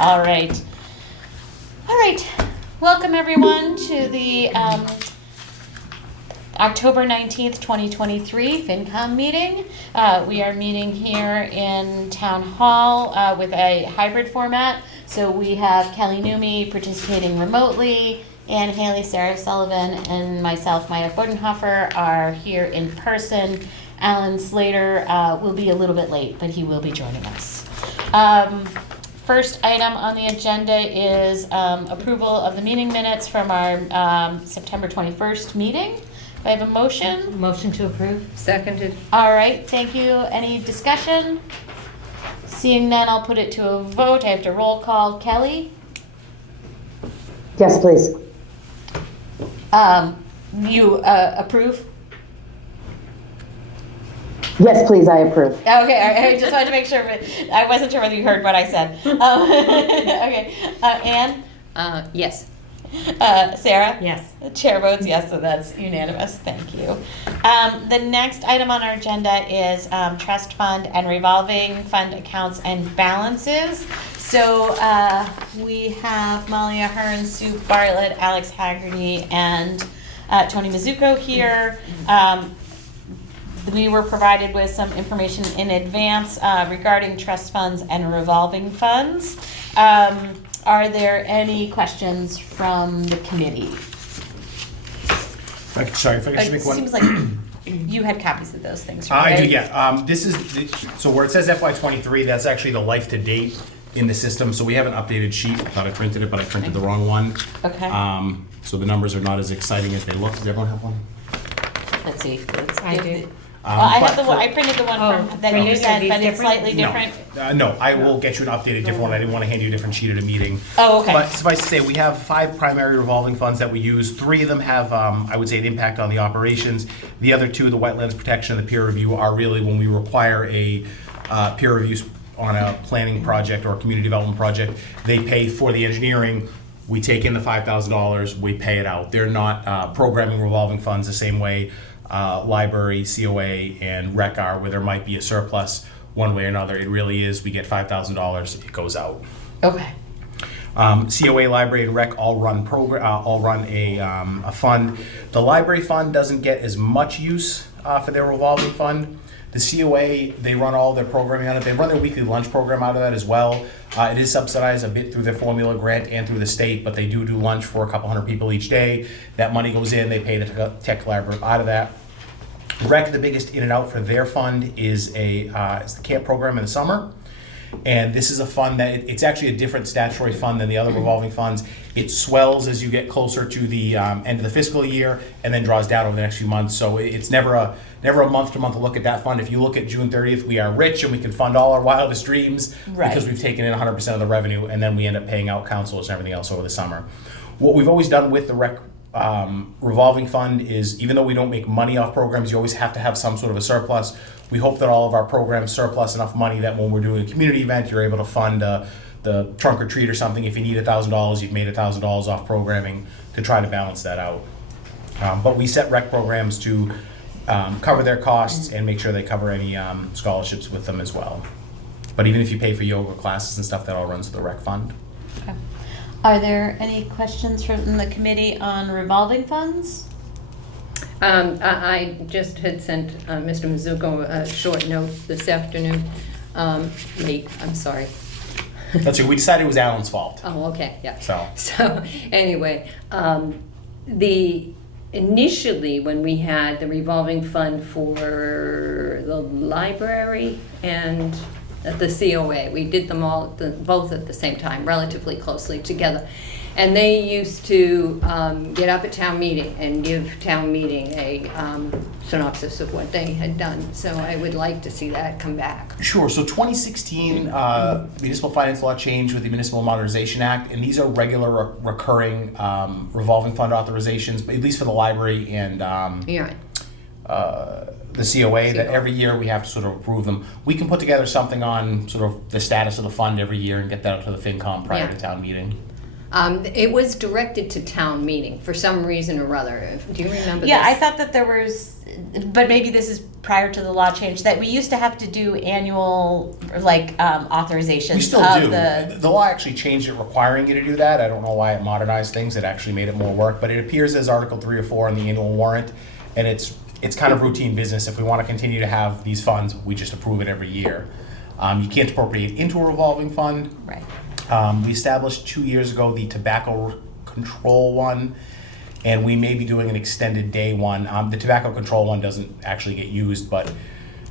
All right. Welcome everyone to the October 19th, 2023 FinCom meeting. We are meeting here in Town Hall with a hybrid format. So we have Kelly Newmy participating remotely, and Haley Sarah Sullivan and myself, Maya Bodenhofer, are here in person. Alan Slater will be a little bit late, but he will be joining us. First item on the agenda is approval of the meeting minutes from our September 21st meeting. Do I have a motion? Motion to approve. Seconded. All right, thank you. Any discussion? Seeing none, I'll put it to a vote. I have to roll call. Kelly? Yes, please. You approve? Yes, please, I approve. Okay, all right. I just wanted to make sure. I wasn't sure whether you heard what I said. Okay. Anne? Yes. Sarah? Yes. The chair votes yes, so that's unanimous. Thank you. The next item on our agenda is trust fund and revolving fund accounts and balances. So we have Molly Ahern, Sue Bartlett, Alex Haggerty, and Tony Mizuko here. We were provided with some information in advance regarding trust funds and revolving funds. Are there any questions from the committee? Sorry, if I could just make It one. seems like you had copies of those things, I right? do, yeah. This is, so where it says FY23, that's actually the life to date in the system. So we have an updated sheet. I thought I printed it, but I printed the wrong one. Okay. So the numbers are not as exciting as they look. Does everyone have one? Let's see. I do. Well, I have But the one. for- I printed the one Oh, from that for you you, sent, are these but it's different? slightly different. No, I will get you an updated different one. I didn't want to hand you a different sheet at a meeting. Oh, okay. But suffice to say, we have 5 primary revolving funds that we use. 3 of them have, I would say, an impact on the operations. The other 2, the wetlands protection and the peer review, are really when we require a peer review on a planning project or a community development project. They pay for the engineering. We take in the $5,000. We pay it out. They're not programming revolving funds the same way library, COA, and rec are, where there might be a surplus one way or another. It really is, we get $5,000, it goes out. Okay. COA, library, and rec all run a fund. The library fund doesn't get as much use for their revolving fund. The COA, they run all their programming on it. They run their weekly lunch program out of that as well. It is subsidized a bit through their formula grant and through the state, but they do lunch for a couple hundred people each day. That money goes in, they pay the tech collaborative out of that. Rec, the biggest in and out for their fund is the camp program in the summer. And this is a fund that it's actually a different statutory fund than the other revolving funds. It swells as you get closer to the end of the fiscal year and then draws down over the next few months. So it's never a month-to-month look at that fund. If you look at June 30th, we are rich and we can fund all our wildest dreams because we've taken in 100% of the revenue, and then we end up paying out councils and everything else over the summer. What we've always done with the rec revolving fund is, even though we don't make money off programs, you always have to have some sort of a surplus. We hope that all of our programs surplus enough money that when we're doing a community event, you're able to fund the trunk or treat or something. If you need $1,000, you've made $1,000 off programming to try to balance that out. But we set rec programs to cover their costs and make sure they cover any scholarships with them as well. But even if you pay for yoga classes and stuff, that all runs through the rec fund. Okay. Are there any questions from the committee on revolving funds? I just had sent Mr. Mizuko a short note this afternoon. Late, I'm sorry. That's it. We decided it was Alan's fault. Oh, okay, yeah. So Anyway, initially when we had the revolving fund for the library and the COA, we did them all both at the same time, relatively closely together. And they used to get up at town meeting and give town meeting a synopsis of what they had done. So I would like to see that come back. Sure. So 2016 municipal finance law changed with the Municipal Modernization Act, and these are regular recurring revolving fund authorizations, but at least for the library and Yeah. the COA, that every year we have to sort of approve them. We can put together something on sort of the status of the fund every year and get that out to the FinCom prior Yeah. to town meeting. It was directed to town meeting for some reason or other. Do you remember Yeah, I this? thought that there was, but maybe this is prior to the law change, that we used to have to do annual, like, authorizations We still of do. the. The law actually changed it requiring you to do that. I don't know why it modernized things. It actually made it more work, but it appears as Article 3 or 4 on the annual warrant, and it's kind of routine business. If we want to continue to have these funds, we just approve it every year. You can't appropriate into a revolving fund. Right. We established 2 years ago the tobacco control one, and we may be doing an extended day one. The tobacco control one doesn't actually get used, but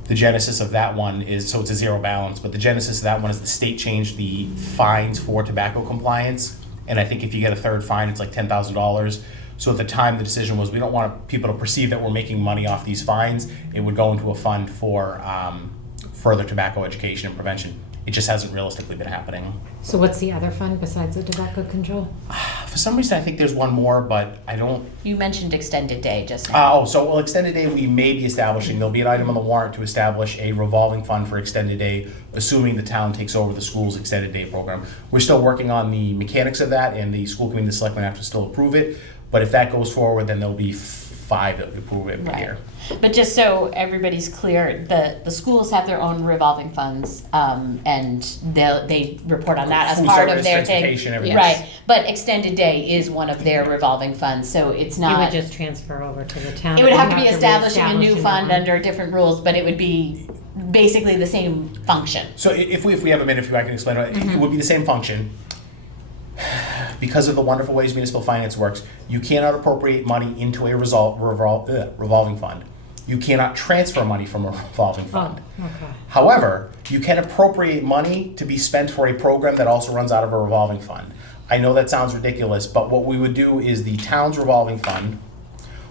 the genesis of that one is, so it's a zero balance, but the genesis of that one is the state changed the fines for tobacco compliance, and I think if you get a third fine, it's like $10,000. So at the time, the decision was, we don't want people to perceive that we're making money off these fines. It would go into a fund for further tobacco education and prevention. It just hasn't realistically been happening. So what's the other fund besides the tobacco control? For some reason, I think there's one more, but I don't. You mentioned extended day just now. Extended day we may be establishing. There'll be an item on the warrant to establish a revolving fund for extended day, assuming the town takes over the school's extended day program. We're still working on the mechanics of that, and the school committee and the selectmen have to still approve it. But if that goes forward, then there'll be 5 that we approve every Right. year. But just so everybody's clear, the schools have their own revolving funds, and they report on that as Food part service, of their thing. transportation, everything. Right, but extended day is one of their revolving funds, so it's You would not. just transfer over to the town. It would You have to be establishing a reestablish new another fund one. under different rules, but it would be basically the same function. So if we have a minute, if I can explain it, it would be the same function. Because of the wonderful ways municipal finance works, you cannot appropriate money into a revolving fund. You cannot transfer money from a revolving Oh, fund. okay. However, you can appropriate money to be spent for a program that also runs out of a revolving fund. I know that sounds ridiculous, but what we would do is the town's revolving fund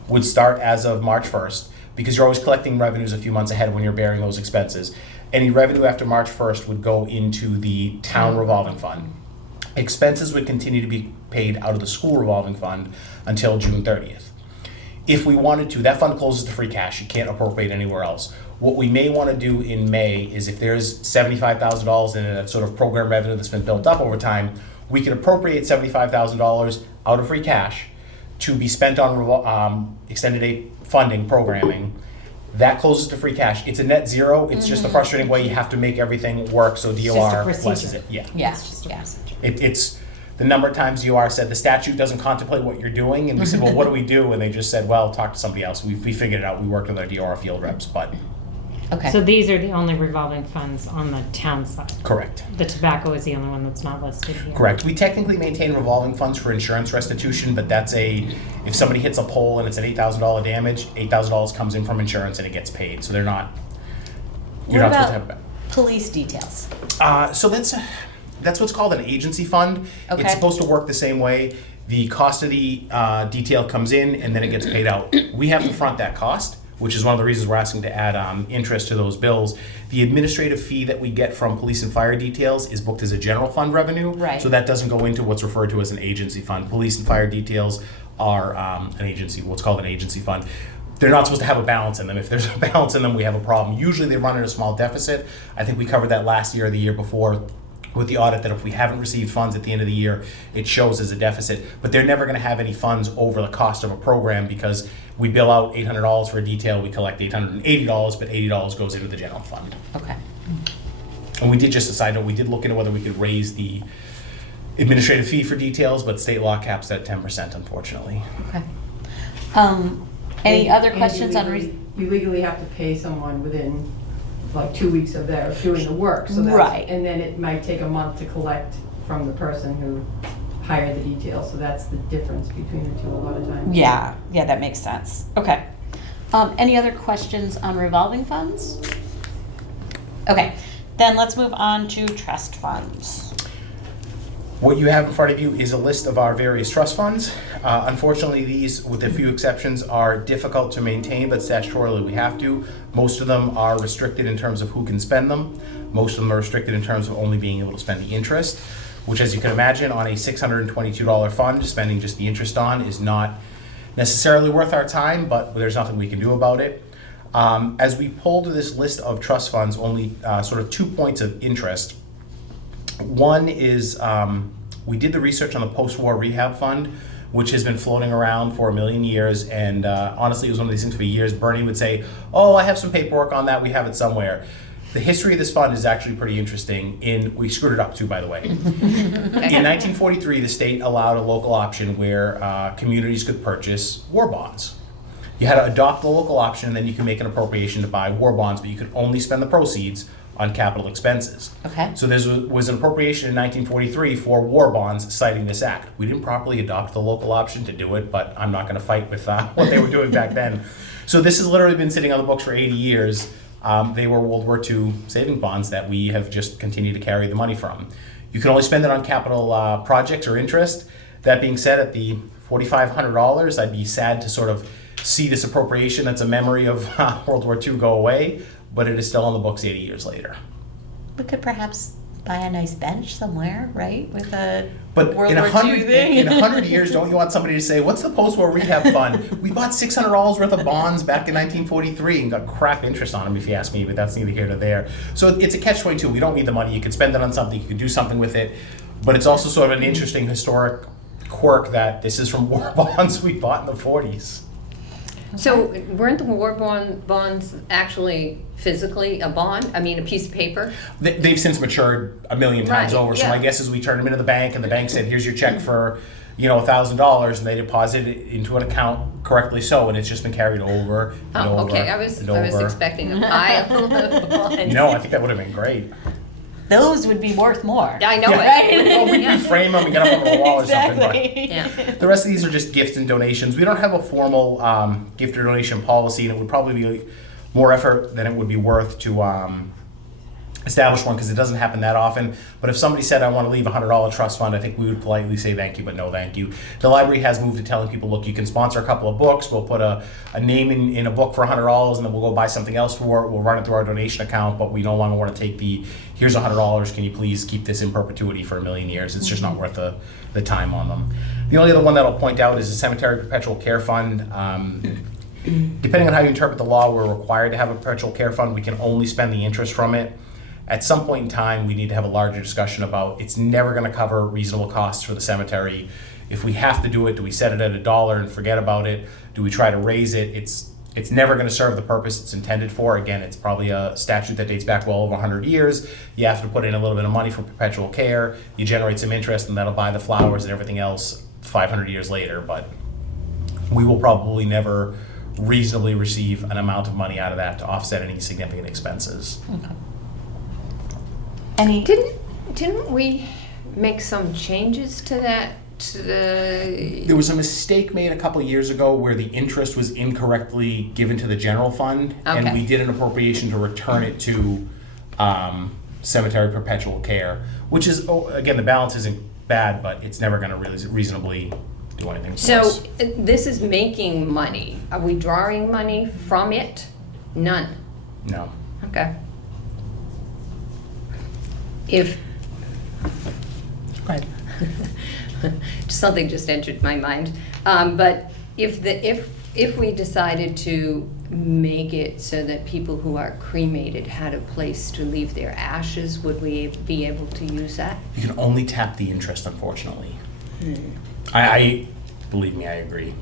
would start as of March 1st, because you're always collecting revenues a few months ahead when you're bearing those expenses. Any revenue after March 1st would go into the town revolving fund. Expenses would continue to be paid out of the school revolving fund until June 30th. If we wanted to, that fund closes to free cash. You can't appropriate anywhere else. What we may want to do in May is, if there's $75,000 in it, that sort of program revenue that's been built up over time, we can appropriate $75,000 out of free cash to be spent on extended day funding programming. That closes to free cash. It's a net zero. It's just a frustrating way you have to make everything work so just a DOR procedure. blesses it. Yeah. Yeah, It's just a yeah. procedure. It's the number of times DOR said the statute doesn't contemplate what you're doing, and we said, well, what do we do? And they just said, well, talk to somebody else. We figured it out. We worked with our DOR field reps, but Okay. So these are the only revolving funds on the town side. correct. The tobacco is the only one that's not listed here. Correct. We technically maintain revolving funds for insurance restitution, but that's if somebody hits a pole and it's an $8,000 damage, $8,000 comes in from insurance and it gets paid. So you're What not supposed to about have police details? So that's what's called an agency fund. Okay. It's supposed to work the same way. The cost of the detail comes in and then it gets paid out. We have to front that cost, which is one of the reasons we're asking to add interest to those bills. The administrative fee that we get from police and fire details is booked as a general fund revenue. Right. So that doesn't go into what's referred to as an agency fund. Police and fire details are what's called an agency fund. They're not supposed to have a balance in them. If there's a balance in them, we have a problem. Usually they run at a small deficit. I think we covered that last year or the year before with the audit, that if we haven't received funds at the end of the year, it shows as a deficit. But they're never going to have any funds over the cost of a program, because we bill out $800 for a detail, we collect $880, but $80 goes into the general fund. Okay. And we did, just a side note, we did look into whether we could raise the administrative fee for details, but state law caps at 10%, unfortunately. Okay. Any other And questions you on? You legally have to pay someone within like 2 weeks of their doing the work, so that's. Right. And then it might take a month to collect from the person who hired the detail, so that's the difference between the two a lot of times. Yeah, that makes sense. Okay. Any other questions on revolving funds? Okay, then let's move on to trust funds. What you have in front of you is a list of our various trust funds. Unfortunately, these, with a few exceptions, are difficult to maintain, but statutorily we have to. Most of them are restricted in terms of who can spend them. Most of them are restricted in terms of only being able to spend the interest, which, as you can imagine, on a $622 fund, spending just the interest on is not necessarily worth our time, but there's nothing we can do about it. As we pulled this list of trust funds, only sort of 2 points of interest. One is we did the research on the post-war rehab fund, which has been floating around for a million years. And honestly, it was one of these things for years. Bernie would say, oh, I have some paperwork on that. We have it somewhere. The history of this fund is actually pretty interesting. We screwed it up too, by the way. In 1943, the state allowed a local option where communities could purchase war bonds. You had to adopt the local option, and then you can make an appropriation to buy war bonds, but you could only spend the proceeds on capital expenses. Okay. So there was an appropriation in 1943 for war bonds citing this act. We didn't properly adopt the local option to do it, but I'm not going to fight with what they were doing back then. So this has literally been sitting on the books for 80 years. They were World War II saving bonds that we have just continued to carry the money from. You can only spend it on capital projects or interest. That being said, at the $4,500, I'd be sad to sort of see this appropriation that's a memory of World War II go away, but it is still on the books 80 years later. We could perhaps buy a nice bench somewhere, right? With a But World in War 100, II thing. in 100 years, don't you want somebody to say, what's the post-war rehab fund? We bought $600 worth of bonds back in 1943 and got crap interest on them, if you ask me, but that's neither here nor there. So it's a catch-22. We don't need the money. You could spend it on something. You could do something with it. But it's also sort of an interesting historic quirk that this is from war bonds we bought in the 40s. So weren't the war bonds actually physically a bond? I mean, a piece of paper? They've since matured a million times Right, over. So yeah. my guess is we turned them into the bank, and the bank said, "Here's your check for, $1,000," and they deposited it into an account correctly so, and it's just been carried over and Oh, over. okay. I was and over. expecting a pile of bonds. No, I think that would have been great. Those would be worth more. I know Yeah. it. Well, we frame them and get them on the wall or something. But Exactly. Yeah. the rest of these are just gifts and donations. We don't have a formal gift or donation policy, and it would probably be more effort than it would be worth to establish one because it doesn't happen that often. But if somebody said, I want to leave a $100 trust fund, I think we would politely say thank you, but no thank you. The library has moved to telling people, look, you can sponsor a couple of books. We'll put a name in a book for $100, and then we'll go buy something else for it. We'll run it through our donation account, but we no longer want to take here's $100. Can you please keep this in perpetuity for a million years? It's just not worth the time on them. The only other one that I'll point out is the Cemetery Perpetual Care Fund. Depending on how you interpret the law, we're required to have a perpetual care fund. We can only spend the interest from it. At some point in time, we need to have a larger discussion about it's never going to cover reasonable costs for the cemetery. If we have to do it, do we set it at $1 and forget about it? Do we try to raise it? It's never going to serve the purpose it's intended for. Again, it's probably a statute that dates back well over 100 years. You have to put in a little bit of money for perpetual care. You generate some interest, and that'll buy the flowers and everything else 500 years later. But we will probably never reasonably receive an amount of money out of that to offset any significant expenses. Any? Didn't we make some changes to that? There was a mistake made a couple of years ago where the interest was incorrectly given to the general fund, and Okay. we did an appropriation to return it to cemetery perpetual care, which is, again, the balance isn't bad, but it's never going to really reasonably do anything for So us. this is making money. Are we drawing money from it? None. No. Okay. If Right. something just entered my mind, but if we decided to make it so that people who are cremated had a place to leave their ashes, would we be able to use that? You can only tap the interest, unfortunately. I believe me, I agree.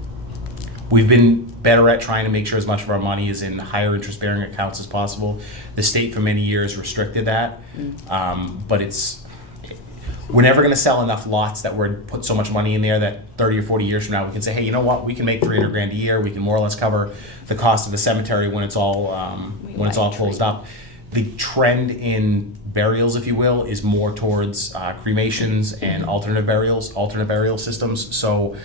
We've been better at trying to make sure as much of our money is in higher interest-bearing accounts as possible. The state for many years restricted that, but we're never going to sell enough lots that we're put so much money in there that 30 or 40 years from now we can say, hey, you know what? We can make $300,000 a year. We can more or less cover the cost of the cemetery when it's all closed up. The trend in burials, if you will, is more towards cremations and alternate burial systems. So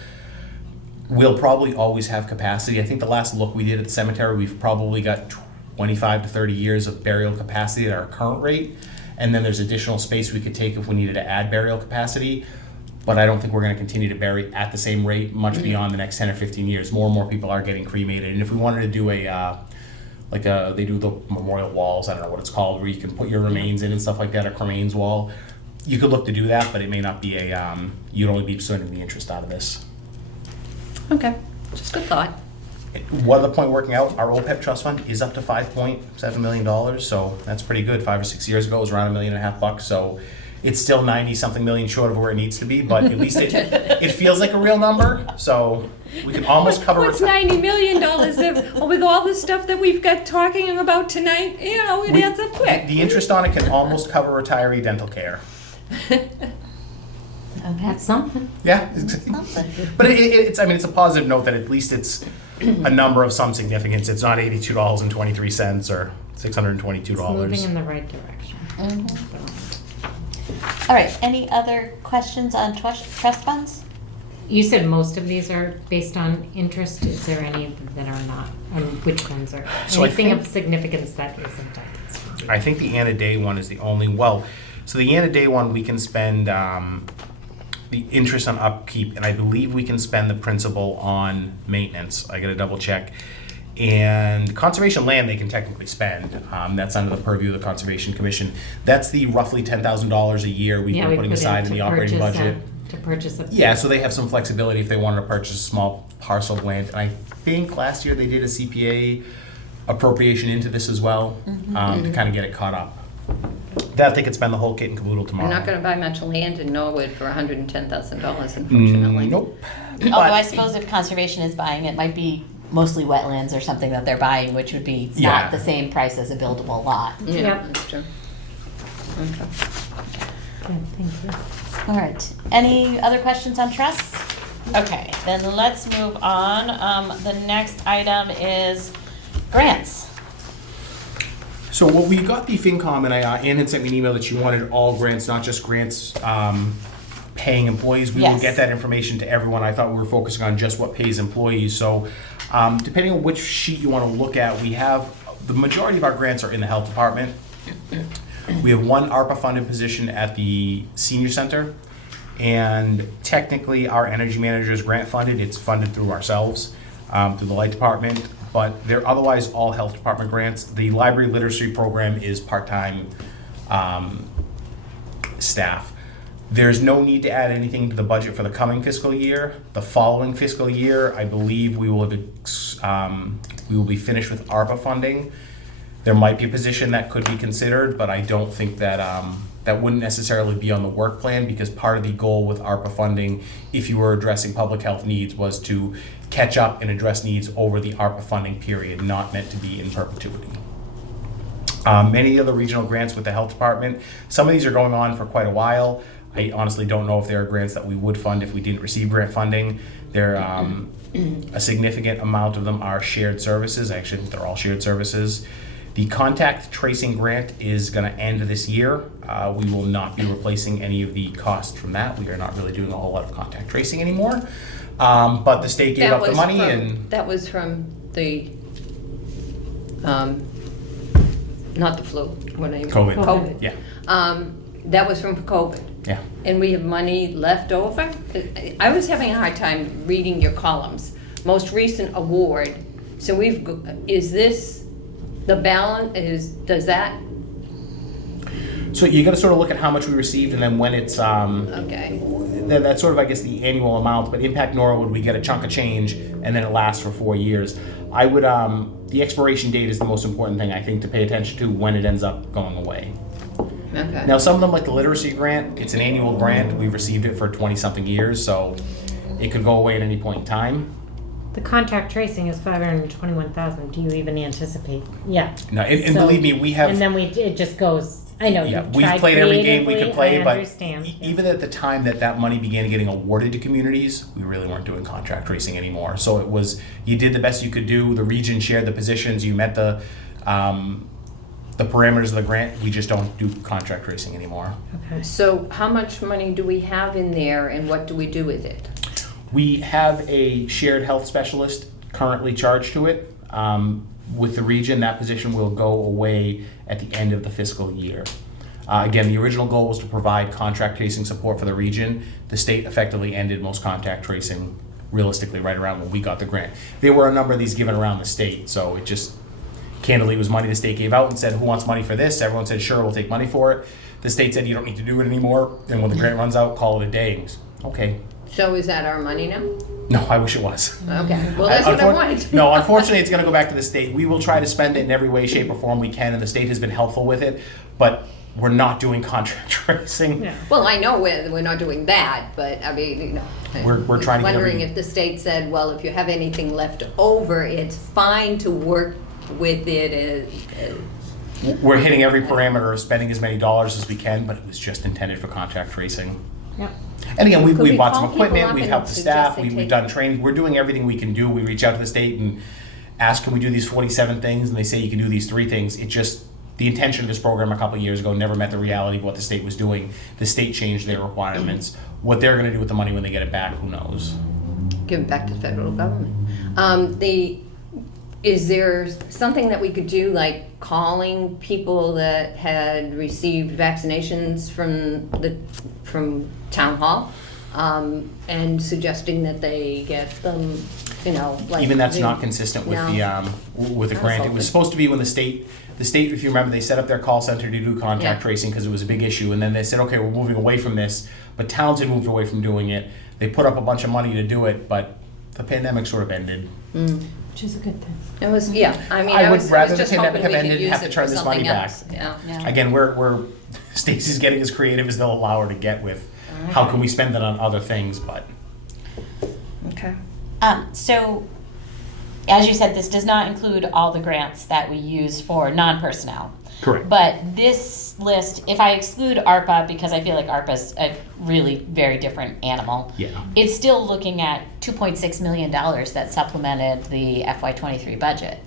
we'll probably always have capacity. I think the last look we did at the cemetery, we've probably got 25 to 30 years of burial capacity at our current rate. And then there's additional space we could take if we needed to add burial capacity. But I don't think we're going to continue to bury at the same rate much beyond the next 10 or 15 years. More and more people are getting cremated. And if we wanted to do they do the memorial walls, I don't know what it's called, where you can put your remains in and stuff like that, a cremains wall. You could look to do that, but it may not be you'd only be spending the interest out of this. Okay, just a thought. What other point working out, our OPEB trust fund is up to $5.7 million, so that's pretty good. 5 or 6 years ago, it was around $1.5 million, so it's still 90-something million short of where it needs to be, but at least it feels like a real number, so we can almost cover What's it. $90 million if, with all the stuff that we've got talking about tonight, it adds up quick. The interest on it can almost cover retiree dental care. That's something. Yeah, but it's a positive note that at least it's a number of some significance. It's not $82.23 or $622. Moving in the right direction. All right, any other questions on trust funds? You said most of these are based on interest. Is there any that are not? And which ones are? So I Anything think- of significance that isn't, I guess. I think the Anna Day one is the only, so the Anna Day one, we can spend the interest on upkeep, and I believe we can spend the principal on maintenance. I gotta double check. And conservation land, they can technically spend. That's under the purview of the Conservation Commission. That's the roughly $10,000 a year we've Yeah, been we putting put aside in to the operating purchase budget. To purchase a. Yeah, so they have some flexibility if they wanted to purchase a small parcel of land. And I think last year they did a CPA appropriation into this as well, to kind of get it caught up. That they could spend the whole kit and caboodle We're tomorrow. not gonna buy much land in Norwood for $110,000, unfortunately. Nope. Although I suppose if conservation is buying, it might be mostly wetlands or something that they're buying, which would be Yeah. not the same price as a buildable lot. Yeah, Yep. that's true. Okay. Good, thank you. All right, any other questions on trusts? Okay, then let's move on. The next item is grants. So what we got the FinCom, and Ann had sent me an email that she wanted all grants, not just grants paying employees. We will Yes. get that information to everyone. I thought we were focusing on just what pays employees. So depending on which sheet you want to look at, we have, the majority of our grants are in the health department. We have one ARPA funded position at the senior center. And technically, our energy manager is grant funded. It's funded through ourselves, through the light department. But they're otherwise all health department grants. The library literacy program is part-time staff. There's no need to add anything to the budget for the coming fiscal year. The following fiscal year, I believe we will be finished with ARPA funding. There might be a position that could be considered, but I don't think that that wouldn't necessarily be on the work plan, because part of the goal with ARPA funding, if you were addressing public health needs, was to catch up and address needs over the ARPA funding period, not meant to be in perpetuity. Many of the regional grants with the health department, some of these are going on for quite a while. I honestly don't know if there are grants that we would fund if we didn't receive grant funding. There, a significant amount of them are shared services. Actually, they're all shared services. The contact tracing grant is going to end this year. We will not be replacing any of the costs from that. We are not really doing a whole lot of contact tracing anymore. But the state gave up the money, and That was from the, not the flu, what name? COVID. COVID. Yeah, That was from COVID. yeah. And we have money left over? I was having a hard time reading your columns. Most recent award, so is this the balance, does that, So you got to sort of look at how much we received, and then when it's okay. that's sort of, I guess, the annual amount. But Impact Norwood, we get a chunk of change, and then it lasts for 4 years. I would the expiration date is the most important thing, I think, to pay attention to when it ends up going away. Okay. Now, some of them, like the literacy grant, it's an annual grant. We've received it for 20-something years, so it could go away at any point in time. The contact tracing is 521,000. Do you even anticipate? Yeah. No, and So- believe me, we have. And then it just goes. I know Yeah, you've we've tried played every game we could play, creatively, but I understand. Yeah. even at the time that money began getting awarded to communities, we really weren't doing contract tracing anymore. So it was, you did the best you could do. The region shared the positions. You met the parameters of the grant. We just don't do contract tracing anymore. Okay. So how much money do we have in there and what do we do with it? We have a shared health specialist currently charged to it. With the region, that position will go away at the end of the fiscal year. Again, the original goal was to provide contract tracing support for the region. The state effectively ended most contact tracing realistically right around when we got the grant. There were a number of these given around the state, so it just, candidly, was money the state gave out and said, who wants money for this? Everyone said, sure, we'll take money for it. The state said, you don't need to do it anymore. And when the grant runs out, call it a day. Okay. So is that our money now? No, I wish it was. Okay, well, that's what I wanted to know. No, unfortunately, it's gonna go back to the state. We will try to spend it in every way, shape, or form we can, and the state has been helpful with it, but we're not doing contract tracing. Yeah. Well, I know we're not doing that, but I mean, you know. We're trying to get Wondering every- if the state said, well, if you have anything left over, it's fine to work with it as We're hitting every parameter of spending as many dollars as we can, but it was just intended for contract tracing. Yep. And again, Could we've we bought call some people equipment, up we've and helped the suggest staff, they we've take- done training, we're doing everything we can do. We reach out to the state and ask, can we do these 47 things? And they say you can do these 3 things. It just, the intention of this program a couple of years ago never met the reality of what the state was doing. The state changed their requirements. What they're gonna do with the money when they get it back, who knows? give it back to the federal government. Is there something that we could do, like calling people that had received vaccinations from town hall, and suggesting that they get them, you know, like. Even that's the- not consistent with No. with the I was grant. It hoping. was supposed to be when the state, if you remember, they set up their call center to do contact Yeah. tracing because it was a big issue, and then they said, okay, we're moving away from this, but towns had moved away from doing it. They put up a bunch of money to do it, but the pandemic sort of ended. Which is a good thing. It was, yeah, I mean, I I would was rather the just pandemic hoping have we ended could and use have to it turn for this money something back. else, yeah. Yeah. Again, we're Stacy's getting as creative as they'll allow her to get with how can we spend it on other things, but Okay. So, as you said, this does not include all the grants that we use for non-personnel. correct. But this list, if I exclude ARPA, because I feel like ARPA's a really very different animal, Yeah. it's still looking at $2.6 million that supplemented the FY23 budget.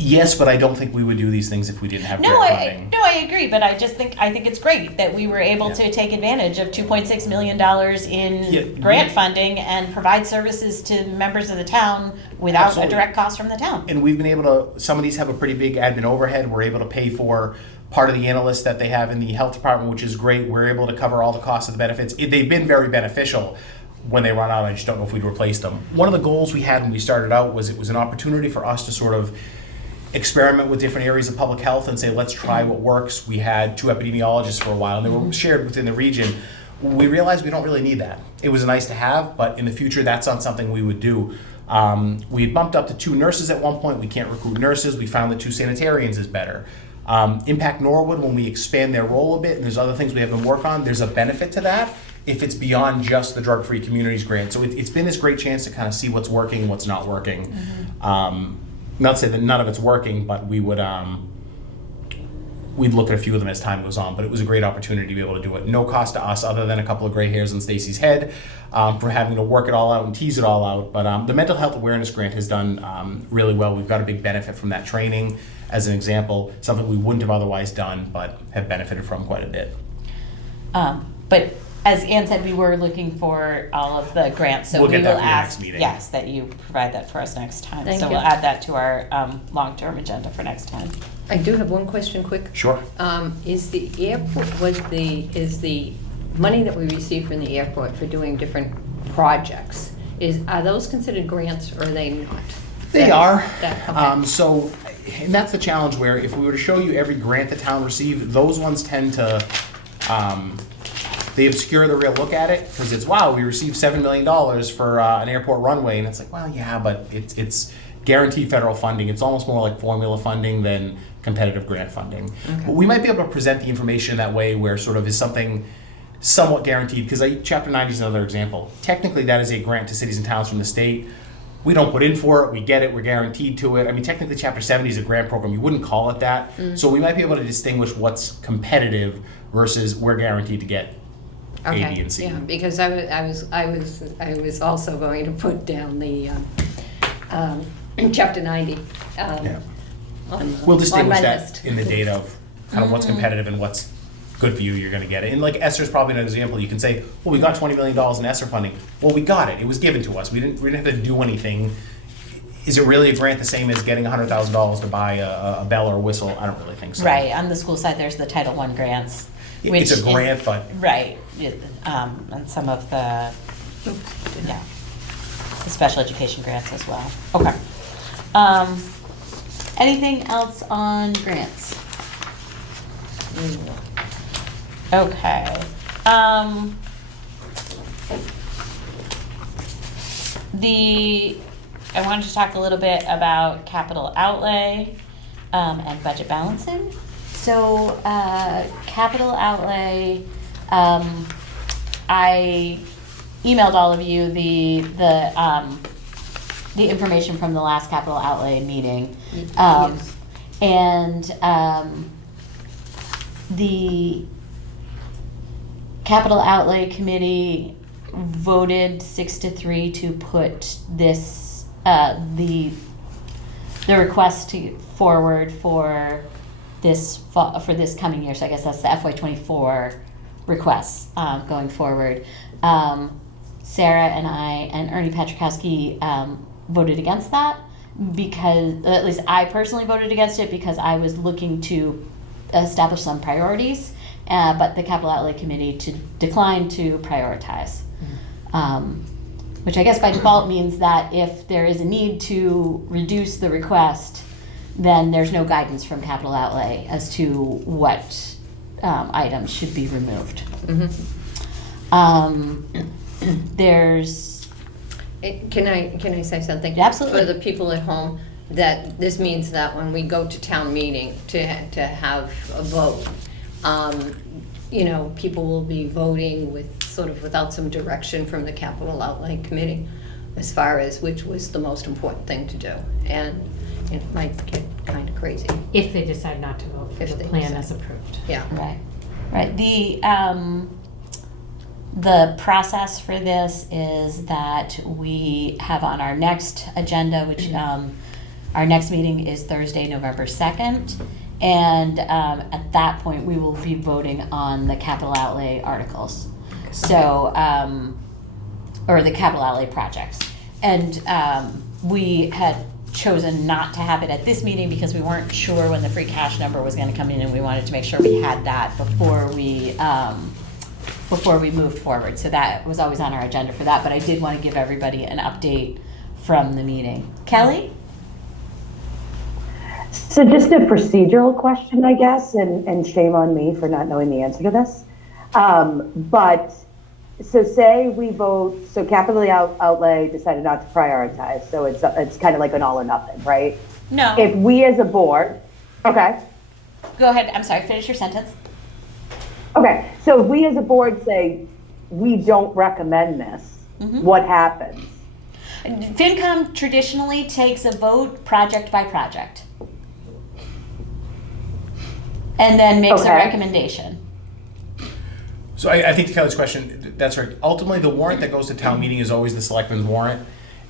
Yes, but I don't think we would do these things if we didn't have No, grant I funding. agree, but I think it's great that we were able to take advantage of $2.6 million in Yeah, grant we- funding and provide services to members of the town without Absolutely. a direct cost from the town. And we've been able to, some of these have a pretty big admin overhead. We're able to pay for part of the analysts that they have in the health department, which is great. We're able to cover all the costs of the benefits. They've been very beneficial. When they run out, I just don't know if we'd replace them. One of the goals we had when we started out was it was an opportunity for us to sort of experiment with different areas of public health and say, let's try what works. We had 2 epidemiologists for a while, and they were shared within the region. We realized we don't really need that. It was nice to have, but in the future, that's not something we would do. We had bumped up to 2 nurses at one point. We can't recruit nurses. We found that 2 sanitarians is better. Impact Norwood, when we expand their role a bit, and there's other things we have them work on, there's a benefit to that if it's beyond just the Drug-Free Communities grant. So it's been this great chance to kind of see what's working and what's not working. Not to say that none of it's working, but we would we'd look at a few of them as time goes on. But it was a great opportunity to be able to do it. No cost to us other than a couple of gray hairs on Stacy's head for having to work it all out and tease it all out. But the Mental Health Awareness Grant has done really well. We've got a big benefit from that training, as an example, something we wouldn't have otherwise done, but have benefited from quite a bit. But as Ann said, we were looking for all of the grants, so We'll we get that will for your next ask, meeting. yes, that you provide that for us next time. Thank So you. we'll add that to our long-term agenda for next time. I do have one question quick. Sure. Is the airport, is the money that we receive from the airport for doing different projects, are those considered grants or are they not? They are. Okay. So, and that's the challenge where if we were to show you every grant the town received, those ones tend to, they obscure the real look at it because it's, wow, we received $7 million for an airport runway. And it's like, well, yeah, but it's guaranteed federal funding. It's almost more like formula funding than competitive grant funding. But we might be able to present the information that way where sort of is something somewhat guaranteed because Chapter 90 is another example. Technically, that is a grant to cities and towns from the state. We don't put in for it, we get it, we're guaranteed to it. I mean, technically Chapter 70 is a grant program, you wouldn't call it that. So we might be able to distinguish what's competitive versus we're guaranteed to get A, B, and C. Yeah, because I was also going to put down the Chapter 90 Yeah. on We'll my distinguish that list. in the data of kind of what's competitive and what's good for you, you're gonna get it. And like Esther's probably an example, you can say, well, we got $20 million in ESSER funding. Well, we got it, it was given to us, we didn't have to do anything. Is it really a grant the same as getting $100,000 to buy a bell or a whistle? I don't really think so. Right, on the school side, there's the Title I grants. It's which a is- grant, but Right, and some of the, yeah, the special education grants as well. Okay. Anything else on grants? Okay. I wanted to talk a little bit about capital outlay and budget balancing. So, capital outlay, I emailed all of you the information from the last capital outlay meeting. Yes. And the capital outlay committee voted 6-3 to put this, the request forward for this for this coming year. So I guess that's the FY24 requests going forward. Sarah and I and Ernie Patrikowski voted against that because, at least I personally voted against it because I was looking to establish some priorities, but the capital outlay committee declined to prioritize. Which I guess by default means that if there is a need to reduce the request, then there's no guidance from capital outlay as to what items should be removed. There's Can I say something? Yeah, absolutely. For the people at home, that this means that when we go to town meeting to have a vote, people will be voting without some direction from the capital outlay committee as far as which was the most important thing to do. And it might get kind of crazy. If they decide not to vote for If the they plan decide. as approved. Yeah. right. The process for this is that we have on our next agenda, which our next meeting is Thursday, November 2nd. And at that point, we will be voting on the capital outlay articles. So, or the capital outlay projects. And we had chosen not to have it at this meeting because we weren't sure when the free cash number was going to come in, and we wanted to make sure we had that before we moved forward. So that was always on our agenda for that, but I did want to give everybody an update from the meeting. Kelly? So just a procedural question, I guess, and shame on me for not knowing the answer to this. But so say we vote, so capital outlay decided not to prioritize, so it's kind of like an all or nothing, right? No. If we as a board, okay, Go ahead. I'm sorry. Finish your sentence. okay, so if we as a board say we don't recommend this, what happens? FinCom traditionally takes a vote project by project. And then makes a Okay. recommendation. So I think to Kelly's question, that's right. Ultimately, the warrant that goes to town meeting is always the selectmen's warrant,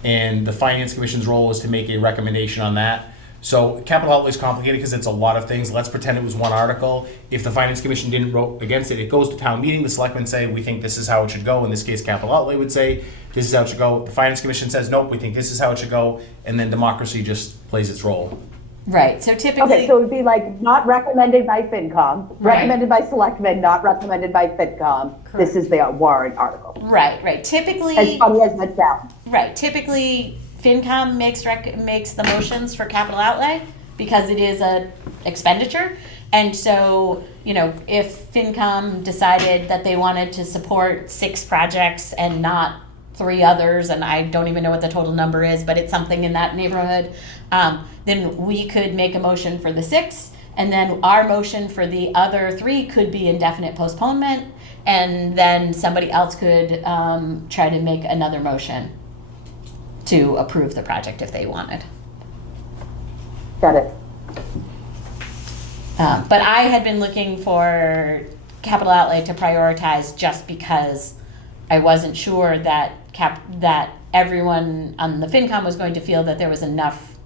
and the finance commission's role is to make a recommendation on that. So capital outlay is complicated because it's a lot of things. Let's pretend it was one article. If the finance commission didn't vote against it, it goes to town meeting. The selectmen say, we think this is how it should go. In this case, capital outlay would say, this is how it should go. The finance commission says, nope, we think this is how it should go. And then democracy just plays its role. Right. So typically. Okay, so it would be like not recommended by FinCom, recommended by selectmen, not recommended by FinCom. This is the warrant article. Right. Typically. As funny as that sounds. Right. Typically, FinCom makes the motions for capital outlay because it is a expenditure. And so, if FinCom decided that they wanted to support 6 projects and not 3 others, and I don't even know what the total number is, but it's something in that neighborhood, then we could make a motion for the 6, and then our motion for the other 3 could be indefinite postponement, and then somebody else could try to make another motion to approve the project if they wanted. Got it. But I had been looking for capital outlay to prioritize just because I wasn't sure that that everyone on the FinCom was going to feel that there was enough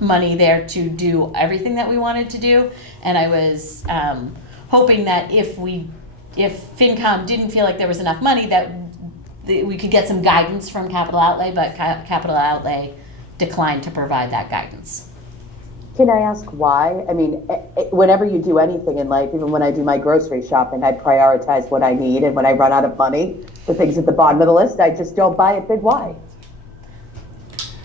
money there to do everything that we wanted to do, and I was hoping that if FinCom didn't feel like there was enough money, that we could get some guidance from capital outlay, but capital outlay declined to provide that guidance. Can I ask why? I mean, whenever you do anything in life, even when I do my grocery shopping, I prioritize what I need, and when I run out of money, the things at the bottom of the list, I just don't buy it. Big why?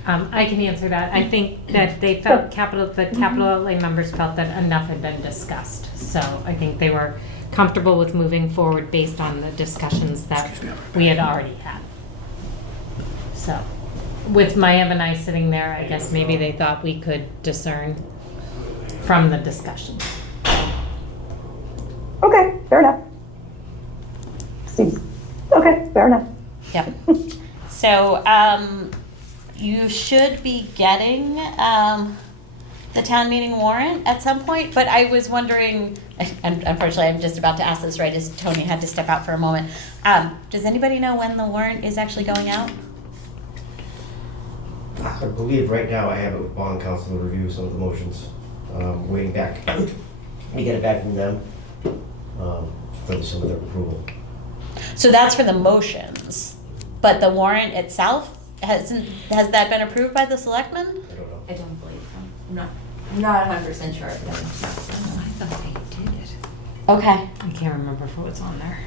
I can answer that. I think that they felt the capital outlay members felt that enough had been discussed. So I think they were comfortable with moving forward based on the discussions that we had already had. So. with Maya and I sitting there, I guess maybe they thought we could discern from the discussion. Okay, fair enough. Seems, okay, fair enough. Yep. So, you should be getting, the town meeting warrant at some point, but I was wondering, and unfortunately, I'm just about to ask this right as Tony had to step out for a moment. Does anybody know when the warrant is actually going out? I believe right now I have it with bond council to review some of the motions, waiting back. We get it back from them, for some of their approval. So that's for the motions, but the warrant itself, has that been approved by the selectmen? I don't know. I don't believe so. I'm not 100% sure. But I thought they did it. Okay. I can't remember if it was on there.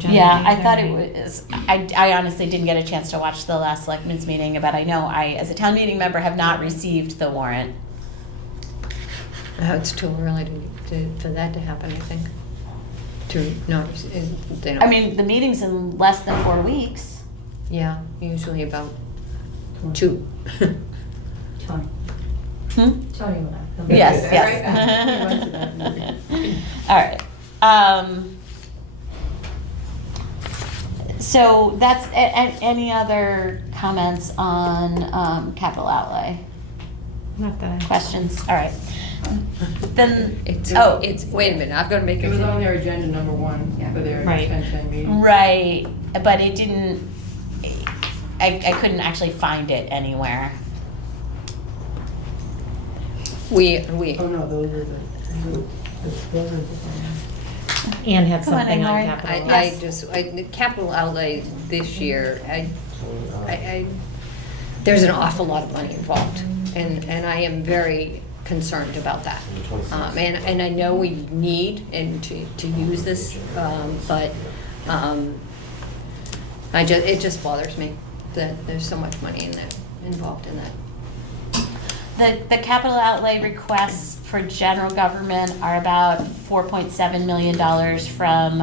Yeah, I thought it was, I honestly didn't get a chance to watch the last selectmen's meeting, but I know I, as a town meeting member, have not received the warrant. It's too early for that to happen, I think. They don't. I mean, the meeting's in less than 4 weeks. Yeah, usually about 2. Tony. Hmm? Tony and I. Yes, He went to that yes. meeting. All right. So that's, any other comments on capital outlay? Not that I. Questions? All right. Then, It's, oh, wait a minute, I've got to make It was a, on their agenda number 1 for their Right. 10 meeting. right, but it didn't, I couldn't actually find it anywhere. we, Oh, no, those are those are the Anne had Come on, something on Anne-Marie. capital. the capital outlay this year, there's an awful lot of money involved, and I am very concerned about that. And I know we need to use this, but it just bothers me that there's so much money involved in that. The capital outlay requests for general government are about $4.7 million from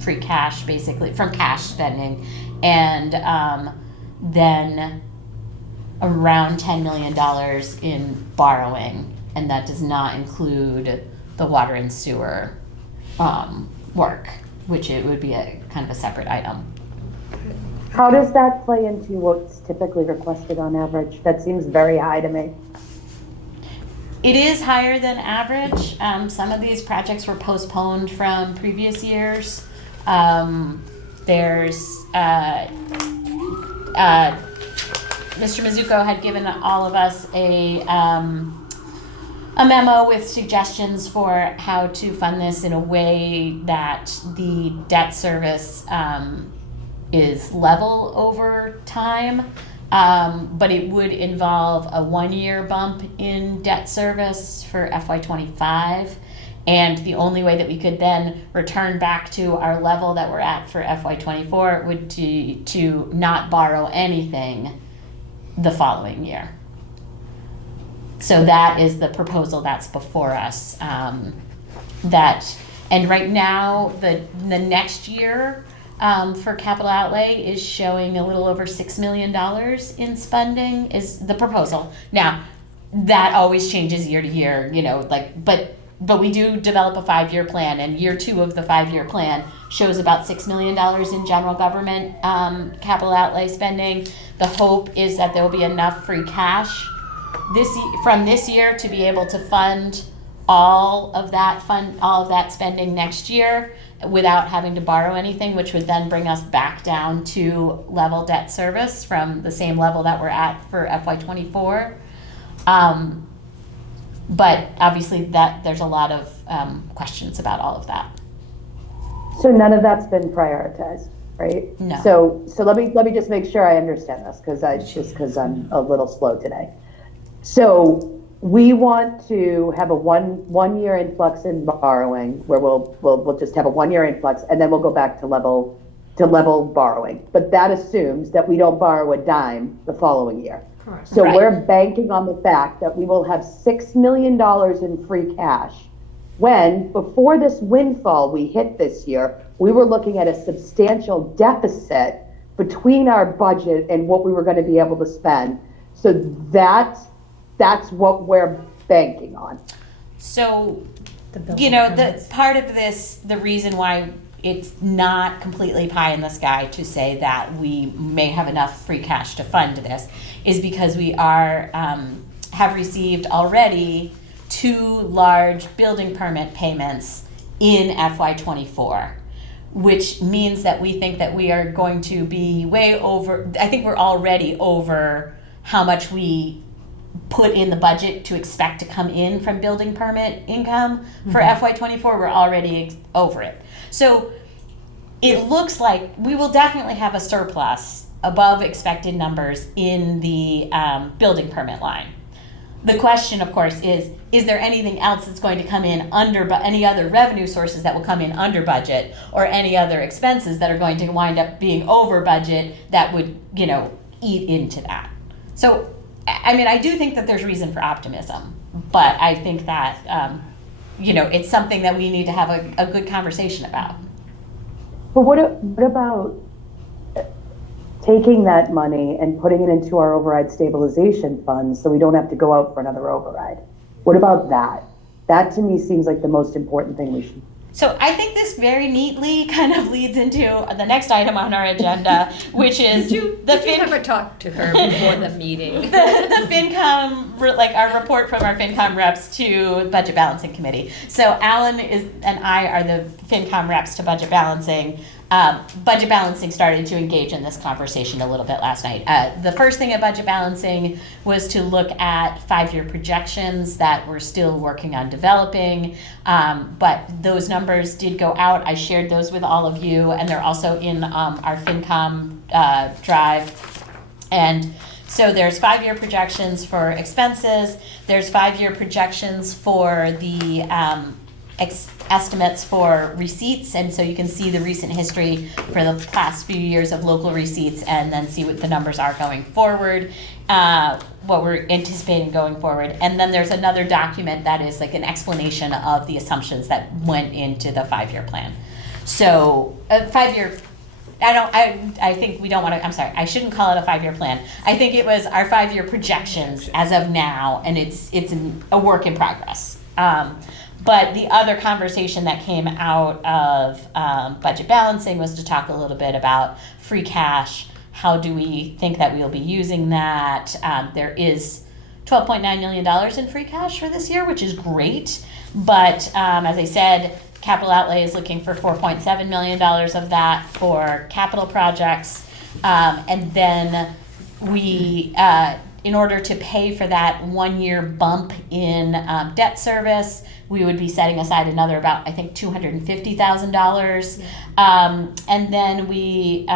free cash, basically, from cash spending. And then around $10 million in borrowing. And that does not include the water and sewer work, which it would be a kind of a separate item. How does that play into what's typically requested on average? That seems very high to me. It is higher than average. Some of these projects were postponed from previous years. There's Mr. Mizuko had given all of us a memo with suggestions for how to fund this in a way that the debt service is level over time. But it would involve a 1-year bump in debt service for FY25. And the only way that we could then return back to our level that we're at for FY24 would to not borrow anything the following year. So that is the proposal that's before us. And right now, the next year, for capital outlay is showing a little over $6 million in spending is the proposal. Now, that always changes year to year, but we do develop a 5-year plan, and year 2 of the 5-year plan shows about $6 million in general government capital outlay spending. The hope is that there will be enough free cash from this year to be able to fund all of that spending next year without having to borrow anything, which would then bring us back down to level debt service from the same level that we're at for FY24. But obviously there's a lot of questions about all of that. So none of that's been prioritized, right? No. So let me just make sure I understand this, because I'm a little slow today. So we want to have a one year influx in borrowing, where we'll just have a 1-year influx, and then we'll go back to level borrowing. But that assumes that we don't borrow a dime the following year. Correct. So Right. we're banking on the fact that we will have $6 million in free cash, when before this windfall we hit this year, we were looking at a substantial deficit between our budget and what we were going to be able to spend. So that's what we're banking on. So, The building you know, the permits. part of this, the reason why it's not completely pie in the sky to say that we may have enough free cash to fund this is because we are, have received already 2 large building permit payments in FY24, which means that we think that we are going to be way over, I think we're already over how much we put in the budget to expect to come in from building permit income for FY24. We're already over it. So it looks like we will definitely have a surplus above expected numbers in the building permit line. The question, of course, is there anything else that's going to come in under, any other revenue sources that will come in under budget, or any other expenses that are going to wind up being over budget that would, you know, eat into that? So, I mean, I do think that there's reason for optimism, but I think that, you know, it's something that we need to have a good conversation about. But what about taking that money and putting it into our override stabilization fund so we don't have to go out for another override? What about that? That to me seems like the most important thing we should. So I think this very neatly kind of leads into the next item on our agenda, which is Did you ever talk to her before the meeting? the FinCom, like our report from our FinCom reps to Budget Balancing Committee. So Alan and I are the FinCom reps to Budget Balancing. Budget Balancing started to engage in this conversation a little bit last night. The first thing at Budget Balancing was to look at 5-year projections that we're still working on developing, but those numbers did go out. I shared those with all of you, and they're also in our FinCom drive. And so there's 5-year projections for expenses, there's 5-year projections for the estimates for receipts, and so you can see the recent history for the past few years of local receipts and then see what the numbers are going forward, what we're anticipating going forward. And then there's another document that is like an explanation of the assumptions that went into the 5-year plan. So a 5-year, I think we don't want to, I'm sorry, I shouldn't call it a 5-year plan. I think it was our 5-year projections as of now, and it's a work in progress. But the other conversation that came out of Budget Balancing was to talk a little bit about free cash. How do we think that we'll be using that? There is $12.9 million in free cash for this year, which is great. But as I said, capital outlay is looking for $4.7 million of that for capital projects. And then we, in order to pay for that 1-year bump in debt service, we would be setting aside another about, I think, $250,000. And then we,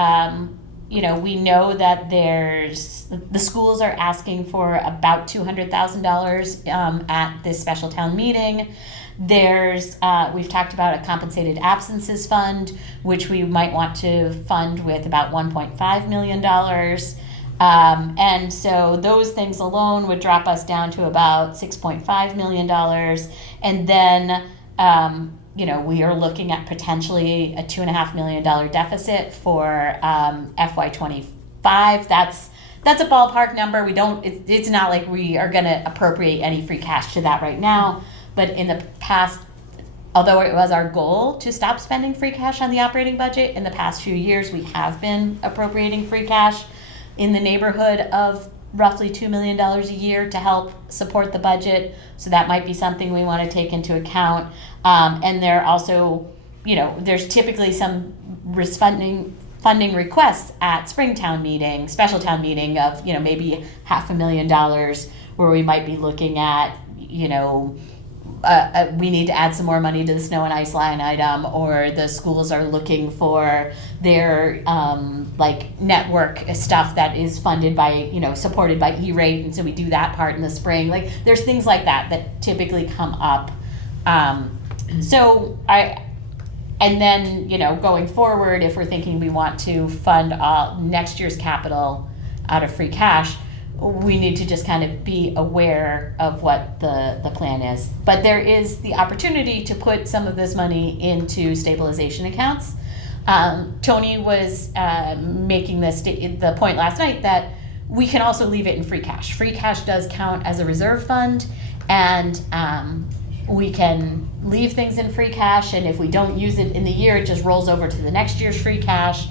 you know, we know that the schools are asking for about $200,000 at this special town meeting. There's, we've talked about a compensated absences fund, which we might want to fund with about $1.5 million. And so those things alone would drop us down to about $6.5 million. And then, you know, we are looking at potentially a $2.5 million deficit for FY25. That's a ballpark number. We don't, it's not like we are going to appropriate any free cash to that right now. But in the past, although it was our goal to stop spending free cash on the operating budget, in the past few years we have been appropriating free cash in the neighborhood of roughly $2 million a year to help support the budget. So that might be something we want to take into account. And there also, you know, there's typically some funding requests at Springtown meeting, special town meeting of, you know, maybe $500,000 where we might be looking at, you know, we need to add some more money to the snow and ice line item, or the schools are looking for their like network stuff that is funded by, you know, supported by E-rate, and so we do that part in the spring. Like there's things like that typically come up. And then, you know, going forward, if we're thinking we want to fund next year's capital out of free cash, we need to just kind of be aware of what the plan is. But there is the opportunity to put some of this money into stabilization accounts. Tony was making the point last night that we can also leave it in free cash. Free cash does count as a reserve fund, and we can leave things in free cash, and if we don't use it in the year, it just rolls over to the next year's free cash.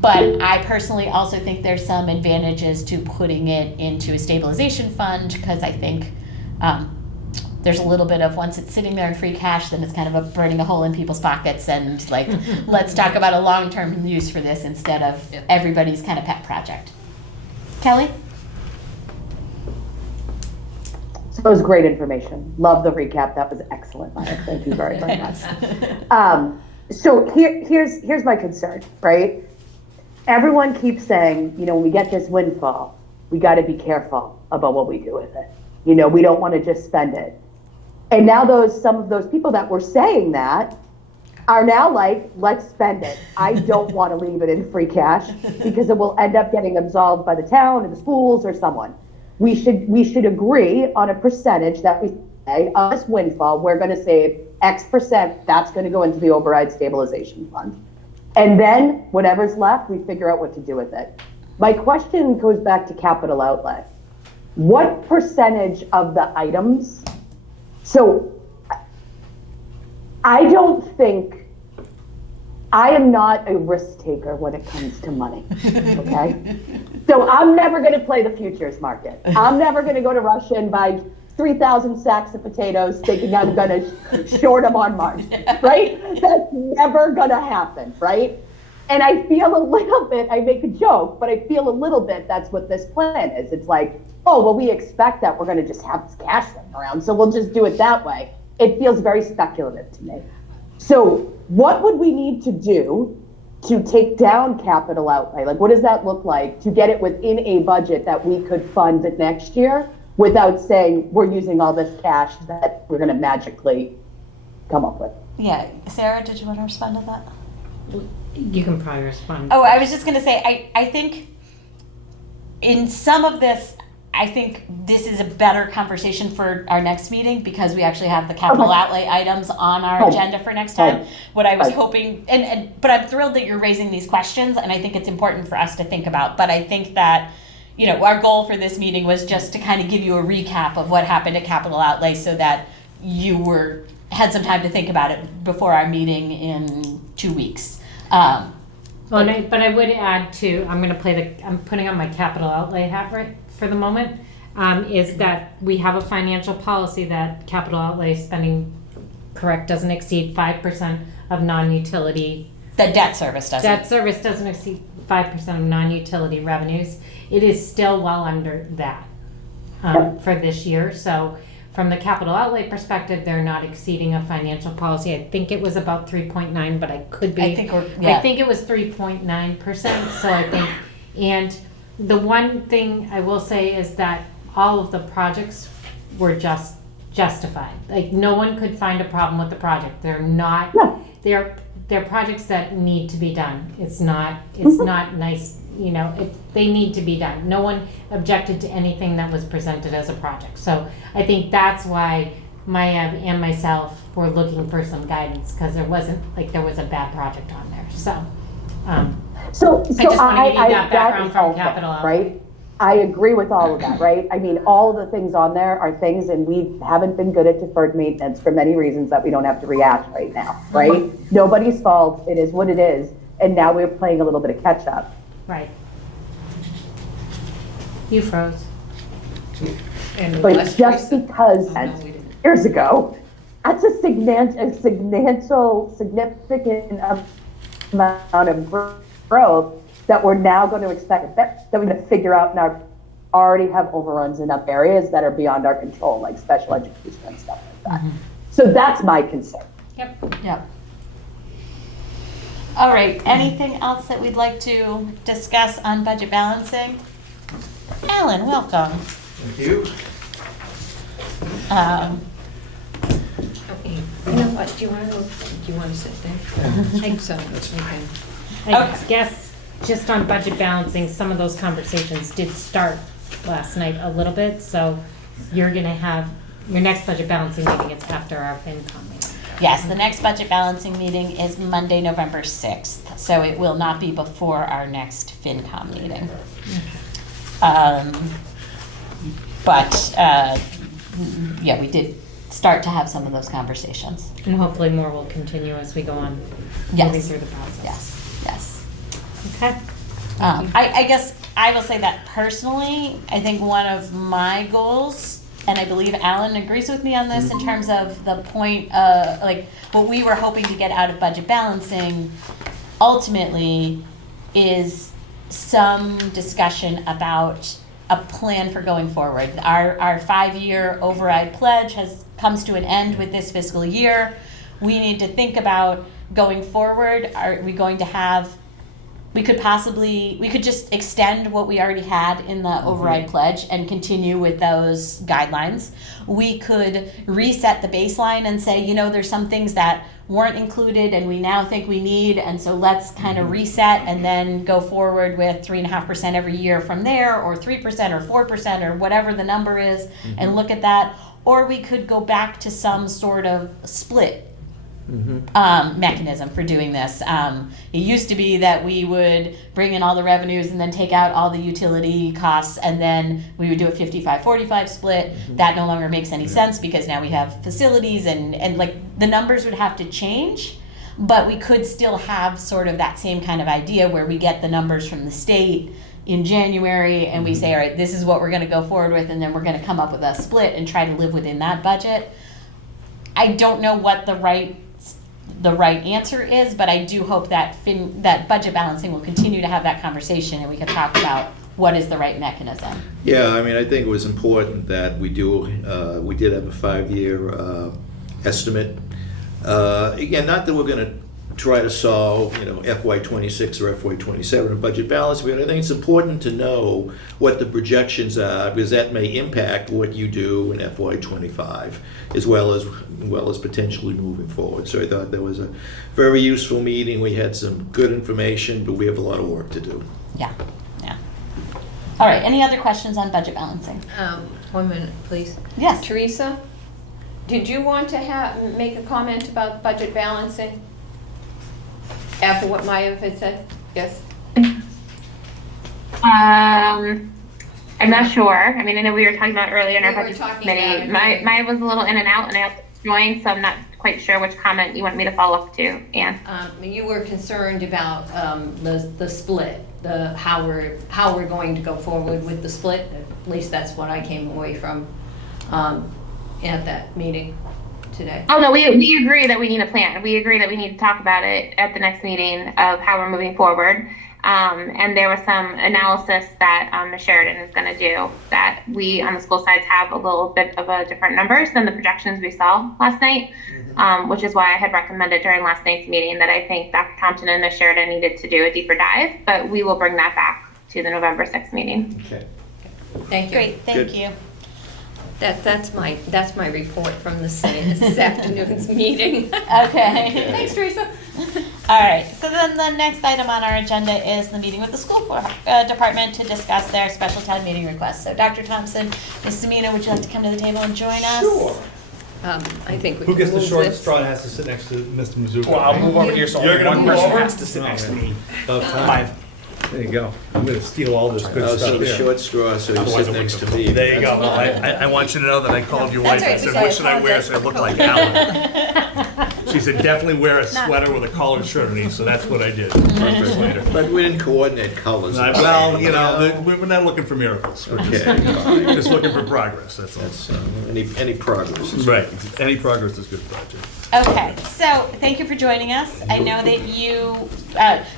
But I personally also think there's some advantages to putting it into a stabilization fund, because I think there's a little bit of, once it's sitting there in free cash, then it's kind of burning a hole in people's pockets, and like, let's talk about a long-term use for this instead of everybody's kind of pet project. Kelly? So it was great information. Love the recap. That was excellent, Maya. Thank you very, very much. So here's my concern, right? Everyone keeps saying, you know, when we get this windfall, we got to be careful about what we do with it. You know, we don't want to just spend it. And now some of those people that were saying that are now like, let's spend it. I don't want to leave it in free cash because it will end up getting absolved by the town or the schools or someone. We should agree on a percentage that we say, on this windfall, we're going to save X percent, that's going to go into the override stabilization fund. And then whatever's left, we figure out what to do with it. My question goes back to capital outlay. What percentage of the items? So I am not a risk taker when it comes to money, okay? So I'm never gonna play the futures market. I'm never gonna go to Russia and buy 3,000 sacks of potatoes thinking I'm gonna short them on March, right? That's never gonna happen, right? And I feel a little bit, I make a joke, but I feel a little bit that's what this plan is. It's like, oh, well, we expect that we're gonna just have this cash running around, so we'll just do it that way. It feels very speculative to me. So what would we need to do to take down capital outlay? Like, what does that look like to get it within a budget that we could fund next year without saying we're using all this cash that we're going to magically come up with? Yeah, Sarah, did you want to respond to that? You can probably respond. Oh, I was just going to say, I think in some of this, I think this is a better conversation for our next meeting because we actually have the capital outlay items on our agenda for next time. What I was hoping, but I'm thrilled that you're raising these questions, and I think it's important for us to think about. But I think that, you know, our goal for this meeting was just to kind of give you a recap of what happened at capital outlay so that you had some time to think about it before our meeting in 2 weeks. But I would add too, I'm putting on my capital outlay hat right for the moment, is that we have a financial policy that capital outlay spending, doesn't exceed 5% of non-utility. The debt service doesn't. Debt service doesn't exceed 5% of non-utility revenues. It is still well under that for this year. So from the capital outlay perspective, they're not exceeding a financial policy. I think it was about 3.9, but I could be. I think it was 3.9%. So I think, and the one thing I will say is that all of the projects were just justified. Like, no one could find a problem with the project. They're not. Yeah. They're projects that need to be done. It's not nice. You know, they need to be done. No one objected to anything that was presented as a project. So I think that's why Maya and myself were looking for some guidance, because there was a bad project on there. So. So I just want to give you that background from okay, capital, right? I agree with all of that, right? I mean, all the things on there are things, and we haven't been good at deferred maintenance for many reasons that we don't have to react right now, right? Nobody's fault. It is what it is. And now we're playing a little bit of catch up. Right. You froze. But just because years ago, that's a significant amount of growth that we're now going to expect, that we're going to figure out and already have overruns in up areas that are beyond our control, like special education and stuff like that. Mm-hmm. So that's my concern. Yep. All right, anything else that we'd like to discuss on budget balancing? Alan, welcome. Thank you. Okay. You know what? Do you want to sit there? I think so. Okay. I guess just on budget balancing, some of those conversations did start last night a little bit. So you're going to have your next budget balancing meeting. It's after our FinCom meeting. Yes, the next budget balancing meeting is Monday, November 6th, so it will not be before our next FinCom meeting. But, yeah, we did start to have some of those conversations. And hopefully more will continue as we go on, moving Yes, through the process. yes, yes. Okay. I guess I will say that personally, I think one of my goals, and I believe Alan agrees with me on this in terms of the point, like, what we were hoping to get out of budget balancing ultimately is some discussion about a plan for going forward. Our 5-year override pledge comes to an end with this fiscal year. We need to think about going forward. Are we going to have, we could just extend what we already had in the override pledge and continue with those guidelines. We could reset the baseline and say, you know, there's some things that weren't included and we now think we need, and so let's kind of reset and then go forward with 3.5% every year from there, or 3% or 4% or whatever the number is, and look at that. Or we could go back to some sort of split mechanism for doing this. It used to be that we would bring in all the revenues and then take out all the utility costs, and then we would do a 55-45 split. That no longer makes any sense because now we have facilities and like the numbers would have to change, but we could still have sort of that same kind of idea where we get the numbers from the state in January and we say, all right, this is what we're going to go forward with, and then we're going to come up with a split and try to live within that budget. I don't know what the right answer is, but I do hope that that budget balancing will continue to have that conversation and we can talk about what is the right mechanism. Yeah, I mean, I think it was important that we did have a 5-year estimate. Again, not that we're going to try to solve, FY26 or FY27 budget balance, but I think it's important to know what the projections are, because that may impact what you do in FY25 as well as potentially moving forward. So I thought that was a very useful meeting. We had some good information, but we have a lot of work to do. Yeah. All right, any other questions on budget balancing? 1 minute, please. Yes. Teresa, did you want to make a comment about budget balancing? After what Maya had said? Yes? I'm not sure. I mean, I know we were talking about earlier in our We were budget talking about committee. it. Mine was a little in and out, and I have to join, so I'm not quite sure which comment you want me to follow up to. Anne? You were concerned about the split, how we're going to go forward with the split. At least that's what I came away from at that meeting today. Oh, no, we agree that we need a plan. We agree that we need to talk about it at the next meeting of how we're moving forward. And there was some analysis that Ms. Sheridan is going to do that we on the school sides have a little bit of a different numbers than the projections we saw last night, which is why I had recommended during last night's meeting that I think Dr. Thompson and Ms. Sheridan needed to do a deeper dive, but we will bring that back to the November 6th meeting. Okay. Thank you. Great, thank Good. you. That's my report from this afternoon's meeting. Okay. Thanks, Teresa. All right, so then the next item on our agenda is the meeting with the school department to discuss their special town meeting request. So Dr. Thompson, Ms. Semina, would you like to come to the table and join us? Sure. I think we Who can gets the move short this. straw and has to sit next to Mr. Mizuko? Well, I'll move over here so You're only gonna one move person over? has to sit next to me. About time. There you go. I'm gonna steal all this good So stuff the here. short straw, so you Otherwise sit I next to wouldn't me. There you go. I want you to know that I called your That's wife. I right, said, because what should I wear? So I look like Alan. Alan. She said, definitely wear a sweater with a collared shirt underneath, so that's what I did. Months later. But we didn't coordinate colors. Well, we're not looking for miracles. We're Okay. just looking for progress, that's all. That's, any progress. is Right, any progress is good, Roger. Okay, so thank you for joining us. I know that you,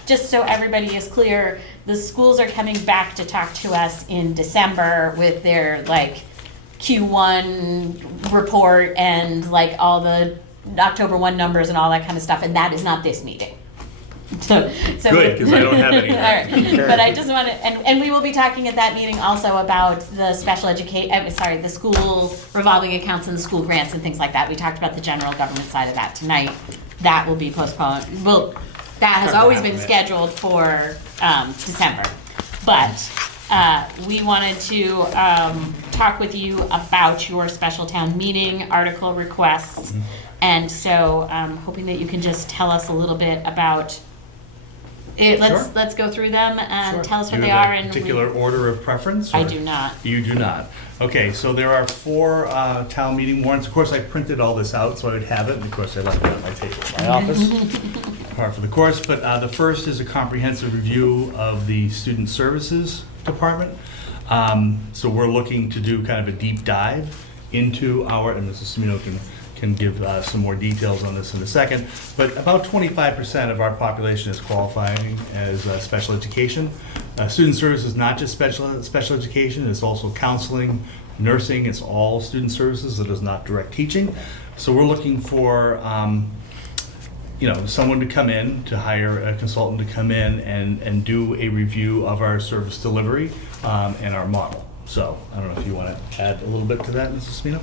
just so everybody is clear, the schools are coming back to talk to us in December with their Q1 report and all the October 1 numbers and all that kind of stuff, and that is not this meeting. So Good, because I don't have any. All right, but I just want to, and we will be talking at that meeting also about the the school revolving accounts and the school grants and things like that. We talked about the general government side of that tonight. That will be postponed. Well, that has always been scheduled for December. But we wanted to talk with you about your special town meeting article requests. And so hoping that you can just tell us a little bit about it. Sure. Let's go through them and Sure. tell us what Do they you have are. a And particular order of preference? I or- do not. You do not. Okay, so there are 4 town meeting warrants. Of course, I printed all this out so I would have it, and of course, I left it at my table in my office, par for the course. But the first is a comprehensive review of the Student Services Department. So we're looking to do kind of a deep dive into our, and Mrs. Semino can give some more details on this in a second, but about 25% of our population is qualifying as special education. Student services is not just special education, it's also counseling, nursing, it's all student services, it is not direct teaching. So we're looking for someone to come in, to hire a consultant to come in and do a review of our service delivery and our model. So I don't know if you want to add a little bit to that, Mrs. Spino?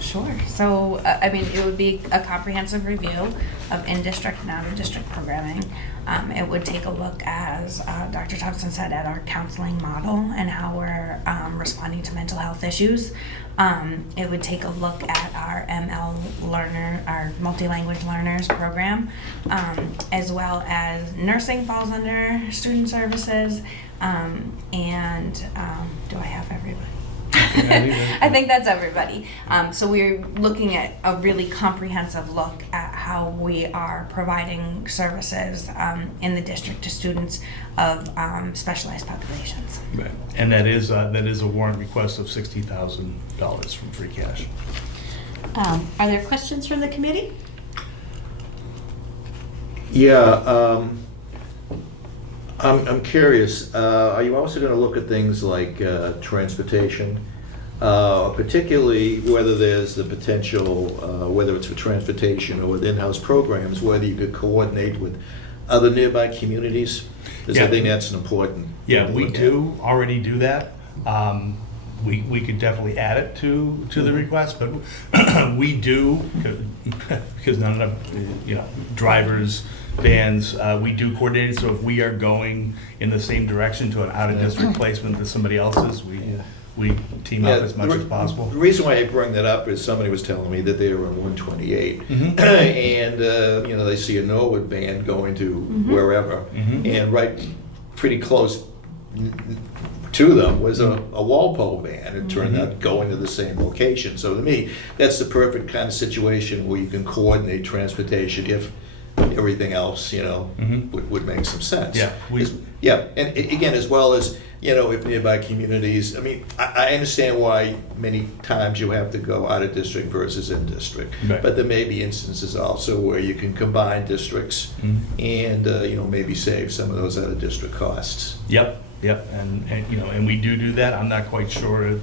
Sure. So, it would be a comprehensive review of in-district and out-of-district programming. It would take a look, as Dr. Thompson said, at our counseling model and how we're responding to mental health issues. It would take a look at our ML learner, our multi-language learners program, as well as nursing falls under student services. Do I have everybody? I think that's everybody. So we're looking at a really comprehensive look at how we are providing services in the district to students of specialized populations. Right. And that is a warrant request of $60,000 from free cash. Are there questions from the committee? Yeah, I'm curious, are you also going to look at things like transportation? Particularly whether there's the potential, whether it's for transportation or with in-house programs, whether you could coordinate with other nearby communities? Because I Yeah. think that's an important thing Yeah, to we look do already do that. We could definitely add it to the request, but we do, because none of, drivers, vans, we do coordinate. So if we are going in the same direction to an out-of-district placement that somebody else is, we team up as much as possible. The reason why I bring that up is somebody was telling me that they were on 128, Mhm. and they see a Norwood van going to wherever, and right pretty close to them was a Walpole van. It turned out going to the same location. So to me, that's the perfect kind of situation where you can coordinate transportation if everything else, would make some sense. Yeah, and again, as well as, if nearby communities, I understand why many times you have to go out of district versus in district. Right. But there may be instances also where you can combine districts and, maybe save some of those out of district costs. Yep, and we do that. I'm not quite sure.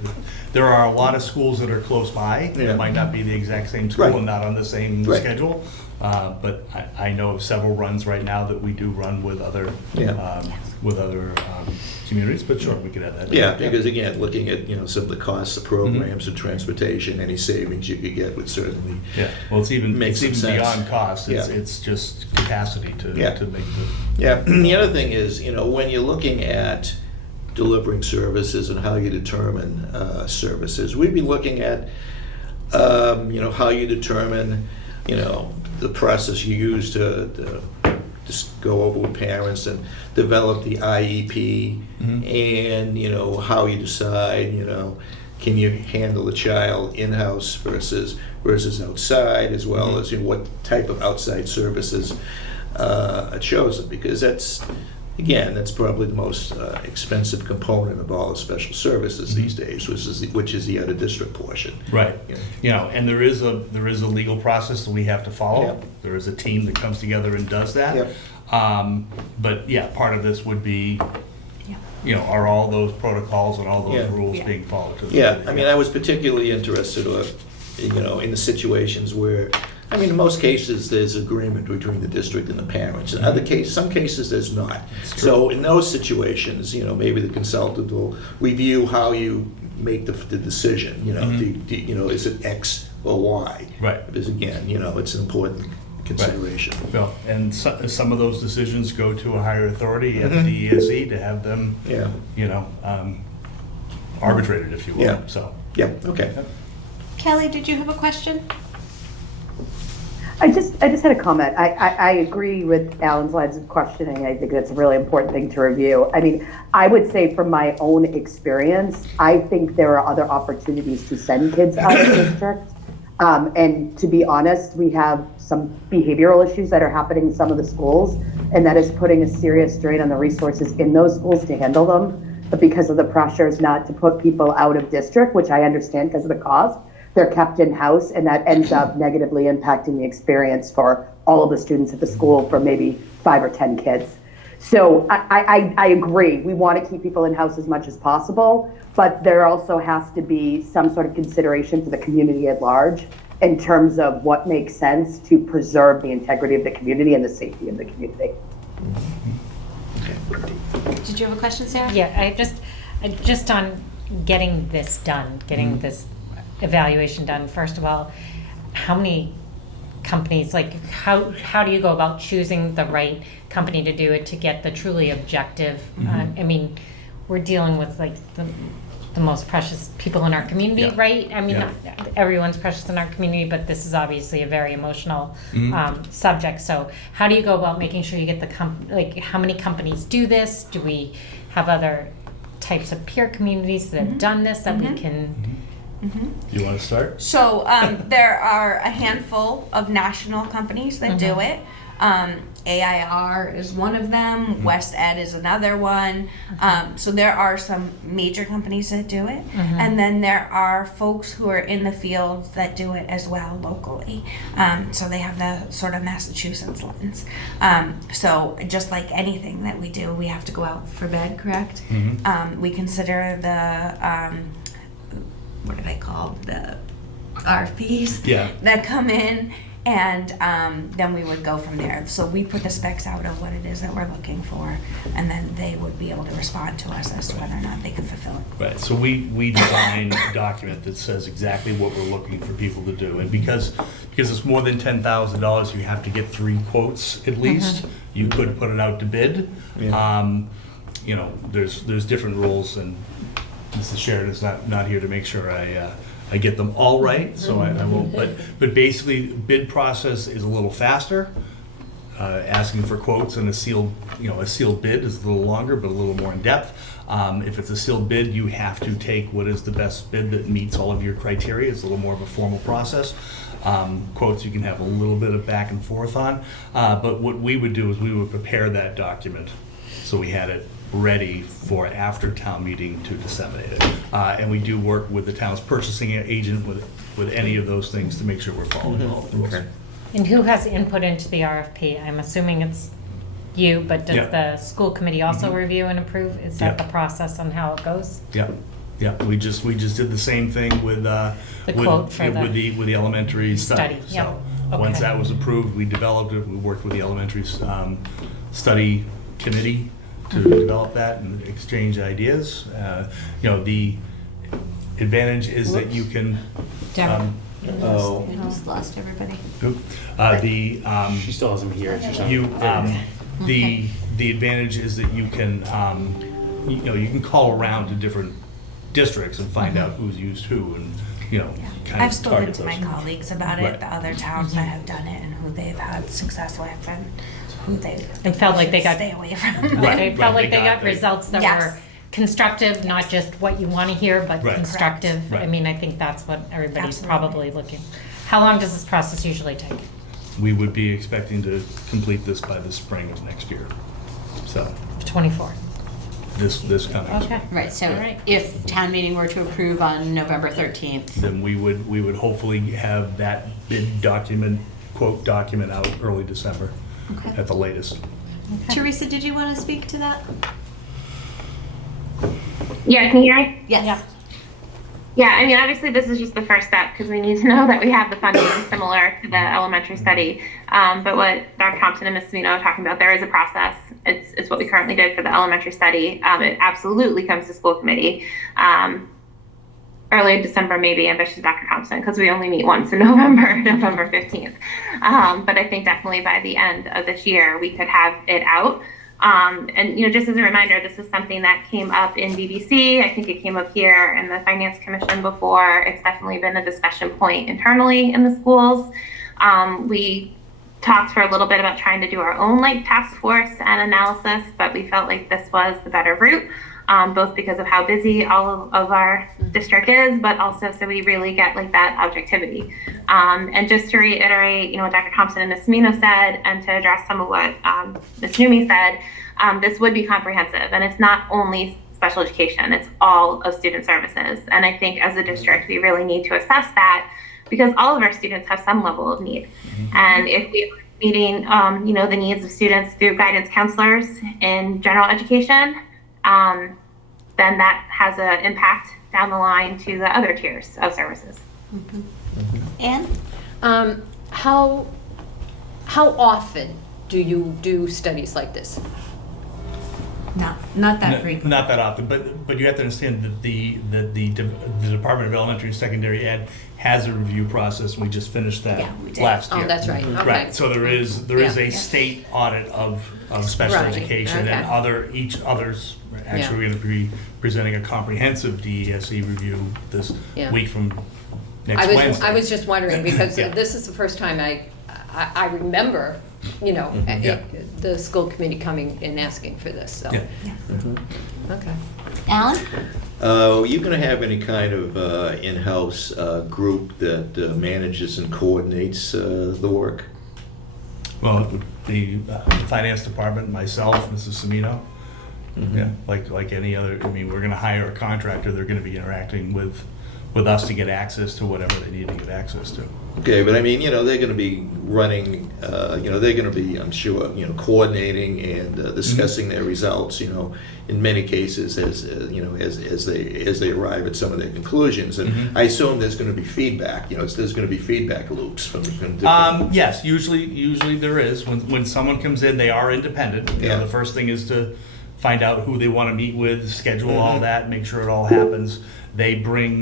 There are a lot of schools that are close by. Yeah. It might not be the exact same school Right. and not on the same Right. schedule. But I know of several runs right now that we do run with other communities. But sure, we could add that. Yeah, because again, looking at, some of the costs of programs and transportation, any savings you could get would certainly. Yeah, well, it's even Makes some sense. beyond cost. Yeah. It's just capacity to Yeah. make the. Yeah, the other thing is, when you're looking at delivering services and how you determine services, we'd be looking at, how you determine, the process you use to just go over with parents and develop the IEP, and, how you decide, can you handle the child in-house versus outside, as well as what type of outside services are chosen, because that's probably the most expensive component of all the special services these days, which is the out-of-district portion. Right. And there is a legal process that we have to follow. Yep. There is a team that comes together and does that. Yep. But yeah, part of this would be, are all those protocols and all those Yeah. rules being followed? Yeah, I was particularly interested, in the situations where, in most cases, there's agreement between the district and the parents. In other cases, some cases, there's not. So in those situations, maybe the consultant will review how you make the decision, is it X or Y? Right. Because again, it's an important consideration. Well, and some of those decisions go to a higher authority at the DESE to have them, arbitrated, if you will. Yeah. So. Yeah, okay. Kelly, did you have a question? I just had a comment. I agree with Alan's lines of questioning. I think that's a really important thing to review. I mean, I would say from my own experience, I think there are other opportunities to send kids out of district. And to be honest, we have some behavioral issues that are happening in some of the schools, and that is putting a serious strain on the resources in those schools to handle them. But because of the pressures not to put people out of district, which I understand because of the cost, they're kept in-house, and that ends up negatively impacting the experience for all of the students at the school for maybe 5 or 10 kids. So I agree. We want to keep people in-house as much as possible, but there also has to be some sort of consideration for the community at large in terms of what makes sense to preserve the integrity of the community and the safety of the community. Did you have a question, Sarah? Yeah, I just on getting this done, getting this evaluation done, first of all, how many companies, like how do you go about choosing the right company to do it to get the truly objective? I mean, we're dealing with like the most precious people in our community, Yeah. right? I mean, Yeah. everyone's precious in our community, but this is obviously a very emotional subject. So how do you go about making sure you get like how many companies do this? Do we have other types of peer communities that have done this that we can? Do you want to start? So there are a handful of national companies that do it. AIR is one of them. West Ed is another one. So there are some major companies that do it. And then there are folks who are in the field that do it as well locally. So they have the sort of Massachusetts lens. So just like anything that we do, we have to go out for bid, correct? We consider the what are they called? The RFPs that come in, and then we would go from there. So we put the specs out of what it is that we're looking for, and then they would be able to respond to us as to whether or not they can fulfill it. Right, so we design a document that says exactly what we're looking for people to do. And because it's more than $10,000, you have to get 3 quotes at least. You could put it out to bid. You know, there's different rules, and Mrs. Sheridan's not here to make sure I get them all right, so I won't. But basically, bid process is a little faster. Asking for quotes and a sealed bid is a little longer, but a little more in depth. If it's a sealed bid, you have to take what is the best bid that meets all of your criteria. It's a little more of a formal process. Quotes you can have a little bit of back and forth on, but what we would do is we would prepare that document so we had it ready for after town meeting to disseminate it. And we do work with the town's purchasing agent with any of those things to make sure we're following all of those. And who has input into the RFP? I'm assuming it's you, but does the school committee also review and approve? Is that the process on how it goes? Yeah. We just did the same thing with quote for with the elementary study. Yep. So once that was approved, we developed it. We worked with the elementary study committee to develop that and exchange ideas. The advantage is that you can. We just lost everybody. She still hasn't here. The advantage is that you can you can call around to different districts and find out who's used who and kind I've of spoken target to my those. colleagues about it, Right. the other towns that have done it and who they've had success with and who they felt like they got- stay away from. Right. They felt like they got the- results that Yes. were constructive, not just what you want to hear, but Right. constructive. Right. I mean, I think that's what everybody's Absolutely. probably looking. How long does this process usually take? We would be expecting to complete this by the spring of next year. So 24. this coming spring. Okay. Right, so Alright. if town meeting were to approve on November 13th, Then we would hopefully have that bid document, quote document out early December at the latest. Teresa, did you want to speak to that? Yeah, can you hear me? Yes. Yeah, I mean, obviously this is just the first step because we need to know that we have the funding similar to the elementary study. But what Dr. Thompson and Ms. Savino are talking about, there is a process. It's what we currently did for the elementary study. It absolutely comes to school committee. Early December, maybe ambitious Dr. Thompson, because we only meet once in November, November 15th. But I think definitely by the end of this year, we could have it out. And just as a reminder, this is something that came up in BBC. I think it came up here in the Finance Commission before. It's definitely been a discussion point internally in the schools. We talked for a little bit about trying to do our own like task force and analysis, but we felt like this was the better route, both because of how busy all of our district is, but also so we really get like that objectivity. And just to reiterate, what Dr. Thompson and Ms. Semino said, and to address some of what Ms. Numi said, this would be comprehensive, and it's not only special education, it's all of student services. And I think as a district, we really need to assess that, because all of our students have some level of need. And if we are meeting, the needs of students through guidance counselors in general education, then that has an impact down the line to the other tiers of services. Anne? How often do you do studies like this? Not that frequent. Not that often, but you have to understand that the Department of Elementary and Secondary Ed has a review process, and we just finished that last year. Oh, that's right. Okay. Right, so there is a state audit of special Right, education, okay. and others. Actually, we're going to be presenting a comprehensive DESE review this week from next Wednesday. I was just wondering, because Yeah. this is the first time I remember, the school committee coming and asking for this, so. Yeah. Okay. Alan? Are you going to have any kind of in-house group that manages and coordinates the work? Well, the finance department, myself, Mrs. Semino. Yeah, like any other, we're gonna hire a contractor, they're gonna be interacting with us to get access to whatever they need to get access to. Okay, but they're going to be running, they're going to be, I'm sure, coordinating and discussing their results, in many cases as they arrive at some of their conclusions. And I assume there's going to be feedback, there's going to be feedback loops from different. Yes, usually there is. When someone comes in, they are independent. The first thing is to find out who they want to meet with, schedule all that, make sure it all happens. They bring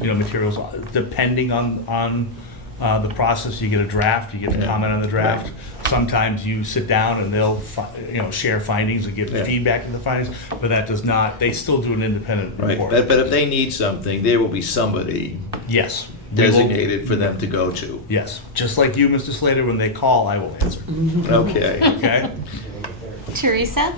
materials depending on the process. You get a draft, you get to comment on the draft. Right. Sometimes you sit down and they'll share findings and give feedback to the findings, but that does not, they still do an independent report. But if they need something, there will be somebody designated for them to go to. Yes, just like you, Mr. Slater, when they call, I will answer. Okay. Okay? Teresa?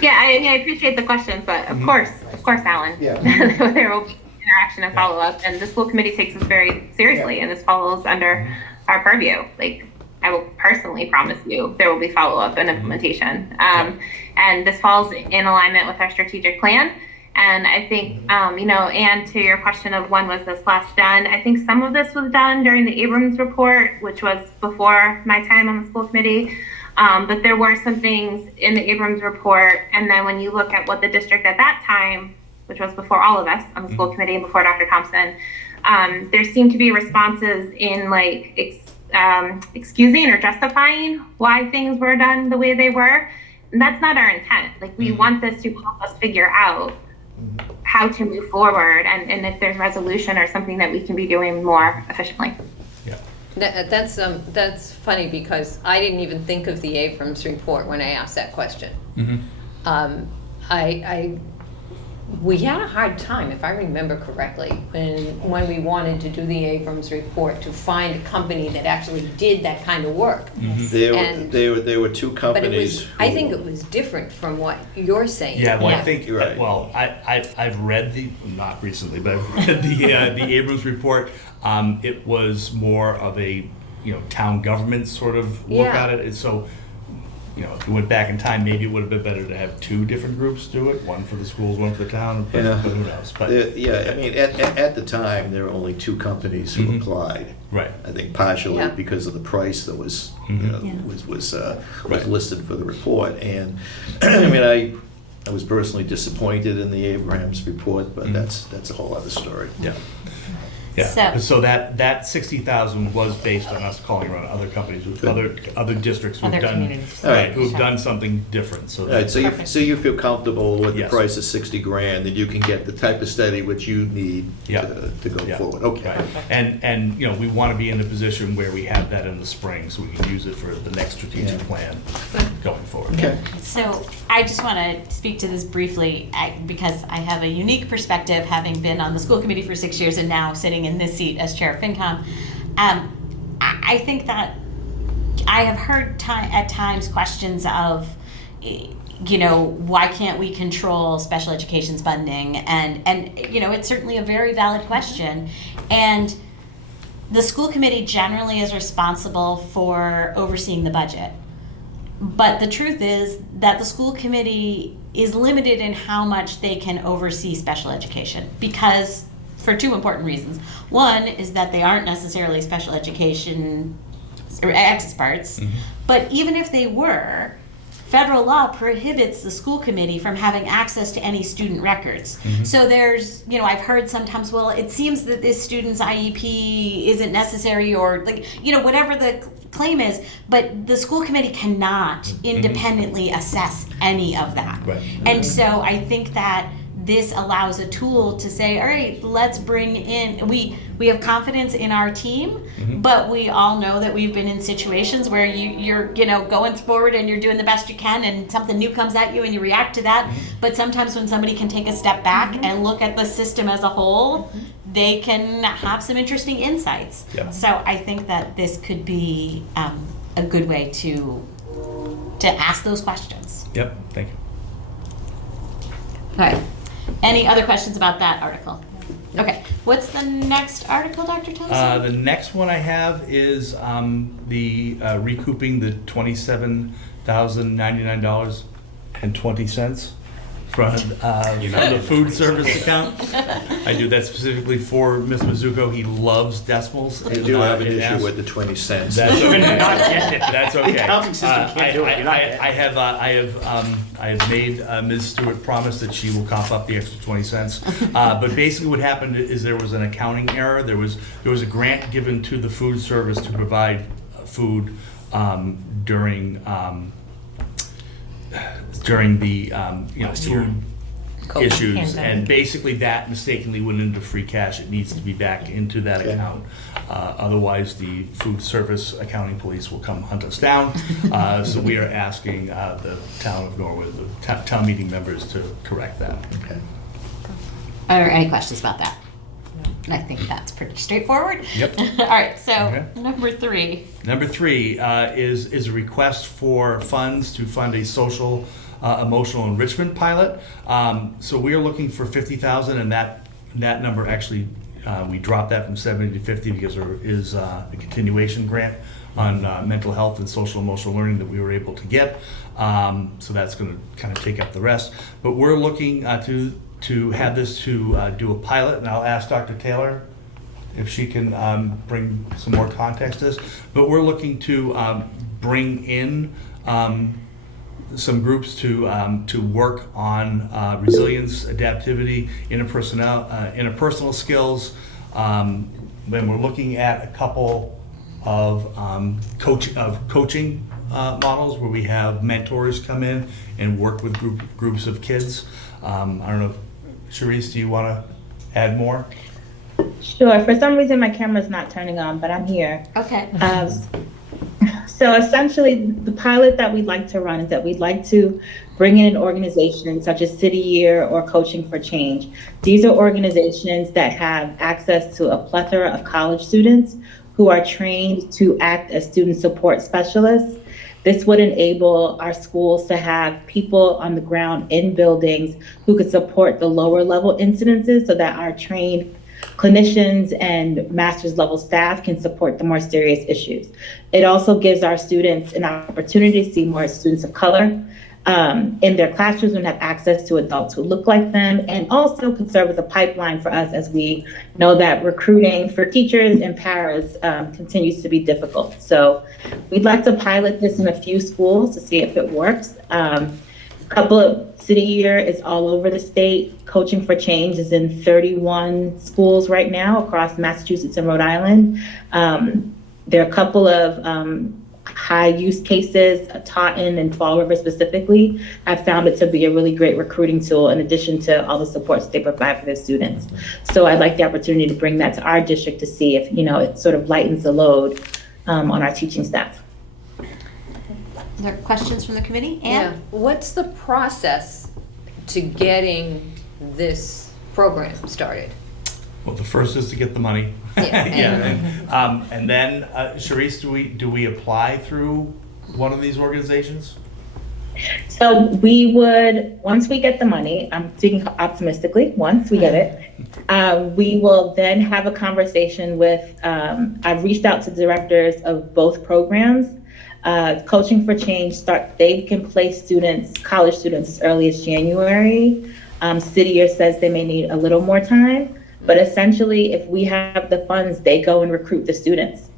I appreciate the questions, but of course, Alan. There will be interaction and follow-up, and the school committee takes this very seriously, and this falls under our purview. Like, I will personally promise you there will be follow-up and implementation. And this falls in alignment with our strategic plan. And I think, and to your question of when was this last done, I think some of this was done during the Abrams report, which was before my time on the school committee. But there were some things in the Abrams report. And then when you look at what the district at that time, which was before all of us on the school committee and before Dr. Thompson, there seemed to be responses in excusing or justifying why things were done the way they were. And that's not our intent. Like, we want this to help us figure out how to move forward and if there's resolution or something that we can be doing more efficiently. That's funny, because I didn't even think of the Abrams report when I asked that question. We had a hard time, if I remember correctly, when we wanted to do the Abrams report, to find a company that actually did that kind of work. There were two companies. I think it was different from what you're saying. Yeah, well, I think, I've read not recently, but I've read the Abrams report. It was more of a, town government sort of look at it. And so, if we went back in time, maybe it would have been better to have two different groups do it, one for the schools, one for the town, but who knows? But at the time, there were only two companies who applied. Right. I think partially because of the price that was was listed for the report. And I was personally disappointed in the Abrams report, but that's a whole other story. Yeah. So that 60,000 was based on us calling around other companies, other districts who've done something different. So you feel comfortable with the price of $60,000 that you can get the type of study which you need to go forward. Okay. Right. And we want to be in a position where we have that in the spring, so we can use it for the next strategic plan going forward. Okay. So I just want to speak to this briefly because I have a unique perspective, having been on the school committee for 6 years and now sitting in this seat as chair of FinCom, I think that I have heard at times questions of, why can't we control special education funding? And it's certainly a very valid question. And the school committee generally is responsible for overseeing the budget. But the truth is that the school committee is limited in how much they can oversee special education because for two important reasons. One is that they aren't necessarily special education or experts, but even if they were, federal law prohibits the school committee from having access to any student records. So there's, I've heard sometimes, well, it seems that this student's IEP isn't necessary or whatever the claim is, but the school committee cannot independently assess any of that. Right. And so I think that this allows a tool to say, all right, let's bring in, we have confidence in our team, but we all know that we've been in situations where you're going forward and you're doing the best you can and something new comes at you and you react to that. But sometimes when somebody can take a step back and look at the system as a whole, they can have some interesting insights. Yeah. So I think that this could be a good way to ask those questions. Yep, thank you. All right. Any other questions about that article? Okay. What's the next article, Dr. Thompson? The next one I have is the recouping the $27,099.20 from the food service account. I do that specifically for Mr. Mizuko. He loves decimals. I do have an issue with the 20 cents. That's okay. That's okay. The accounting system can't do it. You're not getting it. I have made Ms. Stewart promise that she will cough up the extra 20 cents. But basically what happened is there was an accounting error. There was a grant given to the food service to provide food during the food issues, Pandemic. and basically that mistakenly went into free cash. It needs to be back into that account. Otherwise, the food service accounting police will come hunt us down. So we are asking the town of Norwood, the town meeting members, to correct that. Okay. Are there any questions about that? I think that's pretty straightforward. Yep. All right, so Okay. number 3. Number 3 is a request for funds to fund a social emotional enrichment pilot. So we are looking for $50,000, and that number actually we dropped that from 70 to 50 because there is a continuation grant on mental health and social emotional learning that we were able to get. So that's going to kind of take up the rest. But we're looking to have this to do a pilot, and I'll ask Dr. Taylor if she can bring some more context to this. But we're looking to bring in some groups to work on resilience, adaptivity, interpersonal skills. Then we're looking at a couple of coaching models where we have mentors come in and work with groups of kids. I don't know, Charisse, do you want to add more? Sure. For some reason, my camera's not turning on, but I'm here. Okay. So essentially, the pilot that we'd like to run is that we'd like to bring in an organization such as City Year or Coaching for Change. These are organizations that have access to a plethora of college students who are trained to act as student support specialists. This would enable our schools to have people on the ground in buildings who could support the lower level incidences so that our trained clinicians and master's level staff can support the more serious issues. It also gives our students an opportunity to see more students of color in their classrooms and have access to adults who look like them, and also could serve as a pipeline for us as we know that recruiting for teachers and paras continues to be difficult. So we'd like to pilot this in a few schools to see if it works. A couple of City Year is all over the state. Coaching for Change is in 31 schools right now across Massachusetts and Rhode Island. There are a couple of high use cases, Taunton and Fall River specifically. I've found it to be a really great recruiting tool in addition to all the supports they provide for their students. So I'd like the opportunity to bring that to our district to see if, it sort of lightens the load on our teaching staff. Are there questions from the committee? Yeah. Anne? What's the process to getting this program started? Well, the first is to get the money. Yeah. And then, Sharice, do we apply through one of these organizations? So we would, once we get the money, I'm speaking optimistically, once we get it, we will then have a conversation with, I've reached out to directors of both programs. Coaching for Change they can place students, college students, as early as January. City Year says they may need a little more time, but essentially if we have the funds, they go and recruit the students.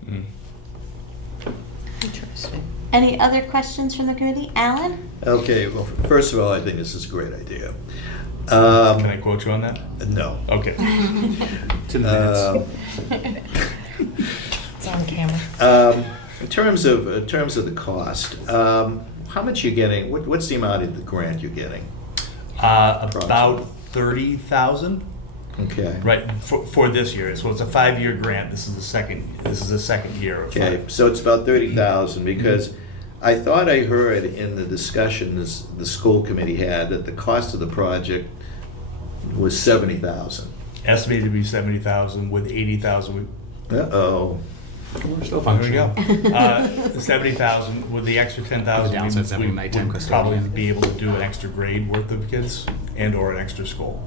Any other questions from the committee? Alan? Okay, well, first of all, I think this is a great idea. Can I quote you on that? No. Okay. To the minutes. It's on camera. In terms of the cost, how much you getting? What's the amount of the grant you're getting? About 30,000. Okay. Right, for this year. So it's a 5-year grant. This is the second year. Of Okay, so it's about 30,000 because I thought I heard in the discussions the school committee had that the cost of the project was 70,000. Estimated to be 70,000 with 80,000. Uh-oh. We're still There we functioning. go. 70,000 with the extra 10,000. Downside is that we we might time would probably custodian. be able to do an extra grade worth of kids and or an extra school.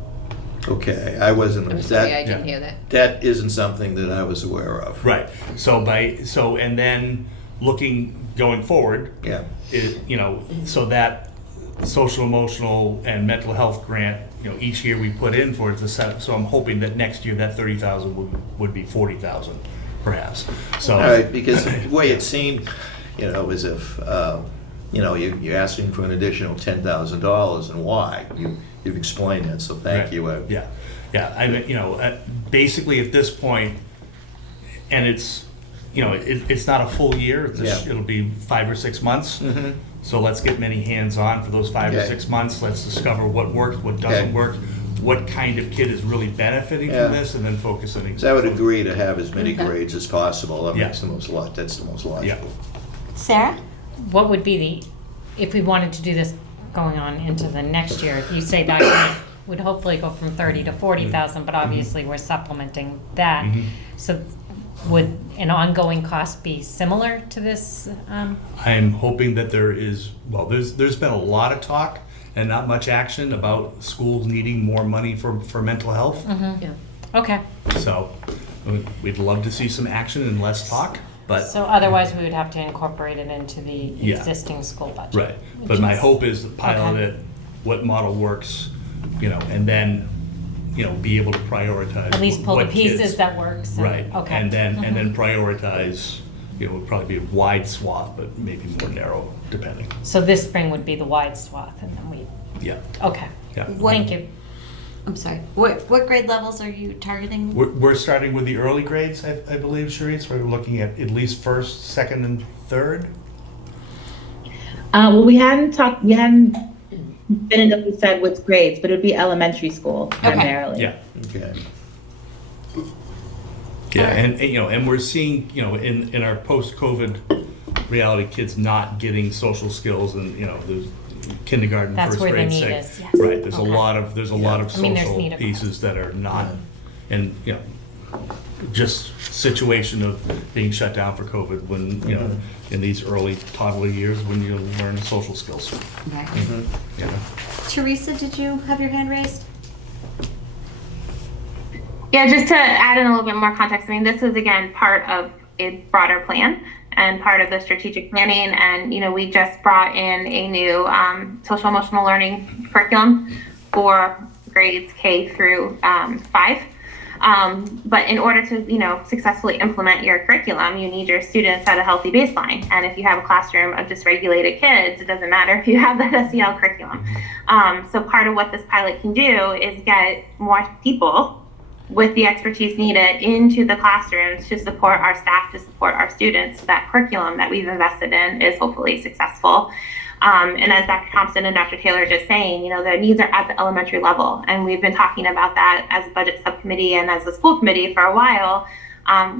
Okay, I wasn't. I'm sorry, I That, didn't hear that. that isn't something that I was aware of. Right. So and then looking going forward, Yeah. so that social, emotional, and mental health grant, each year we put in for it to set. So I'm hoping that next year that 30,000 would be 40,000, perhaps. So. All right, because the way it seemed, as if, you're asking for an additional $10,000 and why. You've explained that, so thank Right. you. Yeah. I mean, basically at this point, and it's, it's not a full year. It'll be 5 or 6 months. Mm-hmm. So let's get many hands on for those 5 or Okay. 6 months. Let's discover what works, what doesn't Okay. work, what kind of kid is really benefiting Yeah. from this, and then focus on. So I would agree to have as many Okay. grades as possible. That Yeah. makes that's the most logical. Yeah. Sarah? What would be if we wanted to do this going on into the next year? If you say that grant would hopefully go from 30 to 40,000, but obviously we're supplementing that. Mhm. So would an ongoing cost be similar to this? I'm hoping that there's been a lot of talk and not much action about schools needing more money for mental health. Yeah. Okay. So we'd love to see some action and less talk, but. So otherwise, we would have to incorporate it into the Yeah. existing school budget. Right, but my hope is to pilot Okay. it, what model works, and then, be able to prioritize. At least pull the what pieces kids- that works. and- Right, Okay. and then prioritize, would probably be a wide swath, but maybe more narrow, depending. So this spring would be the wide swath, and then we. Yeah, Okay. yeah. Thank you. I'm sorry. What grade levels are you targeting? We're starting with the early grades, I believe, Sharice. We're looking at least first, second, and third. Well, we hadn't definitively said which grades, but it would be elementary school primarily. Yeah. Okay. Yeah, and we're seeing, in our post-COVID reality, kids not getting social skills and, the kindergarten, That's first where the grade, need second. is, yes. Right, there's a Okay. lot of I mean, there's social need of pieces that are not, and, just situation of being shut down for COVID when, in these early toddler years when you learn social skills. Right. You know? Teresa, did you have your hand raised? Yeah, just to add in a little bit more context, I mean, this is again part of a broader plan and part of the strategic planning. And, we just brought in a new social emotional learning curriculum for grades K through 5. But in order to, successfully implement your curriculum, you need your students at a healthy baseline. And if you have a classroom of dysregulated kids, it doesn't matter if you have that SEL curriculum. So part of what this pilot can do is get more people with the expertise needed into the classrooms to support our staff, to support our students. So that curriculum that we've invested in is hopefully successful. And as Dr. Thompson and Dr. Taylor are just saying, the needs are at the elementary level. And we've been talking about that as a budget subcommittee and as a school committee for a while.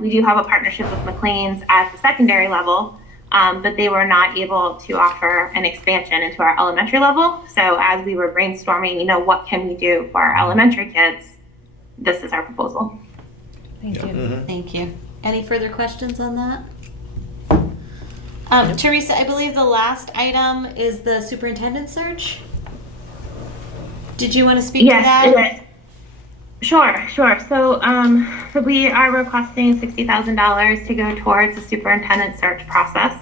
We do have a partnership with McLean's at the secondary level, but they were not able to offer an expansion into our elementary level. So as we were brainstorming, what can we do for our elementary kids, this is our proposal. Thank you. Mhm. Thank you. Any further questions on that? Teresa, I believe the last item is the superintendent search. Did you want to speak to that? Yes, it is. Sure. So we are requesting $60,000 to go towards the superintendent search process.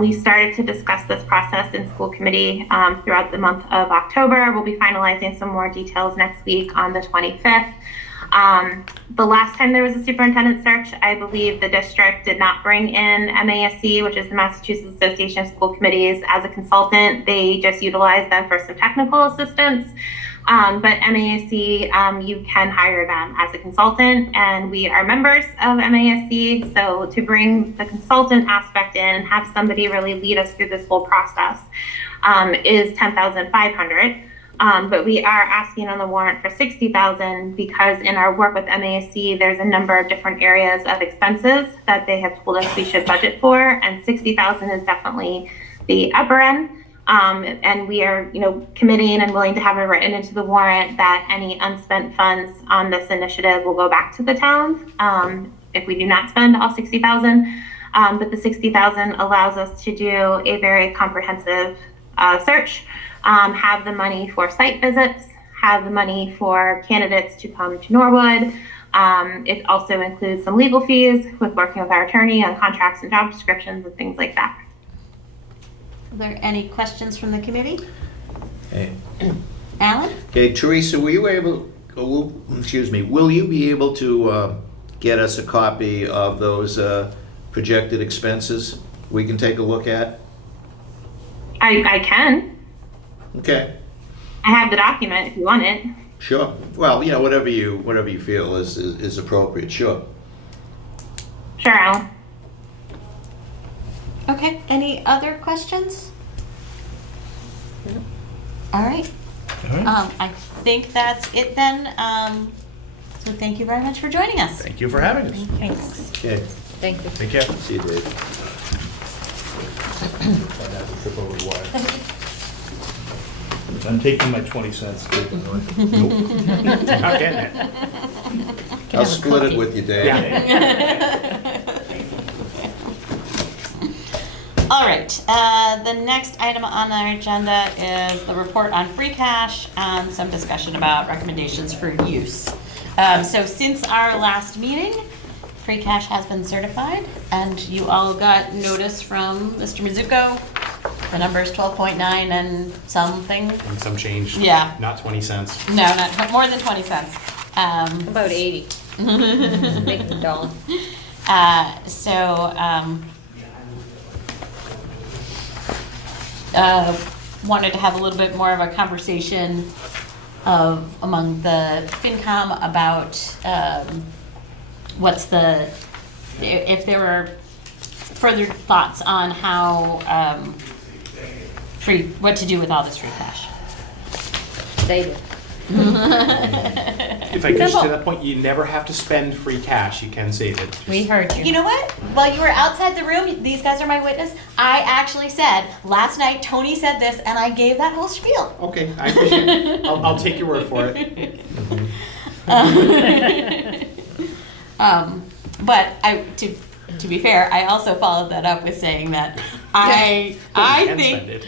We started to discuss this process in school committee throughout the month of October. We'll be finalizing some more details next week on the 25th. The last time there was a superintendent search, I believe the district did not bring in MASC, which is the Massachusetts Association of School Committees, as a consultant. They just utilized them for some technical assistance. But MASC, you can hire them as a consultant, and we are members of MASC. So to bring the consultant aspect in and have somebody really lead us through this whole process is $10,500. But we are asking on the warrant for $60,000 because in our work with MASC, there's a number of different areas of expenses that they have told us we should budget for, and $60,000 is definitely the upper end. And we are, committing and willing to have it written into the warrant that any unspent funds on this initiative will go back to the town if we do not spend all $60,000. But the $60,000 allows us to do a very comprehensive search. Have the money for site visits, have the money for candidates to come to Norwood. It also includes some legal fees with working with our attorney on contracts and job descriptions and things like that. Are there any questions from the committee? Okay. Alan? Okay, Teresa, will you be able to get us a copy of those projected expenses we can take a look at? I can. Okay, I have the document if you want it. sure. Well, whatever you feel is appropriate, sure. Sure, Alan. Okay, any other questions? All right. I think that's it then. So thank you very much for joining us. Thank you for having us. Thanks. Okay, Thank you. Take care. see you, Dave. I'm taking my 20 cents. Nope. Not getting it. I'll split it with you, Dave. All right, the next item on our agenda is the report on free cash and some discussion about recommendations for use. So since our last meeting, free cash has been certified, and you all got notice from Mr. Mizuko. The number is 12.9 and something. And some change. Yeah. Not 20 cents. No, not more than 20 cents. About 80. Make it a dollar. Wanted to have a little bit more of a conversation among the FinCom about if there were further thoughts on how what to do with all this free cash. Save it. If I get you to that point, you never have to spend free cash. You can save it. We heard you. You know what? While you were outside the room, these guys are my witness, I actually said, last night, Tony said this, and I gave that whole spiel. Okay, I appreciate it. I'll take your word for it. But to be fair, I also followed that up with saying that I think Spend it.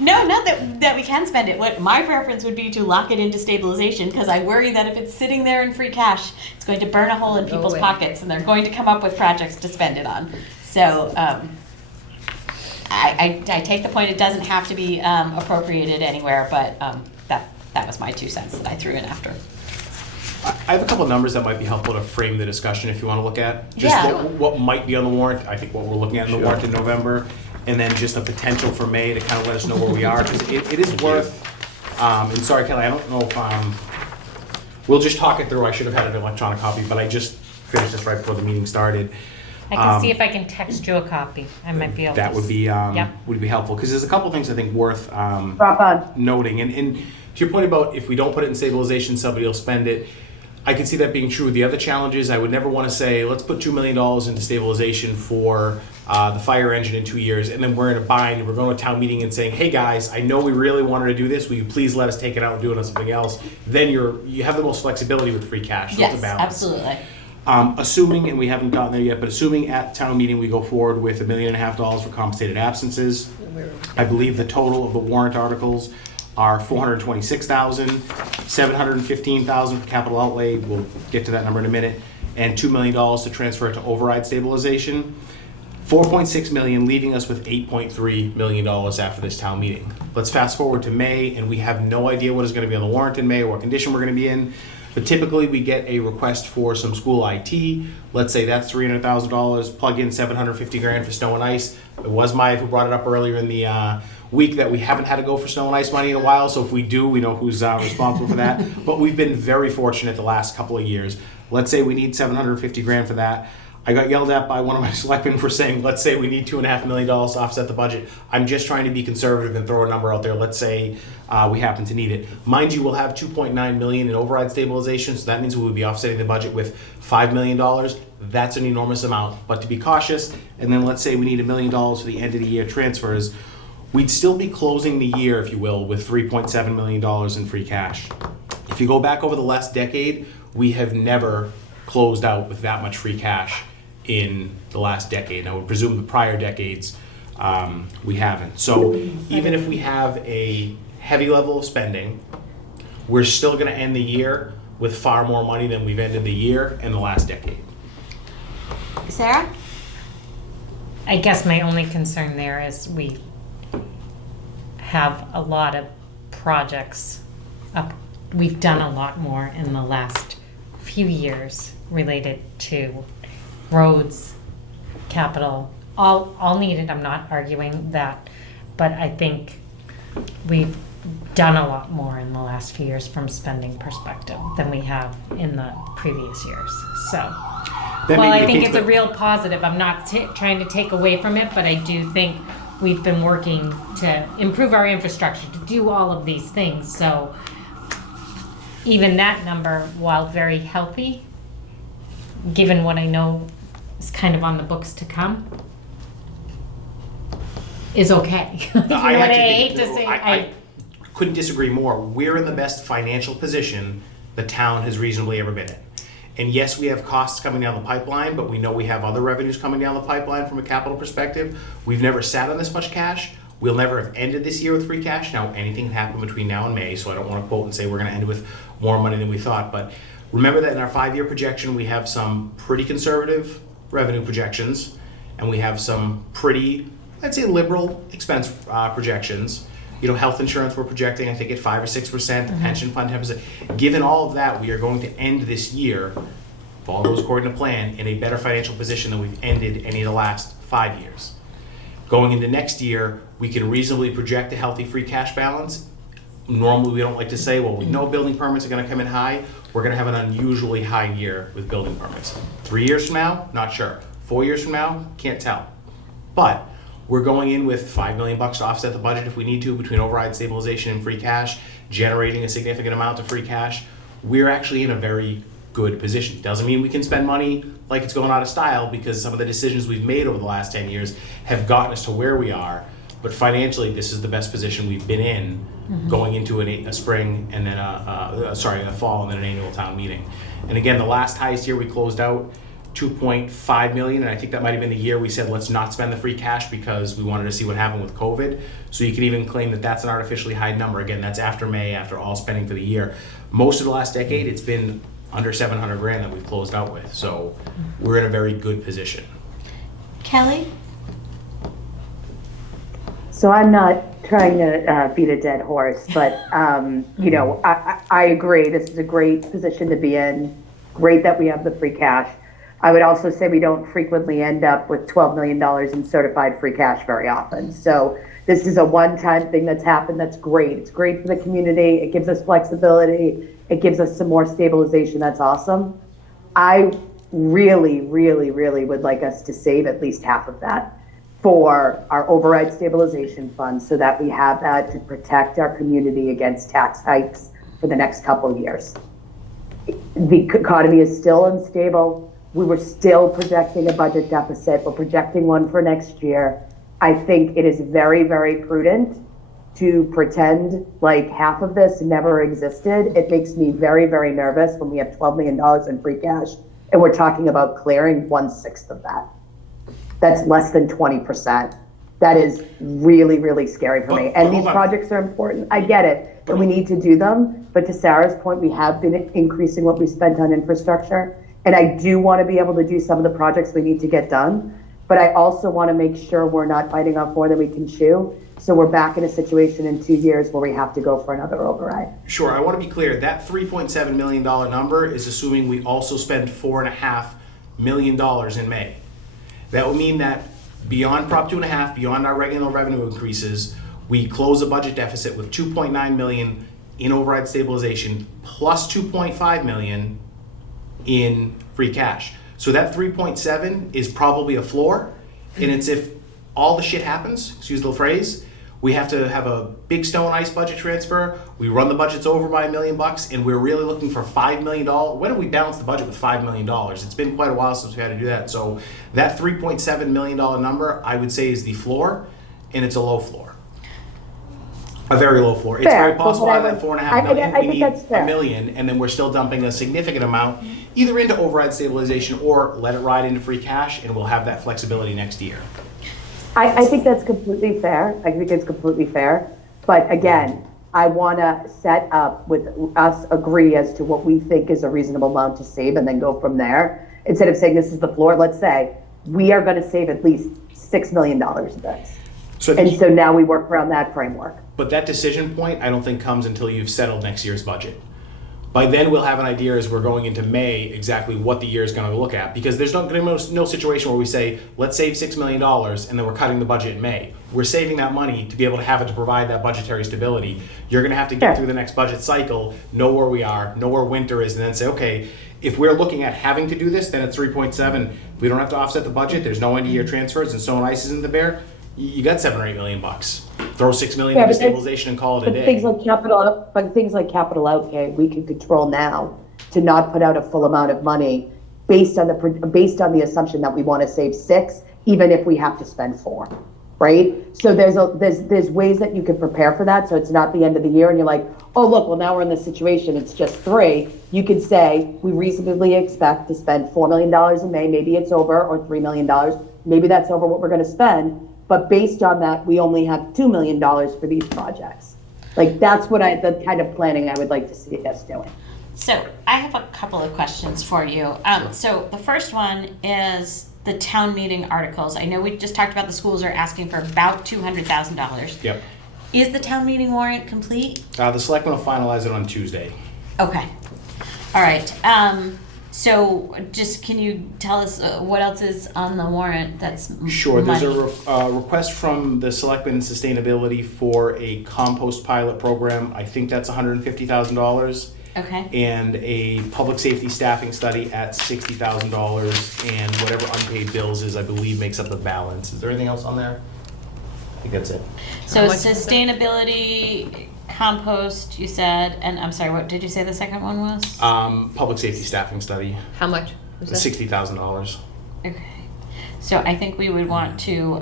no, not that we can spend it. What my preference would be to lock it into stabilization, because I worry that if it's sitting there in free cash, it's going to burn a hole in people's pockets, and they're going to come up with projects to spend it on. So I take the point. It doesn't have to be appropriated anywhere, but that was my 2 cents that I threw in after. I have a couple of numbers that might be helpful to frame the discussion if you want to look at. Just Yeah. what might be on the warrant. I think what we're looking at in the warrant in November. And then just the potential for May to kind of let us know where we are. 'Cause it is worth, and sorry, Kelly, I don't know if, we'll just talk it through. I should have had an electronic copy, but I just finished this right before the meeting started. I can see if I can text you a copy. I might be able to. That would be, would be helpful. Because there's a couple things I think worth Drop on. noting. And to your point about if we don't put it in stabilization, somebody will spend it. I can see that being true. The other challenge is I would never want to say, let's put $2 million into stabilization for the fire engine in 2 years, and then we're in a bind, and we're going to town meeting and saying, hey guys, I know we really wanted to do this, will you please let us take it out and do it on something else? Then you have the most flexibility with free cash. So it's Yes, a balance. absolutely. Assuming, and we haven't gotten there yet, but assuming at town meeting we go forward with $1.5 million for compensated absences, I believe the total of the warrant articles are $426,000, $715,000 for capital outlay, we'll get to that number in a minute, and $2 million to transfer to override stabilization. $4.6 million, leaving us with $8.3 million after this town meeting. Let's fast forward to May, and we have no idea what is going to be on the warrant in May or what condition we're going to be in. But typically, we get a request for some school IT. Let's say that's $300,000. Plug in $750,000 for snow and ice. It was Maya who brought it up earlier in the week that we haven't had to go for snow and ice money in a while. So if we do, we know who's responsible for that. But we've been very fortunate the last couple of years. Let's say we need $750,000 for that. I got yelled at by one of my selectmen for saying, let's say we need $2.5 million to offset the budget. I'm just trying to be conservative and throw a number out there. Let's say we happen to need it. Mind you, we'll have $2.9 million in override stabilization, so that means we would be offsetting the budget with $5 million. That's an enormous amount, but to be cautious, and then let's say we need $1 million for the end of the year transfers, we'd still be closing the year, if you will, with $3.7 million in free cash. If you go back over the last decade, we have never closed out with that much free cash in the last decade. I would presume the prior decades we haven't. So even if we have a heavy level of spending, we're still going to end the year with far more money than we've ended the year in the last decade. Sarah? I guess my only concern there is we have a lot of projects up. We've done a lot more in the last few years related to roads, capital, all needed. I'm not arguing that, but I think we've done a lot more in the last few years from spending perspective than we have in the previous years. So, well, I think it's a real positive. I'm not trying to take away from it, but I do think we've been working to improve our infrastructure, to do all of these things. So even that number, while very healthy, given what I know is kind of on the books to come, is okay. I couldn't disagree more. We're in the best financial position the town has reasonably ever been in. And yes, we have costs coming down the pipeline, but we know we have other revenues coming down the pipeline from a capital perspective. We've never sat on this much cash. We'll never have ended this year with free cash. Now, anything can happen between now and May, so I don't want to quote and say we're going to end with more money than we thought. But remember that in our 5-year projection, we have some pretty conservative revenue projections, and we have some pretty, I'd say, liberal expense projections. You know, health insurance we're projecting, I think, at 5 or 6%, the pension fund 10%. Given all of that, we are going to end this year, if all goes according to plan, in a better financial position than we've ended any of the last 5 years. Going into next year, we can reasonably project a healthy free cash balance. Normally, we don't like to say, well, we know building permits are going to come in high. We're going to have an unusually high year with building permits. 3 years from now, not sure. 4 years from now, can't tell. But we're going in with $5 million to offset the budget if we need to between override stabilization and free cash, generating a significant amount of free cash. We're actually in a very good position. Doesn't mean we can spend money like it's going out of style, because some of the decisions we've made over the last 10 years have gotten us to where we are. But financially, this is the best position we've been in going into a spring and then a fall and then an annual town meeting. And again, the last highest year we closed out $2.5 million, and I think that might have been the year we said let's not spend the free cash because we wanted to see what happened with COVID. So you can even claim that that's an artificially high number. Again, that's after May, after all spending for the year. Most of the last decade, it's been under $700,000 that we've closed out with. So we're in a very good position. Kelly? So I'm not trying to beat a dead horse, but you know, I agree. This is a great position to be in. Great that we have the free cash. I would also say we don't frequently end up with $12 million in certified free cash very often. So this is a one-time thing that's happened. That's great. It's great for the community. It gives us flexibility. It gives us some more stabilization. That's awesome. I really, really, really would like us to save at least half of that for our override stabilization fund, so that we have that to protect our community against tax hikes for the next couple of years. the economy is still unstable. We were still projecting a budget deficit. We're projecting one for next year. I think it is very, very prudent to pretend like half of this never existed. It makes me very, very nervous when we have $12 million in free cash and we're talking about clearing 1/6 of that. That's less than 20%. That is really, really scary for me. And these projects are important. I get it, and we need to do them. But to Sarah's point, we have been increasing what we spent on infrastructure. And I do want to be able to do some of the projects we need to get done. But I also want to make sure we're not biting off more than we can chew. So we're back in a situation in 2 years where we have to go for another override. Sure, I want to be clear, that $3.7 million number is assuming we also spend $4.5 million in May. That would mean that beyond Prop 2.5, beyond our regular revenue increases, we close a budget deficit with $2.9 million in override stabilization plus $2.5 million in free cash. So that 3.7 is probably a floor, and it's if all the shit happens, excuse the phrase, we have to have a big stone ice budget transfer, we run the budgets over by $1 million, and we're really looking for $5 million. When did we balance the budget with $5 million? It's been quite a while since we had to do that. So that $3.7 million number, I would say, is the floor, and it's a low floor. A very low floor. It's very possible out of that $4.5 million, we need $1 million, and then we're still dumping a significant amount either into override stabilization or let it ride into free cash, and we'll have that flexibility next year. I think that's completely fair. I think it's completely fair. But again, I want to set up with us agree as to what we think is a reasonable amount to save and then go from there. Instead of saying this is the floor, let's say we are going to save at least $6 million of this. So now we work around that framework. But that decision point, I don't think comes until you've settled next year's budget. By then, we'll have an idea as we're going into May exactly what the year is going to look at. Because there's no situation where we say, let's save $6 million and then we're cutting the budget in May. We're saving that money to be able to have it to provide that budgetary stability. You're going to have to get through the next budget cycle, know where we are, know where winter is, and then say, okay, if we're looking at having to do this, then it's 3.7. We don't have to offset the budget. There's no end of year transfers and snow and ice is in the bear. You got $7 or $8 million. Throw $6 million into stabilization and call it a day. Things like capital outlay, we can control now to not put out a full amount of money based on the assumption that we want to save 6, even if we have to spend 4, right? So there's ways that you can prepare for that. So it's not the end of the year and you're like, oh look, well now we're in this situation. It's just 3. You can say we reasonably expect to spend $4 million in May. Maybe it's over, or $3 million. Maybe that's over what we're going to spend. But based on that, we only have $2 million for these projects. Like that's the kind of planning I would like to see us doing. So I have a couple of questions for you. So the first one is the town meeting articles. I know we just talked about the schools are asking for about $200,000. Yep. Is the town meeting warrant complete? The selectmen will finalize it on Tuesday. Okay. All right. So just can you tell us what else is on the warrant that's Sure. money? There's a request from the Selectmen and Sustainability for a compost pilot program. I think that's $150,000. Okay. And a public safety staffing study at $60,000. And whatever unpaid bills is, I believe, makes up the balance. Is there anything else on there? I think that's it. So sustainability, compost, you said, and I'm sorry, what did you say the second one was? Public safety staffing study. How much was that? $60,000. Okay. So I think we would want to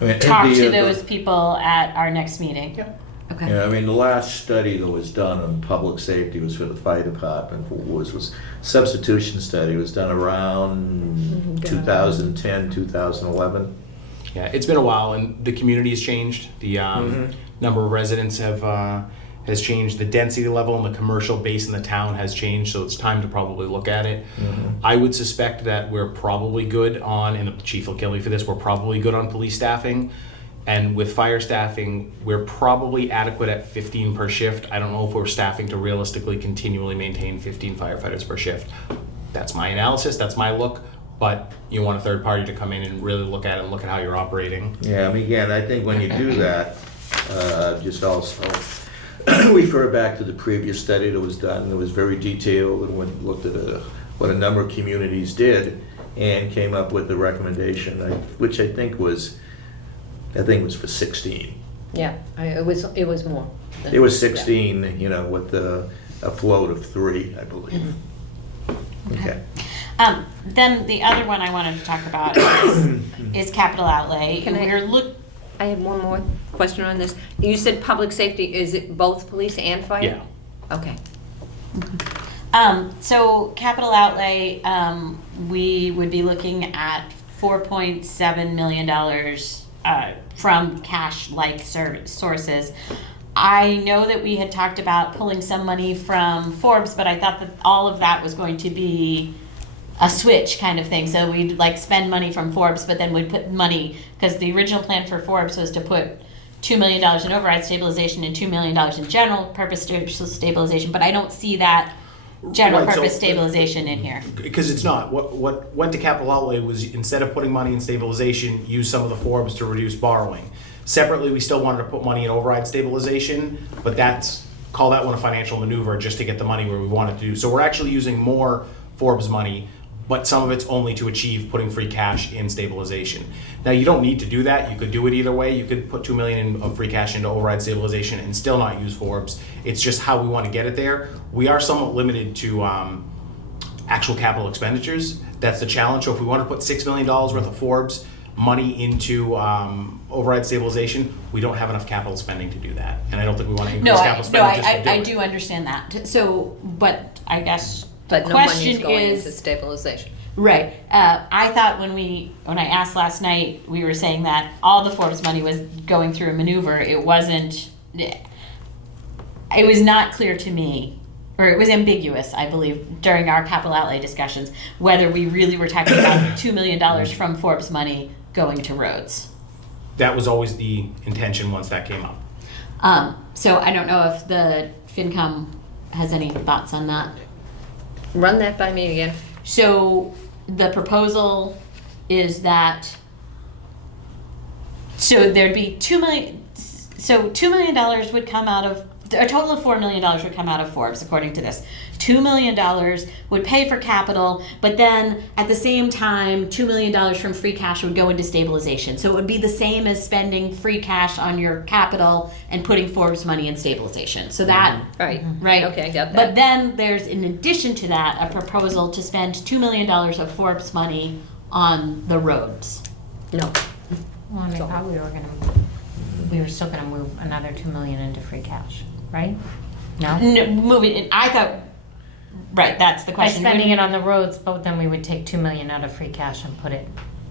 mean, talk to those people at our next meeting. Yeah. Okay. Yeah, I mean, the last study that was done on public safety was for the fire department, was substitution study, was done around 2010, 2011. Yeah, it's been a while, and the community has changed. The number of residents has changed. The density level and the commercial base in the town has changed, so it's time to probably look at it. I would suspect that we're probably good on, and the chief will kill me for this, we're probably good on police staffing. And with fire staffing, we're probably adequate at 15 per shift. I don't know if we're staffing to realistically continually maintain 15 firefighters per shift. That's my analysis, that's my look. But you want a third party to come in and really look at it and look at how you're operating. Yeah, I mean, again, I think when you do that, just also refer back to the previous study that was done. That was very detailed and looked at what a number of communities did and came up with the recommendation, which I think was for 16. Yeah, it was more. It was 16, with the a float of 3, I believe. Okay. Then the other one I wanted to talk about is capital outlay. Can I- I have one more question on this. You said public safety, is it both police and fire? Yeah. Okay. So capital outlay, we would be looking at $4.7 million from cash-like sources. I know that we had talked about pulling some money from Forbes, but I thought that all of that was going to be a switch kind of thing. So we'd like spend money from Forbes, but then we'd put money, because the original plan for Forbes was to put $2 million in override stabilization and $2 million in general purpose stabilization, but I don't see that general Right, so- purpose stabilization in here. Because it's not. What went to capital outlay was, instead of putting money in stabilization, use some of the Forbes to reduce borrowing. Separately, we still wanted to put money in override stabilization, but call that one a financial maneuver just to get the money where we wanted to do. So we're actually using more Forbes money, but some of it's only to achieve putting free cash in stabilization. Now, you don't need to do that. You could do it either way. You could put $2 million of free cash into override stabilization and still not use Forbes. It's just how we want to get it there. We are somewhat limited to actual capital expenditures. That's the challenge. So if we want to put $6 million worth of Forbes money into override stabilization, we don't have enough capital spending to do that. And I don't think we want to increase capital spending just to do I it. do understand that. So, but I guess But the no money's question going into is, stabilization. right, I thought when I asked last night, we were saying that all the Forbes money was going through a maneuver. It was not clear to me, or it was ambiguous, I believe, during our capital outlay discussions, whether we really were talking about $2 million from Forbes money going to roads. That was always the intention once that came up. So I don't know if the FinCom has any thoughts on that. Run that by me again. So the proposal is that, so there'd be $2 million would come out of, a total of $4 million would come out of Forbes, according to this. $2 million would pay for capital, but then at the same time, $2 million from free cash would go into stabilization. So it would be the same as spending free cash on your capital and putting Forbes money in stabilization. So that, Right. right? Okay, I got that. But then there's, in addition to that, a proposal to spend $2 million of Forbes money on the roads. No. Well, and I thought we were still gonna move another 2 million into free cash, right? No? I thought, right, that's the By question. spending it on the roads, but then we would take 2 million out of free cash and put it.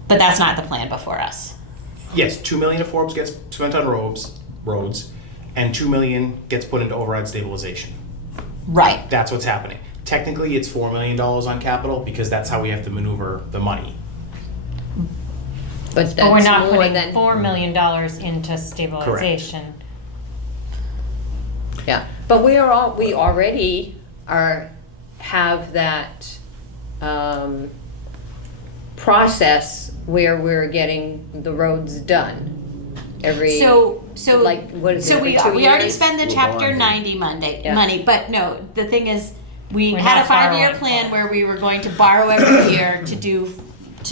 But that's not the plan before us. Yes, $2 million of Forbes gets spent on roads, and $2 million gets put into override stabilization. Right. That's what's happening. Technically, it's $4 million on capital because that's how we have to maneuver the money. But But we're that's not more putting than, $4 million into stabilization. yeah. But we already have that process where we're getting the roads done every. So like, what is it, so every we 2 already years? spend the We're Chapter bonding. 90 Yeah. money, but no, the thing is, we We're had a not 5-year borrowing plan for it. where we were going to borrow every year to do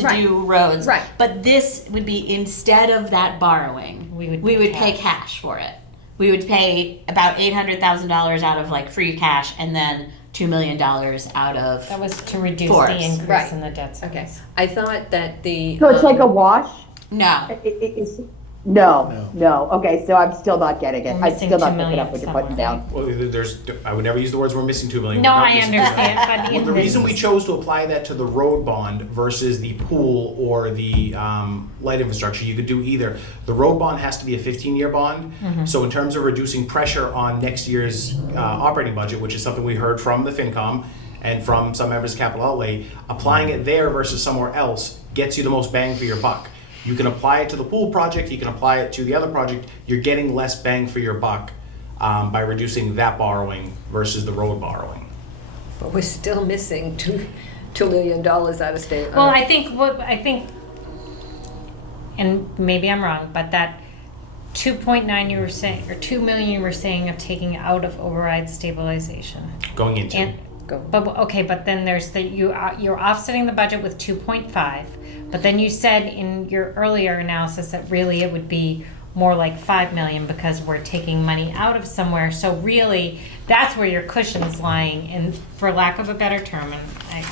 Right. roads. Right. But this would be, instead of that borrowing, We would pay pay cash for it. We would pay about $800,000 out of like free cash, and then $2 million out of. That was to reduce Forbes. the increase Right. in the debt service. Okay. I thought that the. So it's like a wash? No. No. Okay, so I'm still not getting it. We're I'm missing still 2 not picking million up what you're putting somewhere. down. Well, I would never use the words we're missing $2 million. No, We're not I missing $2 understand, million. but Well, in the this- reason we chose to apply that to the road bond versus the pool or the light infrastructure, you could do either. The road bond has to be a 15-year bond. So in terms of reducing pressure on next year's operating budget, which is something we heard from the FinCom and from some members of Capital Outlay, applying it there versus somewhere else gets you the most bang for your buck. You can apply it to the pool project, you can apply it to the other project, you're getting less bang for your buck by reducing that borrowing versus the road borrowing. But we're still missing $2 million out of state. Well, I think, and maybe I'm wrong, but that 2.9 you were saying, or 2 million you were saying of taking out of override stabilization. Going into. And, but, okay, but then there's you're offsetting the budget with 2.5, but then you said in your earlier analysis that really it would be more like 5 million because we're taking money out of somewhere. So really, that's where your cushion's lying, and for lack of a better term, and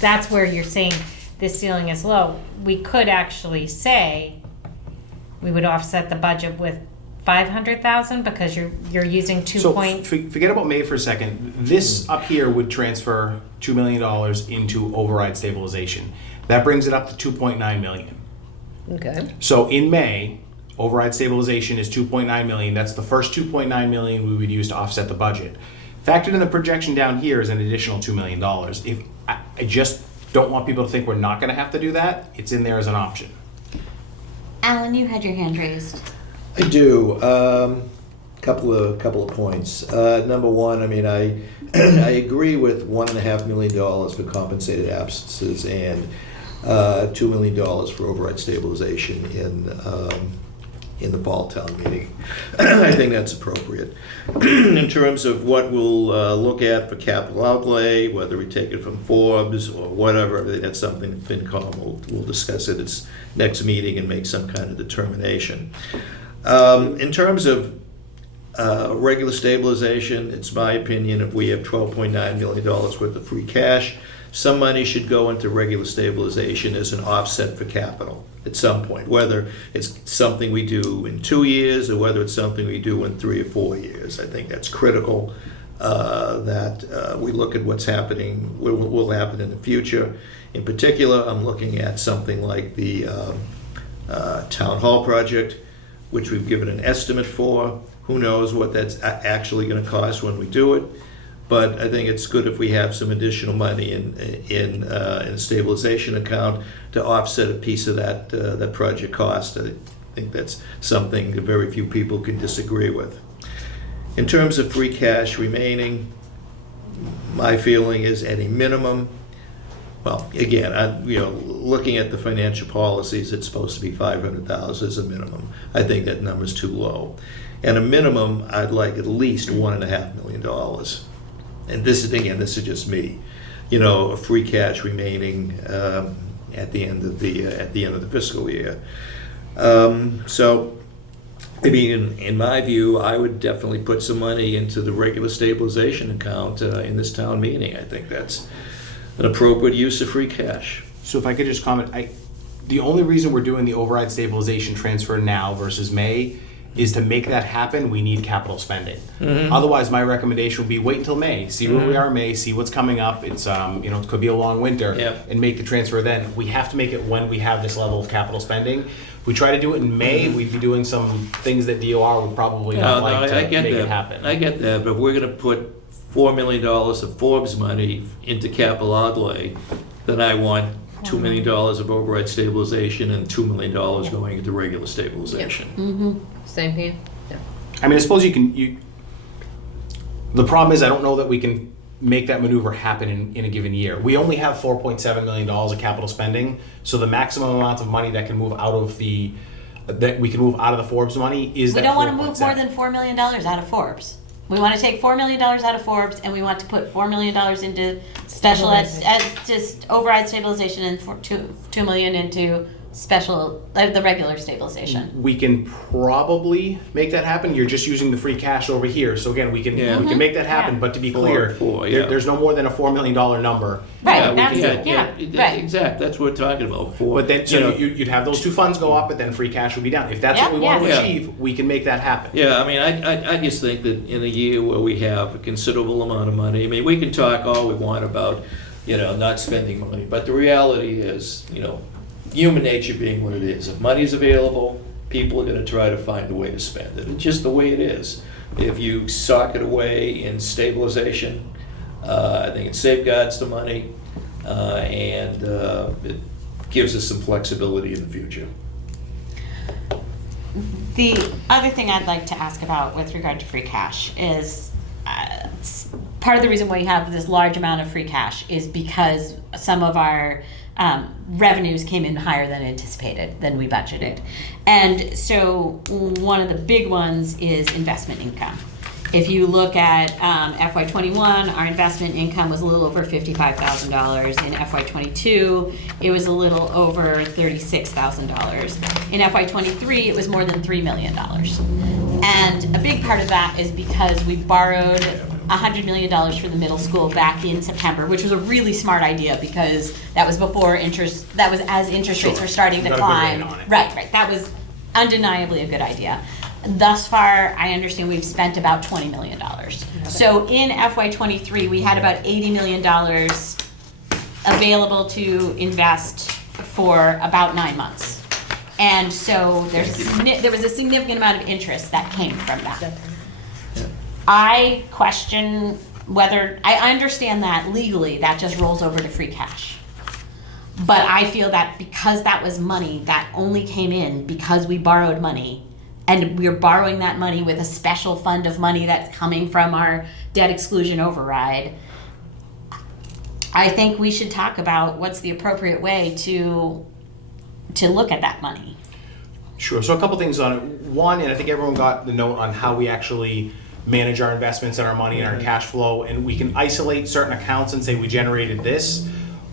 that's where you're saying this ceiling is low. We could actually say we would offset the budget with 500,000 because you're using 2 So point. forget about May for a second. This up here would transfer $2 million into override stabilization. That brings it up to 2.9 million. Okay. So in May, override stabilization is 2.9 million. That's the first 2.9 million we would use to offset the budget. Factored in the projection down here is an additional $2 million. If I just don't want people to think we're not going to have to do that, it's in there as an option. Alan, you had your hand raised. I do. Couple of points. Number one, I mean, I agree with $1.5 million for compensated absences and $2 million for override stabilization in the fall town meeting. I think that's appropriate. In terms of what we'll look at for capital outlay, whether we take it from Forbes or whatever, I think that's something FinCom will discuss at its next meeting and make some kind of determination. In terms of regular stabilization, it's my opinion if we have $12.9 million worth of free cash, some money should go into regular stabilization as an offset for capital at some point, whether it's something we do in 2 years or whether it's something we do in 3 or 4 years. I think that's critical that we look at what's happening, what will happen in the future. In particular, I'm looking at something like the town hall project, which we've given an estimate for. Who knows what that's actually going to cost when we do it? But I think it's good if we have some additional money in a stabilization account to offset a piece of that project cost. I think that's something that very few people can disagree with. In terms of free cash remaining, my feeling is at a minimum. Well, again, looking at the financial policies, it's supposed to be 500,000 as a minimum. I think that number's too low. And a minimum, I'd like at least $1.5 million. And this is just me. A free cash remaining at the end of the fiscal year. So, I mean, in my view, I would definitely put some money into the regular stabilization account in this town meeting. I think that's an appropriate use of free cash. So if I could just comment, the only reason we're doing the override stabilization transfer now versus May is to make that happen, we need capital spending. Mm-hmm. Otherwise, my recommendation would be wait until May, see where we are in May, see what's coming up. It's it could be a long winter, Yep. and make the transfer then. We have to make it when we have this level of capital spending. If we try to do it in May, we'd be doing some things that DOR would probably not like to make it happen. I get that, but if we're going to put $4 million of Forbes money into capital outlay, then I want $2 million of override stabilization and $2 million going into regular stabilization. Mm-hmm. Same here? Yeah. I mean, I suppose the problem is I don't know that we can make that maneuver happen in a given year. We only have $4.7 million of capital spending, so the maximum amount of money that can move out of the Forbes money is We that don't want to move 4.7. more than $4 million out of Forbes. We want to take $4 million out of Forbes, and we want to put $4 million into special just override stabilization, and $2 million into special the regular stabilization. We can probably make that happen. You're just using the free cash over here. So again, we can make that happen. Yeah. But to be clear, there's no more than a $4 million number. Right. Right. Exactly. That's what we're talking about. But then you'd have those two funds go up, but then free cash would be down. If that's what we want to achieve, we can make that happen. Yeah, I mean, I just think that in a year where we have a considerable amount of money, I mean, we can talk all we want about, not spending money, but the reality is, human nature being what it is. If money's available, people are going to try to find a way to spend it. It's just the way it is. If you sock it away in stabilization, I think it safeguards the money and it gives us some flexibility in the future. The other thing I'd like to ask about with regard to free cash is part of the reason why we have this large amount of free cash is because some of our revenues came in higher than anticipated, than we budgeted. And so one of the big ones is investment income. If you look at FY21, our investment income was a little over $55,000. In FY22, it was a little over $36,000. In FY23, it was more than $3 million. And a big part of that is because we borrowed $100 million for the middle school back in September, which was a really smart idea because that was before interest, that was as interest rates were starting to Got a good climb. rate on it. Right, that was undeniably a good idea. Thus far, I understand we've spent about $20 million. So in FY23, we had about $80 million available to invest for about 9 months. And so there was a significant amount of interest that came from that. I question whether, I understand that legally that just rolls over to free cash. But I feel that because that was money that only came in because we borrowed money, and we're borrowing that money with a special fund of money that's coming from our debt exclusion override, I think we should talk about what's the appropriate way to look at that money. Sure. So a couple things on it. One, and I think everyone got the note on how we actually manage our investments and our money and our cash flow, and we can isolate certain accounts and say we generated this,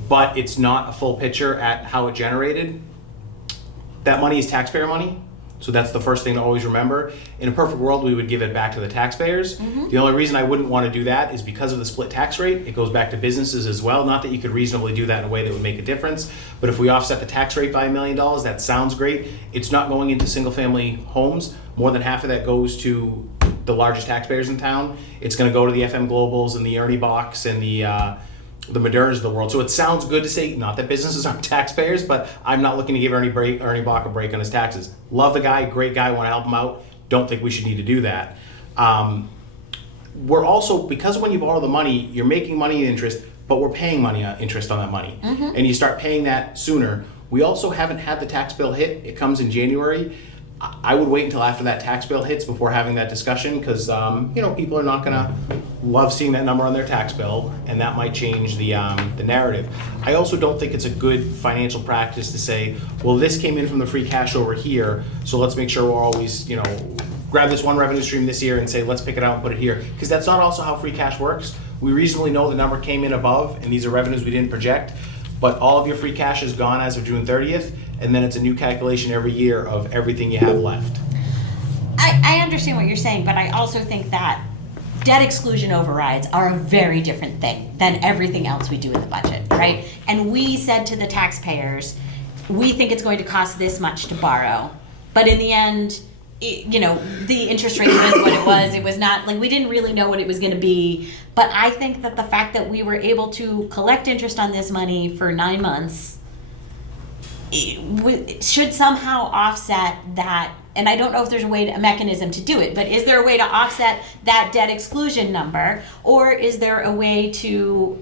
but it's not a full picture at how it generated. That money is taxpayer money. So that's the first thing to always remember. In a perfect world, we would give it back to the taxpayers. The only reason I wouldn't want to do that is because of the split tax rate. It goes back to businesses as well. Not that you could reasonably do that in a way that would make a difference, but if we offset the tax rate by $1 million, that sounds great. It's not going into single family homes. More than half of that goes to the largest taxpayers in town. It's going to go to the FM Globals and the Ernie Box and the Modernas of the world. So it sounds good to say, not that businesses aren't taxpayers, but I'm not looking to give Ernie Bach a break on his taxes. Love the guy, great guy, want to help him out. Don't think we should need to do that. We're also, because when you borrow the money, you're making money in interest, but we're paying money interest on that money. And you start paying that sooner. We also haven't had the tax bill hit. It comes in January. I would wait until after that tax bill hits before having that discussion because, people are not going to love seeing that number on their tax bill, and that might change the narrative. I also don't think it's a good financial practice to say, well, this came in from the free cash over here, so let's make sure we're always, grab this one revenue stream this year and say, let's pick it out and put it here. Because that's not also how free cash works. We reasonably know the number came in above, and these are revenues we didn't project, but all of your free cash is gone as of June 30th, and then it's a new calculation every year of everything you have left. I understand what you're saying, but I also think that debt exclusion overrides are a very different thing than everything else we do in the budget, right? And we said to the taxpayers, we think it's going to cost this much to borrow, but in the end, the interest rate was what it was. It was not, we didn't really know what it was going to be, but I think that the fact that we were able to collect interest on this money for 9 months should somehow offset that. And I don't know if there's a mechanism to do it, but is there a way to offset that debt exclusion number, or is there a way to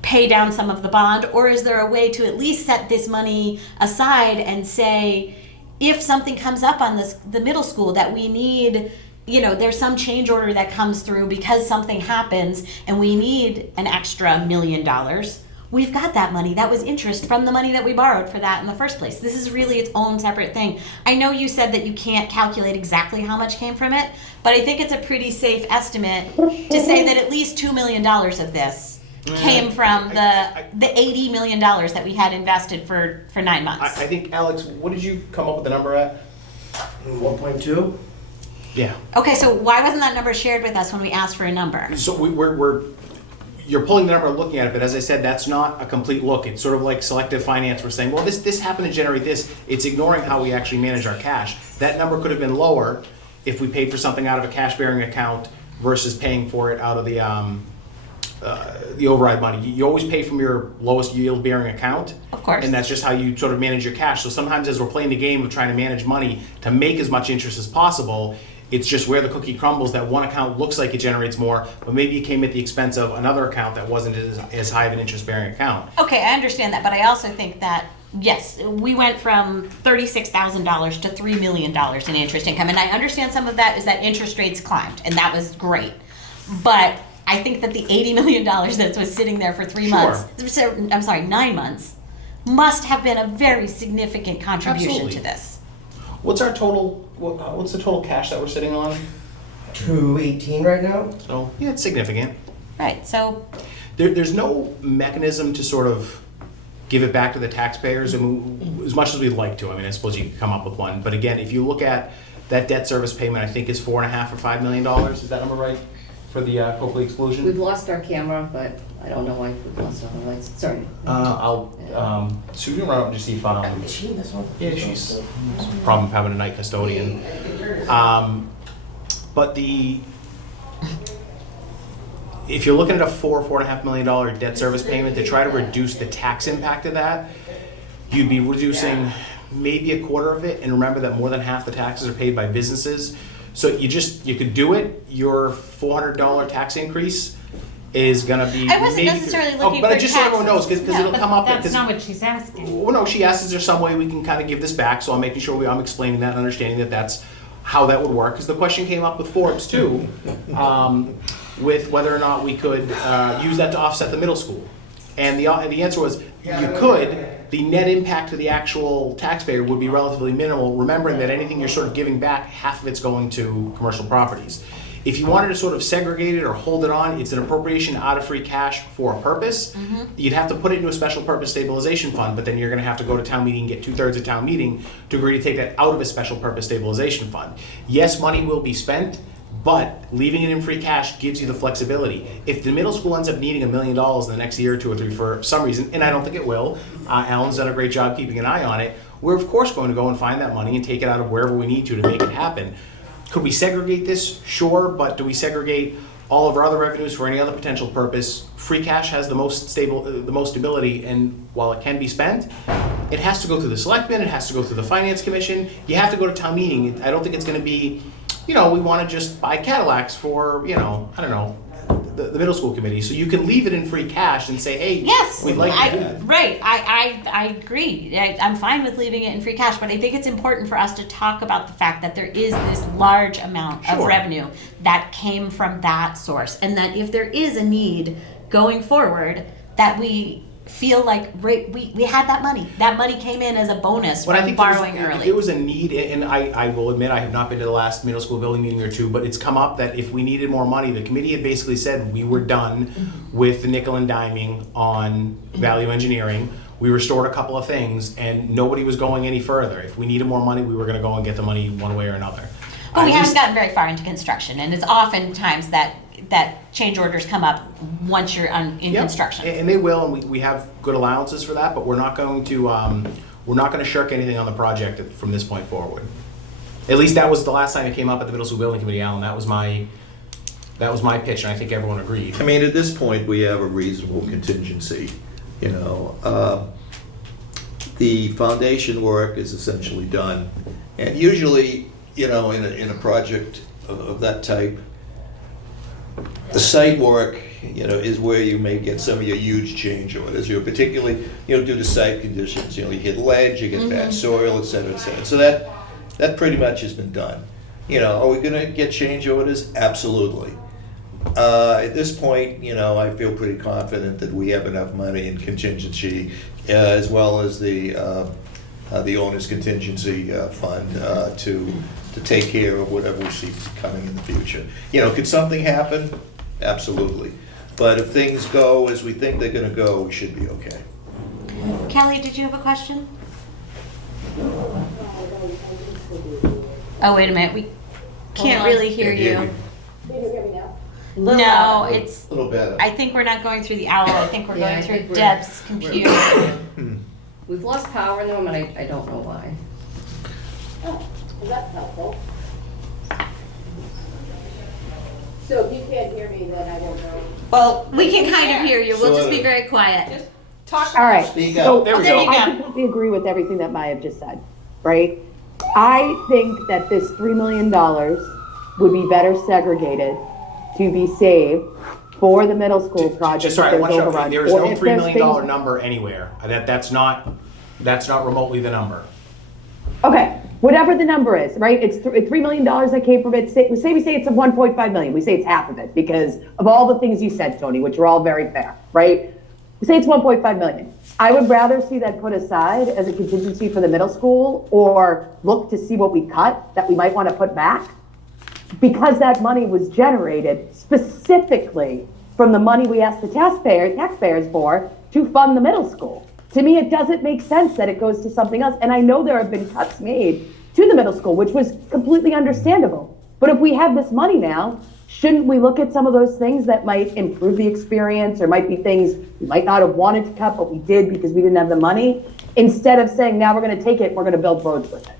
pay down some of the bond, or is there a way to at least set this money aside and say, if something comes up on the middle school that we need, there's some change order that comes through because something happens and we need an extra $1 million, we've got that money. That was interest from the money that we borrowed for that in the first place. This is really its own separate thing. I know you said that you can't calculate exactly how much came from it, but I think it's a pretty safe estimate to say that at least $2 million of this came from the $80 million that we had invested for 9 months. I think, Alex, what did you come up with the number at? 1.2? Yeah. Okay, so why wasn't that number shared with us when we asked for a number? So you're pulling the number and looking at it, but as I said, that's not a complete look. It's sort of like selective finance. We're saying, well, this happened to generate this. It's ignoring how we actually manage our cash. That number could have been lower if we paid for something out of a cash-bearing account versus paying for it out of the override money. You always pay from your lowest yield-bearing account. Of course. And that's just how you sort of manage your cash. So sometimes as we're playing the game of trying to manage money to make as much interest as possible, it's just where the cookie crumbles that one account looks like it generates more, but maybe it came at the expense of another account that wasn't as high of an interest-bearing account. Okay, I understand that, but I also think that, yes, we went from $36,000 to $3 million in interest income, and I understand some of that is that interest rates climbed, and that was great. But I think that the $80 million that was sitting there for 9 months, must have been a very significant contribution Absolutely. to this. What's our total? What's the total cash that we're sitting on? 218 right now. So, yeah, it's significant. Right, so, There's no mechanism to sort of give it back to the taxpayers, as much as we'd like to. I mean, I suppose you could come up with one. But again, if you look at that debt service payment, I think is $4.5 or $5 million. Is that number right for the Coakley exclusion? We've lost our camera, but I don't know why we've lost all the lights. Sorry. Sue, you run up and just see if Is she in this one? yeah, she's problem having a night custodian. But if you're looking at a $4.5 million debt service payment, to try to reduce the tax impact of that, you'd be reducing maybe a quarter of it. And remember that more than half the taxes are paid by businesses. So you could do it. Your $400 tax increase is gonna be. I wasn't maybe, necessarily looking but for just so everyone knows, taxes. because it'll come up. That's not what she's asking. Well, no, she asked, is there some way we can kind of give this back? So I'm making sure I'm explaining that and understanding that that's how that would work. Because the question came up with Forbes too, with whether or not we could use that to offset the middle school. And the answer was you could. The net impact to the actual taxpayer would be relatively minimal, remembering that anything you're sort of giving back, half of it's going to commercial properties. If you wanted to sort of segregate it or hold it on, it's an appropriation out of free cash for a purpose. You'd have to put it into a special purpose stabilization fund, but then you're gonna have to go to town meeting and get 2/3 of town meeting to agree to take that out of a special purpose stabilization fund. Yes, money will be spent, but leaving it in free cash gives you the flexibility. If the middle school ends up needing $1 million in the next year or 2 or 3 for some reason, and I don't think it will, Alan's done a great job keeping an eye on it, we're of course going to go and find that money and take it out of wherever we need to make it happen. Could we segregate this? Sure, but do we segregate all of our other revenues for any other potential purpose? Free cash has the most stability, and while it can be spent, it has to go through the selectmen, it has to go through the finance commission, you have to go to town meeting. I don't think it's gonna be, we want to just buy Cadillacs for, I don't know, the middle school committee. So you can leave it in free cash and say, hey, yes, we'd like that. right, I agree. I'm fine with leaving it in free cash, but I think it's important for us to talk about the fact that there is this large amount of Sure. revenue that came from that source. And that if there is a need going forward, that we feel like we had that money. That money came in as a bonus But I from think borrowing if early. there was a need, and I will admit I have not been to the last middle school building meeting or two, but it's come up that if we needed more money, the committee had basically said we were done with the nickel and diming on value engineering. We restored a couple of things, and nobody was going any further. If we needed more money, we were going to go and get the money one way or another. But we I haven't just- gotten very far into construction, and it's oftentimes that change orders come up once you're in Yep, construction. and they will, and we have good allowances for that, but we're not going to shirk anything on the project from this point forward. At least that was the last time it came up at the middle school building committee, Alan. That was my pitch, and I think everyone agreed. I mean, at this point, we have a reasonable contingency, The foundation work is essentially done. And usually, in a project of that type, the site work, is where you may get some of your huge change orders. Particularly, due to site conditions, you hit ledge, you get bad soil, et cetera, et cetera. So that pretty much has been done. Are we gonna get change orders? Absolutely. At this point, I feel pretty confident that we have enough money in contingency, as well as the owner's contingency fund to take care of whatever we see coming in the future. Could something happen? Absolutely. But if things go as we think they're gonna go, we should be okay. Kelly, did you have a question? Oh, wait a minute, we can't really hear you. No, it's, A little better. I think we're not going through the owl, I think we're Yeah, going I through think we're- Deb's computer. We've lost power in the room, and I don't know why. That's helpful. So if you can't hear me, then I don't know. Well, we can kind of hear you, we'll just be Sort of. very quiet. Talk. All right, Speak so up. There we There go. you I go. completely agree with everything that Maya just said, right? I think that this $3 million would be better segregated to be saved for the middle school project. Just sorry, I if want there's you to know, overrun, there is or no if $3 there's million things- number anywhere. That's not remotely the number. Okay, whatever the number is, right? It's $3 million that came from it. Say we say it's a 1.5 million. We say it's half of it because of all the things you said, Tony, which are all very fair, right? We say it's 1.5 million. I would rather see that put aside as a contingency for the middle school, or look to see what we cut that we might want to put back, because that money was generated specifically from the money we asked the taxpayers for to fund the middle school. To me, it doesn't make sense that it goes to something else. And I know there have been cuts made to the middle school, which was completely understandable. But if we have this money now, shouldn't we look at some of those things that might improve the experience, or might be things we might not have wanted to cut, but we did because we didn't have the money, instead of saying, now we're going to take it, we're going to build roads with it?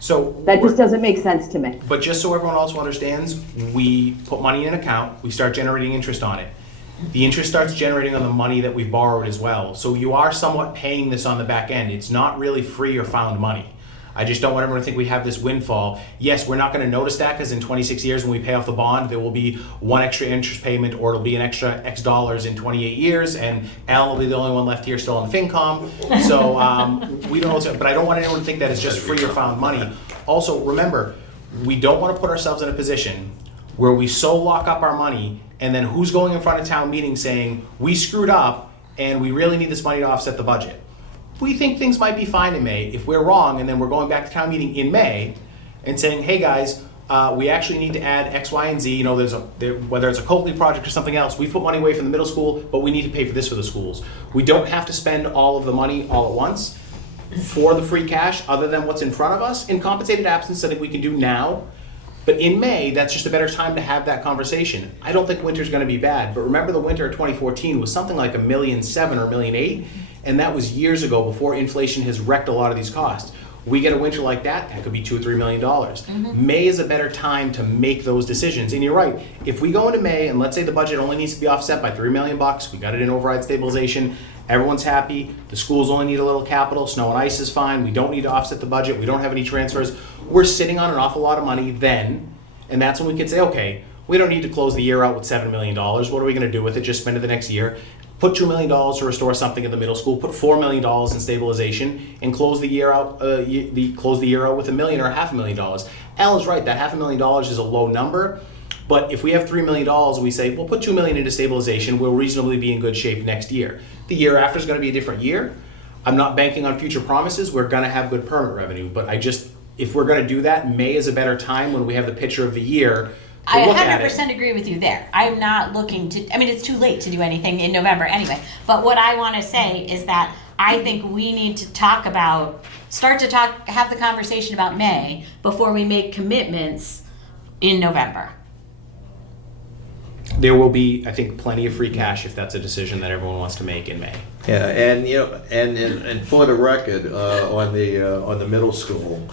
So That just doesn't make sense to me. But just so everyone also understands, we put money in an account, we start generating interest on it. The interest starts generating on the money that we've borrowed as well. So you are somewhat paying this on the back end. It's not really free or found money. I just don't want everyone to think we have this windfall. Yes, we're not going to notice that because in 26 years when we pay off the bond, there will be one extra interest payment, or it'll be an extra X dollars in 28 years, and Al will be the only one left here still on FinCom. So we don't know, but I don't want anyone to think that it's just free or found money. Also, remember, we don't want to put ourselves in a position where we so lock up our money, and then who's going in front of town meeting saying, we screwed up and we really need this money to offset the budget. We think things might be fine in May. If we're wrong, and then we're going back to town meeting in May and saying, hey guys, we actually need to add X, Y, and Z, you know, whether it's a Coakley project or something else, we put money away from the middle school, but we need to pay for this for the schools. We don't have to spend all of the money all at once for the free cash, other than what's in front of us. In compensated absence, I think we can do now. But in May, that's just a better time to have that conversation. I don't think winter's gonna be bad, but remember the winter of 2014 was something like $1.7 million or $1.8 million, and that was years ago, before inflation has wrecked a lot of these costs. We get a winter like that, that could be $2 or $3 million. May is a better time to make those decisions. And you're right, if we go into May and let's say the budget only needs to be offset by $3 million, we got it in override stabilization, everyone's happy, the schools only need a little capital, snow and ice is fine, we don't need to offset the budget, we don't have any transfers, we're sitting on an awful lot of money then, and that's when we can say, okay, we don't need to close the year out with $7 million, what are we gonna do with it, just spend it the next year. Put $2 million to restore something in the middle school, put $4 million in stabilization, and close the year out with $1 million or $500,000. Al is right, that $500,000 is a low number, but if we have $3 million and we say, we'll put $2 million into stabilization, we'll reasonably be in good shape next year. The year after is gonna be a different year. I'm not banking on future promises, we're gonna have good permit revenue, but if we're gonna do that, May is a better time when we have the picture of the year. I 100% agree with you there. I'm not looking to, I mean, it's too late to do anything in November anyway. But what I want to say is that I think we need to have the conversation about May before we make commitments in November. There will be, I think, plenty of free cash if that's a decision that everyone wants to make in May. Yeah, and you know, and for the record, on the middle school,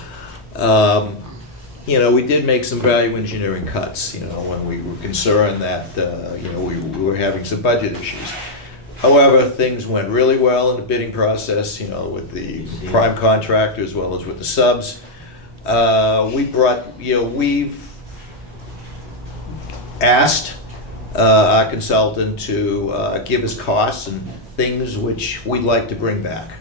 you know, we did make some value engineering cuts, you know, when we were concerned that, you know, we were having some budget issues. However, things went really well in the bidding process, you know, with the prime contractor as well as with the subs. We've asked our consultant to give us costs and things which we'd like to bring back.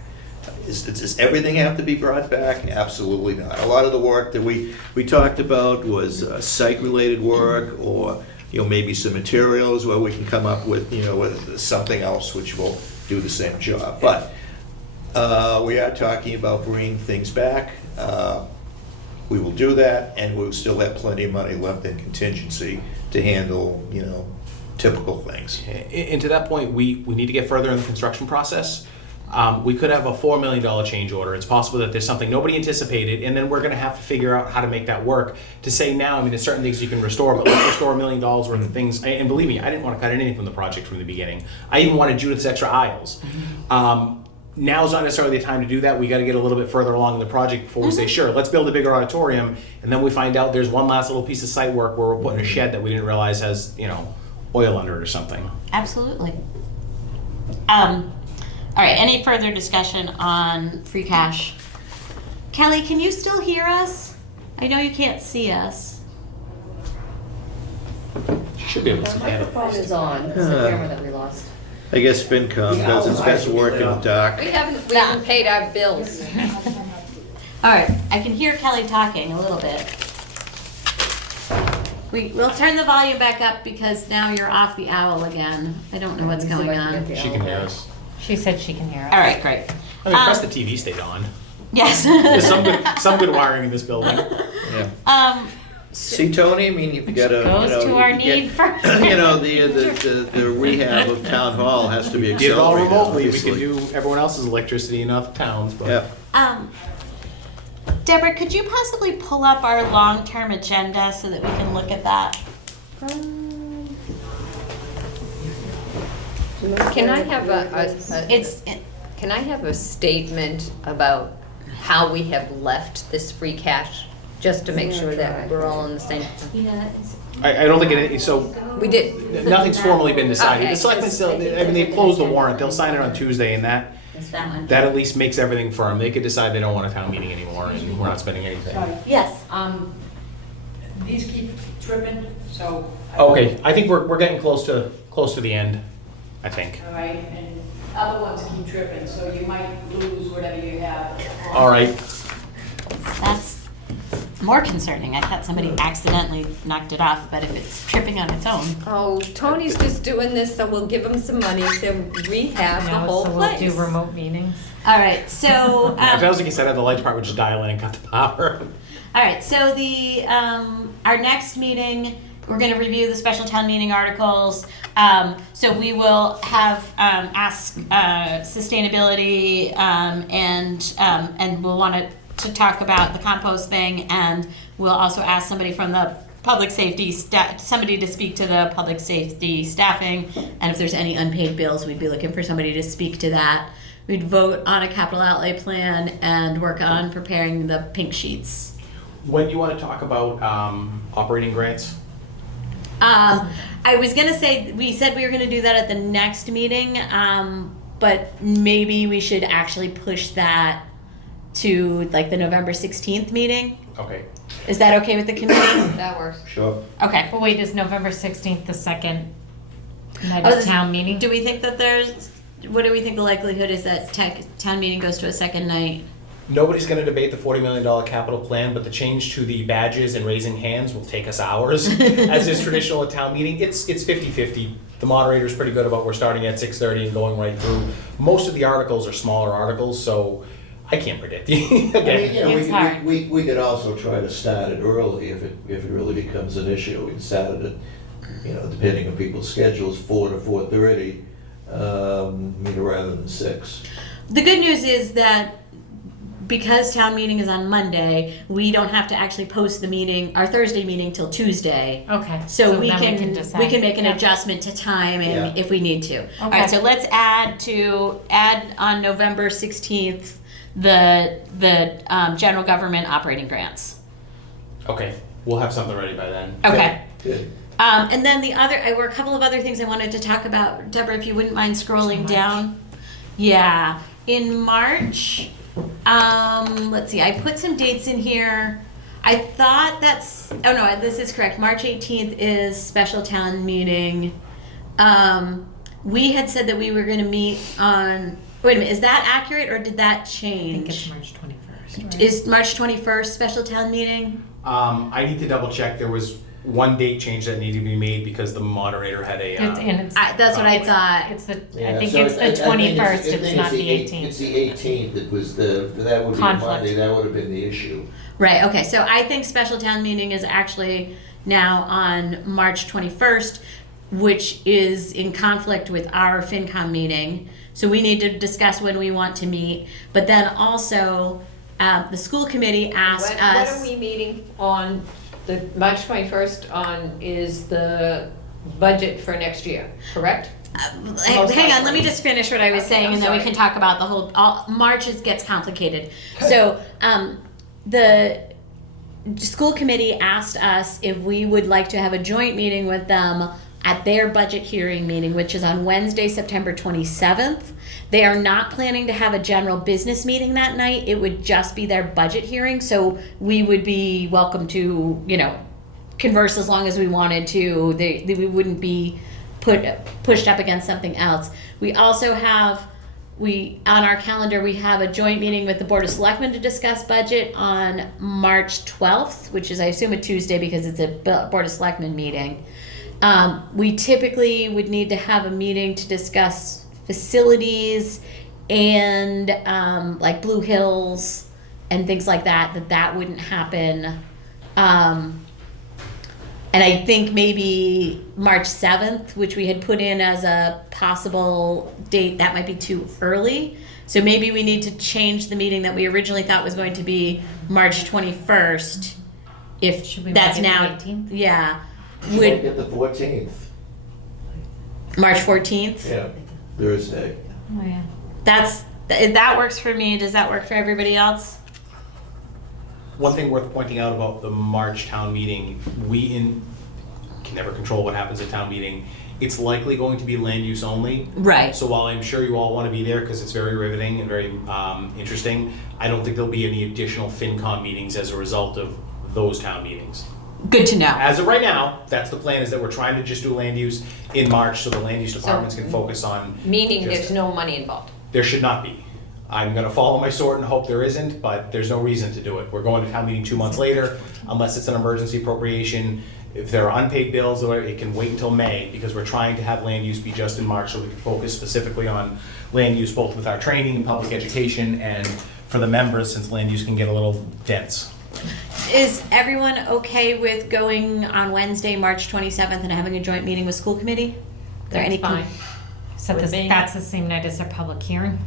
Does everything have to be brought back? Absolutely not. A lot of the work that we talked about was site-related work, or you know, maybe some materials where we can come up with, you know, with something else which will do the same job. But we are talking about bringing things back. We will do that, and we'll still have plenty of money left in contingency to handle, you know, typical things. And to that point, we need to get further in the construction process. We could have a $4 million change order. It's possible that there's something nobody anticipated, and then we're going to have to figure out how to make that work. To say now, I mean, there's certain things you can restore, but let's restore $1 million worth of things. And believe me, I didn't want to cut anything from the project from the beginning. I even wanted Judith's extra aisles. Now's not necessarily the time to do that. We got to get a little bit further along in the project before we say, sure, let's build a bigger auditorium, and then we find out there's one last little piece of site work where we're putting a shed that we didn't realize has, you know, oil under it or something. Absolutely. All right, any further discussion on free cash? Kelly, can you still hear us? I know you can't see us. Should be able to see The that. microphone is on, it's the camera that we lost. I guess FinCom does its best work in the dark. We haven't paid our bills. All right, I can hear Kelly talking a little bit. We'll turn the volume back up because now you're off the owl again. I don't know what's going on. She can hear us. She said she can hear us. All right, great. I mean, press the TV stayed on. Yes. There's some good wiring in this building. Yeah. See, Tony, I mean, you've got to, Goes to our you get- need for. you know, the rehab of town hall has to be Did it all accelerated, remotely, we obviously. could do everyone else's electricity, not the town's, but. Yeah. Deborah, could you possibly pull up our long-term agenda so that we can look at that? Can I have It's, can I have a statement about how we have left this free cash, just to make sure that we're all on the same? I don't think it, so, We did. nothing's formally been decided. Okay. The selectmen still, I mean, they've closed the warrant, they'll sign it on Tuesday, and that at least makes everything firm. They could decide they don't want a town meeting anymore, and we're not spending anything. yes. These keep tripping, so. Okay, I think we're getting close to the end, I think. All right, and other ones keep tripping, so you might lose whatever you have. All right, That's more concerning. I thought somebody accidentally knocked it off, but if it's tripping on its own. Oh, Tony's just doing this, so we'll give him some money to rehab the whole So place. we'll do remote meetings. All right, so, if I was like you said, the light department would just dial in and cut the power. all right, so our next meeting, we're gonna review the special town meeting articles. So we will have, ask, sustainability, and we'll want to talk about the compost thing, and we'll also ask somebody from the public safety somebody to speak to the public safety staffing, and if there's any unpaid bills, we'd be looking for somebody to speak to that. We'd vote on a capital outlay plan and work on preparing the pink sheets. When do you want to talk about operating grants? I was gonna say, we said we were gonna do that at the next meeting, but maybe we should actually push that to like the November 16th meeting. Okay. Is that okay with the committee? That works. Sure. Okay. But wait, is November 16th the second night Oh, of this- town meeting? Do we think that what do we think the likelihood is that town meeting goes to a second night? Nobody's going to debate the $40 million capital plan, but the change to the badges and raising hands will take us hours, as is traditional at town meeting. It's 50-50. The moderator's pretty good about we're starting at 6:30 and going right through. Most of the articles are smaller articles, so I can't predict. I mean, Again, you know, It's hard. we could also try to start it early if it really becomes an issue. We can start it at, you know, depending on people's schedules, 4 to 4:30, rather than 6. The good news is that because town meeting is on Monday, we don't have to actually post the meeting, our Thursday meeting, till Tuesday. Okay. So we then can decide. make an Yeah. adjustment to timing Yeah. if we need to. All Okay. right, so let's add on November 16th the general government operating grants. okay, we'll have something ready by then. Okay. Good. And then there were a couple of other things I wanted to talk about. Deborah, if you wouldn't mind scrolling down. Yeah, in March, let's see, I put some dates in here. I thought this is correct. March 18th is special town meeting. We had said that we were gonna meet on, wait a minute, is that accurate or did that I change? think it's March 21st. Right? Is March 21st special town meeting? I need to double check. There was one date change that needed to be made because the moderator had a. That's what I thought. It's the, Yeah, I think so it's the I think 21st, I think it's not the It's 18th. the 18th, that was that would be Conflict. Monday, that would have been the issue. Right, okay, so I think special town meeting is actually now on March 21st, which is in conflict with our FinCom meeting. So we need to discuss when we want to meet. But then also, the school committee asked When us. are we meeting on, the March 21st is the budget for next year, correct? Most Hang on, let likely. me just finish what I was Okay, saying, I'm and then we sorry. can talk about the whole, March gets complicated. So, the school committee asked us if we would like to have a joint meeting with them at their budget hearing meeting, which is on Wednesday, September 27th. They are not planning to have a general business meeting that night. It would just be their budget hearing, so we would be welcome to, converse as long as we wanted to. We wouldn't be pushed up against something else. We also have, on our calendar, we have a joint meeting with the Board of Selectmen to discuss budget on March 12th, which is, I assume, a Tuesday because it's a Board of Selectmen meeting. We typically would need to have a meeting to discuss facilities and like Blue Hills and things like that. That wouldn't happen And I think maybe March 7th, which we had put in as a possible date, that might be too early. So maybe we need to change the meeting that we originally thought was going to be March 21st. If Should we that's make it the now, 18th? yeah. Should Would get the 14th, March 14th? yeah, Thursday. Oh, yeah. That works for me. Does that work for everybody else? One thing worth pointing out about the March town meeting, can never control what happens at town meeting. It's likely going to be land use only. Right. So while I'm sure you all want to be there because it's very riveting and very interesting, I don't think there'll be any additional FinCom meetings as a result of those town meetings. Good to know. As of right now, that's the plan, is that we're trying to just do land use in March so the land use departments can focus on. Meaning just- there's no money involved. There should not be. I'm gonna follow my sword and hope there isn't, but there's no reason to do it. We're going to town meeting 2 months later, unless it's an emergency appropriation. If there are unpaid bills, or it can wait until May, because we're trying to have land use be just in March so we can focus specifically on land use, both with our training and public education, and for the members, since land use can get a little dense. Is everyone okay with going on Wednesday, March 27th and having a joint meeting with school committee? Is there any Fine. So With me. that's the same night as our public hearing?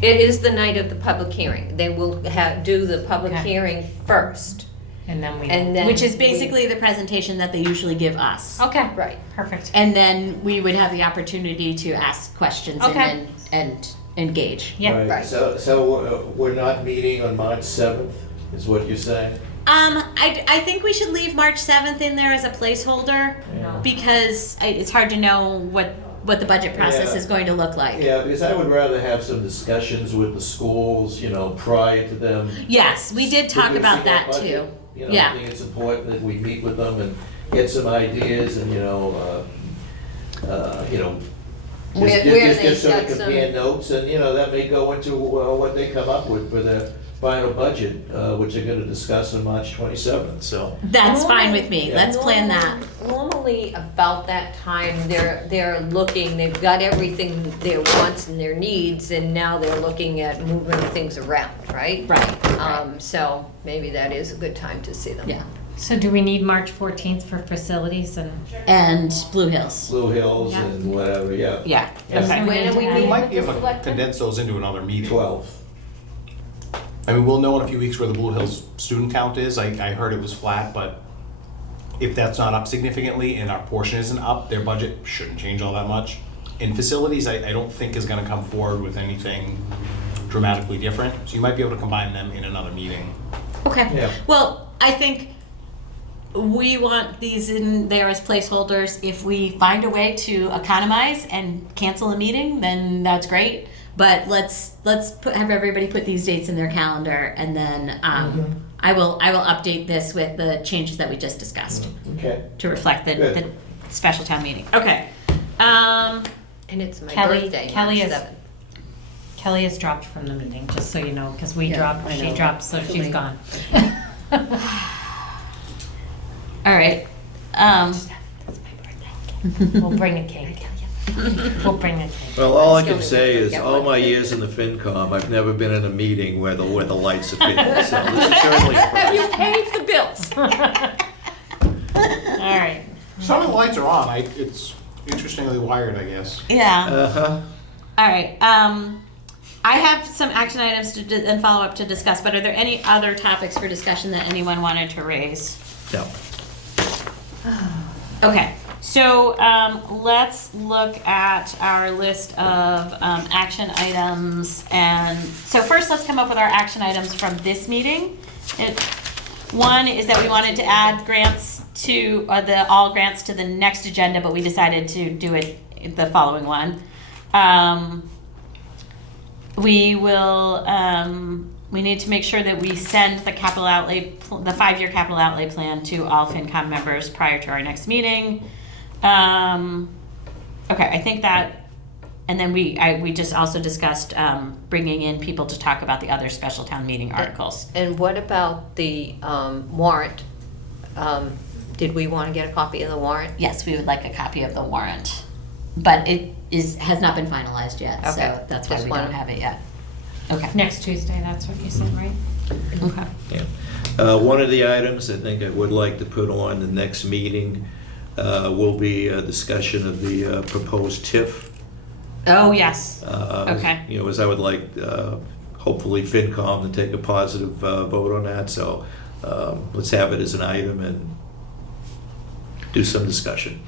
It is the night of the public hearing. They will do the public Okay. hearing first. And then we. And then Which is we- basically the presentation that they usually give us. Okay. Right. Perfect. And then we would have the opportunity to ask questions Okay. and engage. Yeah. Right. So we're not meeting on March 7th, is what you're saying? I think we should leave March 7th in there as a placeholder Yeah. because it's hard to know what the budget process Yeah. is going to look like. Yeah, because I would rather have some discussions with the schools, prior to them. Yes, we did talk producing about their that budget. too. I Yeah. think it's important that we meet with them and get some ideas and, Where just they've sort of got some- compare notes and, that may go into what they come up with for their final budget, which they're gonna discuss on March 27th, so. That's fine with me. Yeah. Let's plan that. Normally about that time, they're looking, they've got everything, their wants and their needs, and now they're looking at moving things around, right? Right. So maybe that is a good time to see them. Yeah. So do we need March 14th for facilities and? And Blue Hills. Blue Hills Yeah. and whatever, yeah. Yeah. Okay. When are we We meeting might with be the able to selectmen? condense those into another meeting. 12. I mean, we'll know in a few weeks where the Blue Hills student count is. I heard it was flat, but if that's not up significantly and our portion isn't up, their budget shouldn't change all that much. In facilities, I don't think is gonna come forward with anything dramatically different, so you might be able to combine them in another meeting. Okay. Yeah. Well, I think we want these in there as placeholders. If we find a way to economize and cancel a meeting, then that's great. But let's have everybody put these dates in their calendar, and then I will update this with the changes that we just discussed Okay. to reflect the Good. special town meeting. Okay. And it's my birthday, March 7th. Kelly has dropped from the meeting, just so you know, because we dropped, I she know. dropped, so she's Actually- gone. All right. We'll bring a cake. We'll bring a cake. Well, all I Still can need say to is, get all one. my years in the FinCom, I've never been in a meeting where the lights are fitting, so this is certainly. Have you paid the bills? All right. Some of the lights are on. It's interestingly wired, I guess. Yeah. Uh-huh. All right. I have some action items and follow up to discuss, but are there any other topics for discussion that anyone wanted to raise? No. Okay. So let's look at our list of action items. And so first, let's come up with our action items from this meeting. One is that we wanted to add grants to all grants to the next agenda, but we decided to do it the following one. We will. We need to make sure that we send the capital outlay, the 5-year capital outlay plan to all FinCom members prior to our next meeting. Okay, I think that, and then we just also discussed bringing in people to talk about the other special town meeting articles. And what about the warrant? Did we want to get a copy of the warrant? Yes, we would like a copy of the warrant, but it has not been finalized yet, Okay, so that's why just we wanted- don't have it yet. Okay. Next Tuesday, that's what you said, right? Okay. Yeah. One of the items I think I would like to put on the next meeting will be a discussion of the proposed TIF. Oh, yes. Okay. You know, as I would like, hopefully FinCom to take a positive vote on that, so let's have it as an item and do some discussion.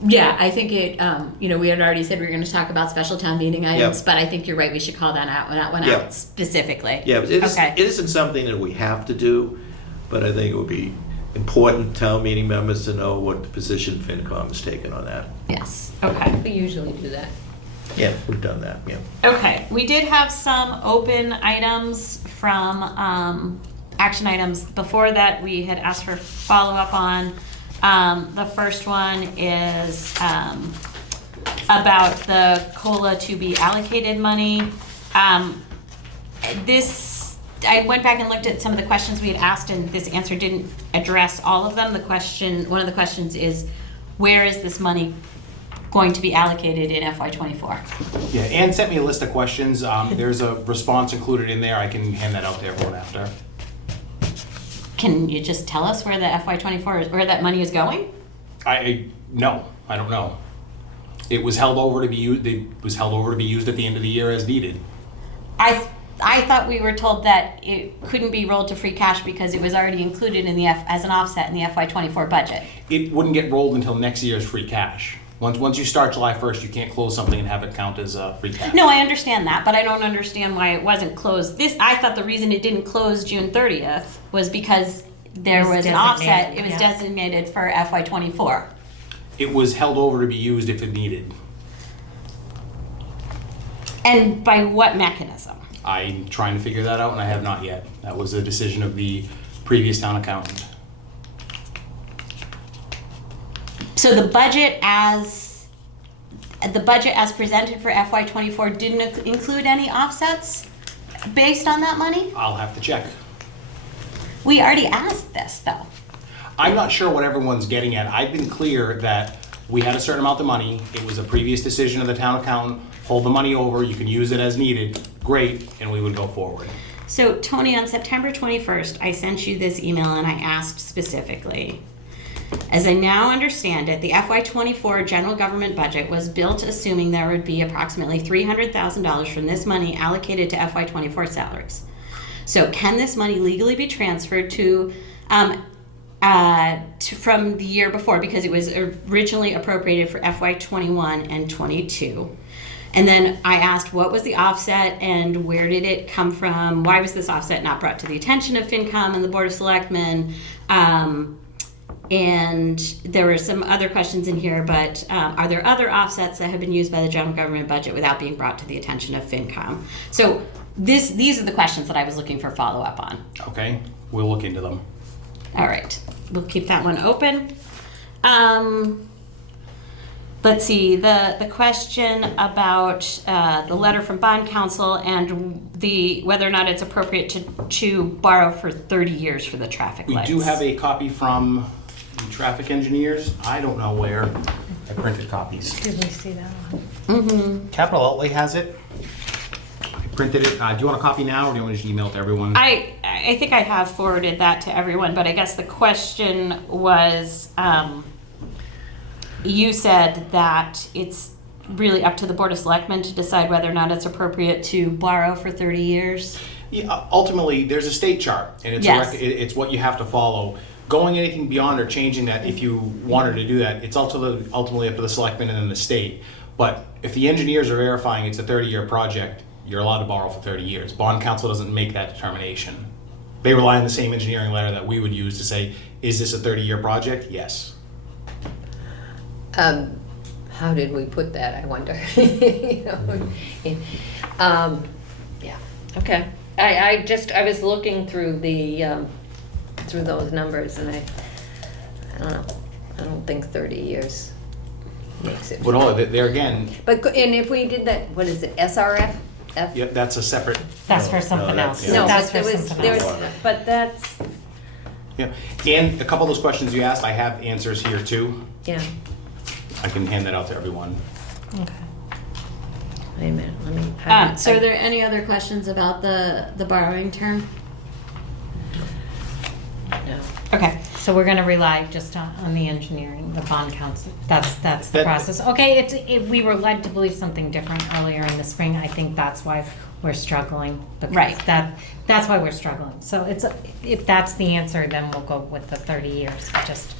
Yeah, I think it, we had already said we were going to talk about special town meeting items, Yep. but I think you're right, we should call that one Yep. out specifically. Yeah, but Okay. it isn't something that we have to do, but I think it would be important town meeting members to know what the position FinCom is taking on that. Yes, okay. We usually do that. Yeah, we've done that, yeah. Okay, we did have some open items from action items before that we had asked for follow-up on. The first one is about the COLA to be allocated money. I went back and looked at some of the questions we had asked, and this answer didn't address all of them. One of the questions is, where is this money going to be allocated in FY24? Yeah, Ann sent me a list of questions. There's a response included in there. I can hand that out to everyone after. Can you just tell us where the FY24 is, where that money is going? No, I don't know. It was held over to be used. It was held over to be used at the end of the year as needed. I thought we were told that it couldn't be rolled to free cash because it was already included in as an offset in the FY24 budget. It wouldn't get rolled until next year's free cash. Once you start July 1st, you can't close something and have it count as free cash. No, I understand that, but I don't understand why it wasn't closed. I thought the reason it didn't close June 30th was because there was an offset. It was designated for FY24. It was held over to be used if it needed. And by what mechanism? I'm trying to figure that out, and I have not yet. That was a decision of the previous town accountant. So the budget as presented for FY24 didn't include any offsets based on that money? I'll have to check. We already asked this, though. I'm not sure what everyone's getting at. I've been clear that we had a certain amount of money. It was a previous decision of the town accountant. Hold the money over, you can use it as needed, great, and we would go forward. So Tony, on September 21st, I sent you this email and I asked specifically, as I now understand it, the FY24 general government budget was built assuming there would be approximately $300,000 from this money allocated to FY24 salaries. So can this money legally be transferred from the year before, because it was originally appropriated for FY21 and 22? And then I asked, what was the offset and where did it come from? Why was this offset not brought to the attention of FinCom and the Board of Selectmen? And there were some other questions in here, but are there other offsets that have been used by the general government budget without being brought to the attention of FinCom? So these are the questions that I was looking for follow-up on. Okay, we'll look into them. All right, we'll keep that one open. Let's see, the question about the letter from bond counsel and whether or not it's appropriate to borrow for 30 years for the traffic lights. We do have a copy from the traffic engineers. I don't know where. I printed copies. Did we see that one? Mm-hmm. Capital Outlay has it. I printed it. Do you want a copy now, or do you want to just email it to everyone? I think I have forwarded that to everyone, but I guess the question was, you said that it's really up to the Board of Selectmen to decide whether or not it's appropriate to borrow for 30 years. Yeah, ultimately, there's a state chart, and it's Yes. it's what you have to follow. Going anything beyond or changing that, if you wanted to do that, it's ultimately up to the selectmen and then the state. But if the engineers are verifying it's a 30-year project, you're allowed to borrow for 30 years. Bond counsel doesn't make that determination. They rely on the same engineering letter that we would use to say, is this a 30-year project? Yes. How did we put that, I wonder? You know, yeah, okay. I was looking through through those numbers, and I don't know, I don't think 30 years makes it. But there again, But, and if we did that, what is it, SRF? yeah, that's a separate. That's for something else. No, That's but for there was, something else. but that's, Yeah, and a couple of those questions you asked, I have answers here too. yeah, I can hand that out to everyone. Okay. wait a minute, let me So are there any other questions about the borrowing term? No. Okay, so we're gonna rely just on the engineering, the bond council, that's the That- process. Okay, we were led to believe something different earlier in the spring, I think that's why we're struggling. Because Right. That's why we're struggling. So if that's the answer, then we'll go with the 30 years. I just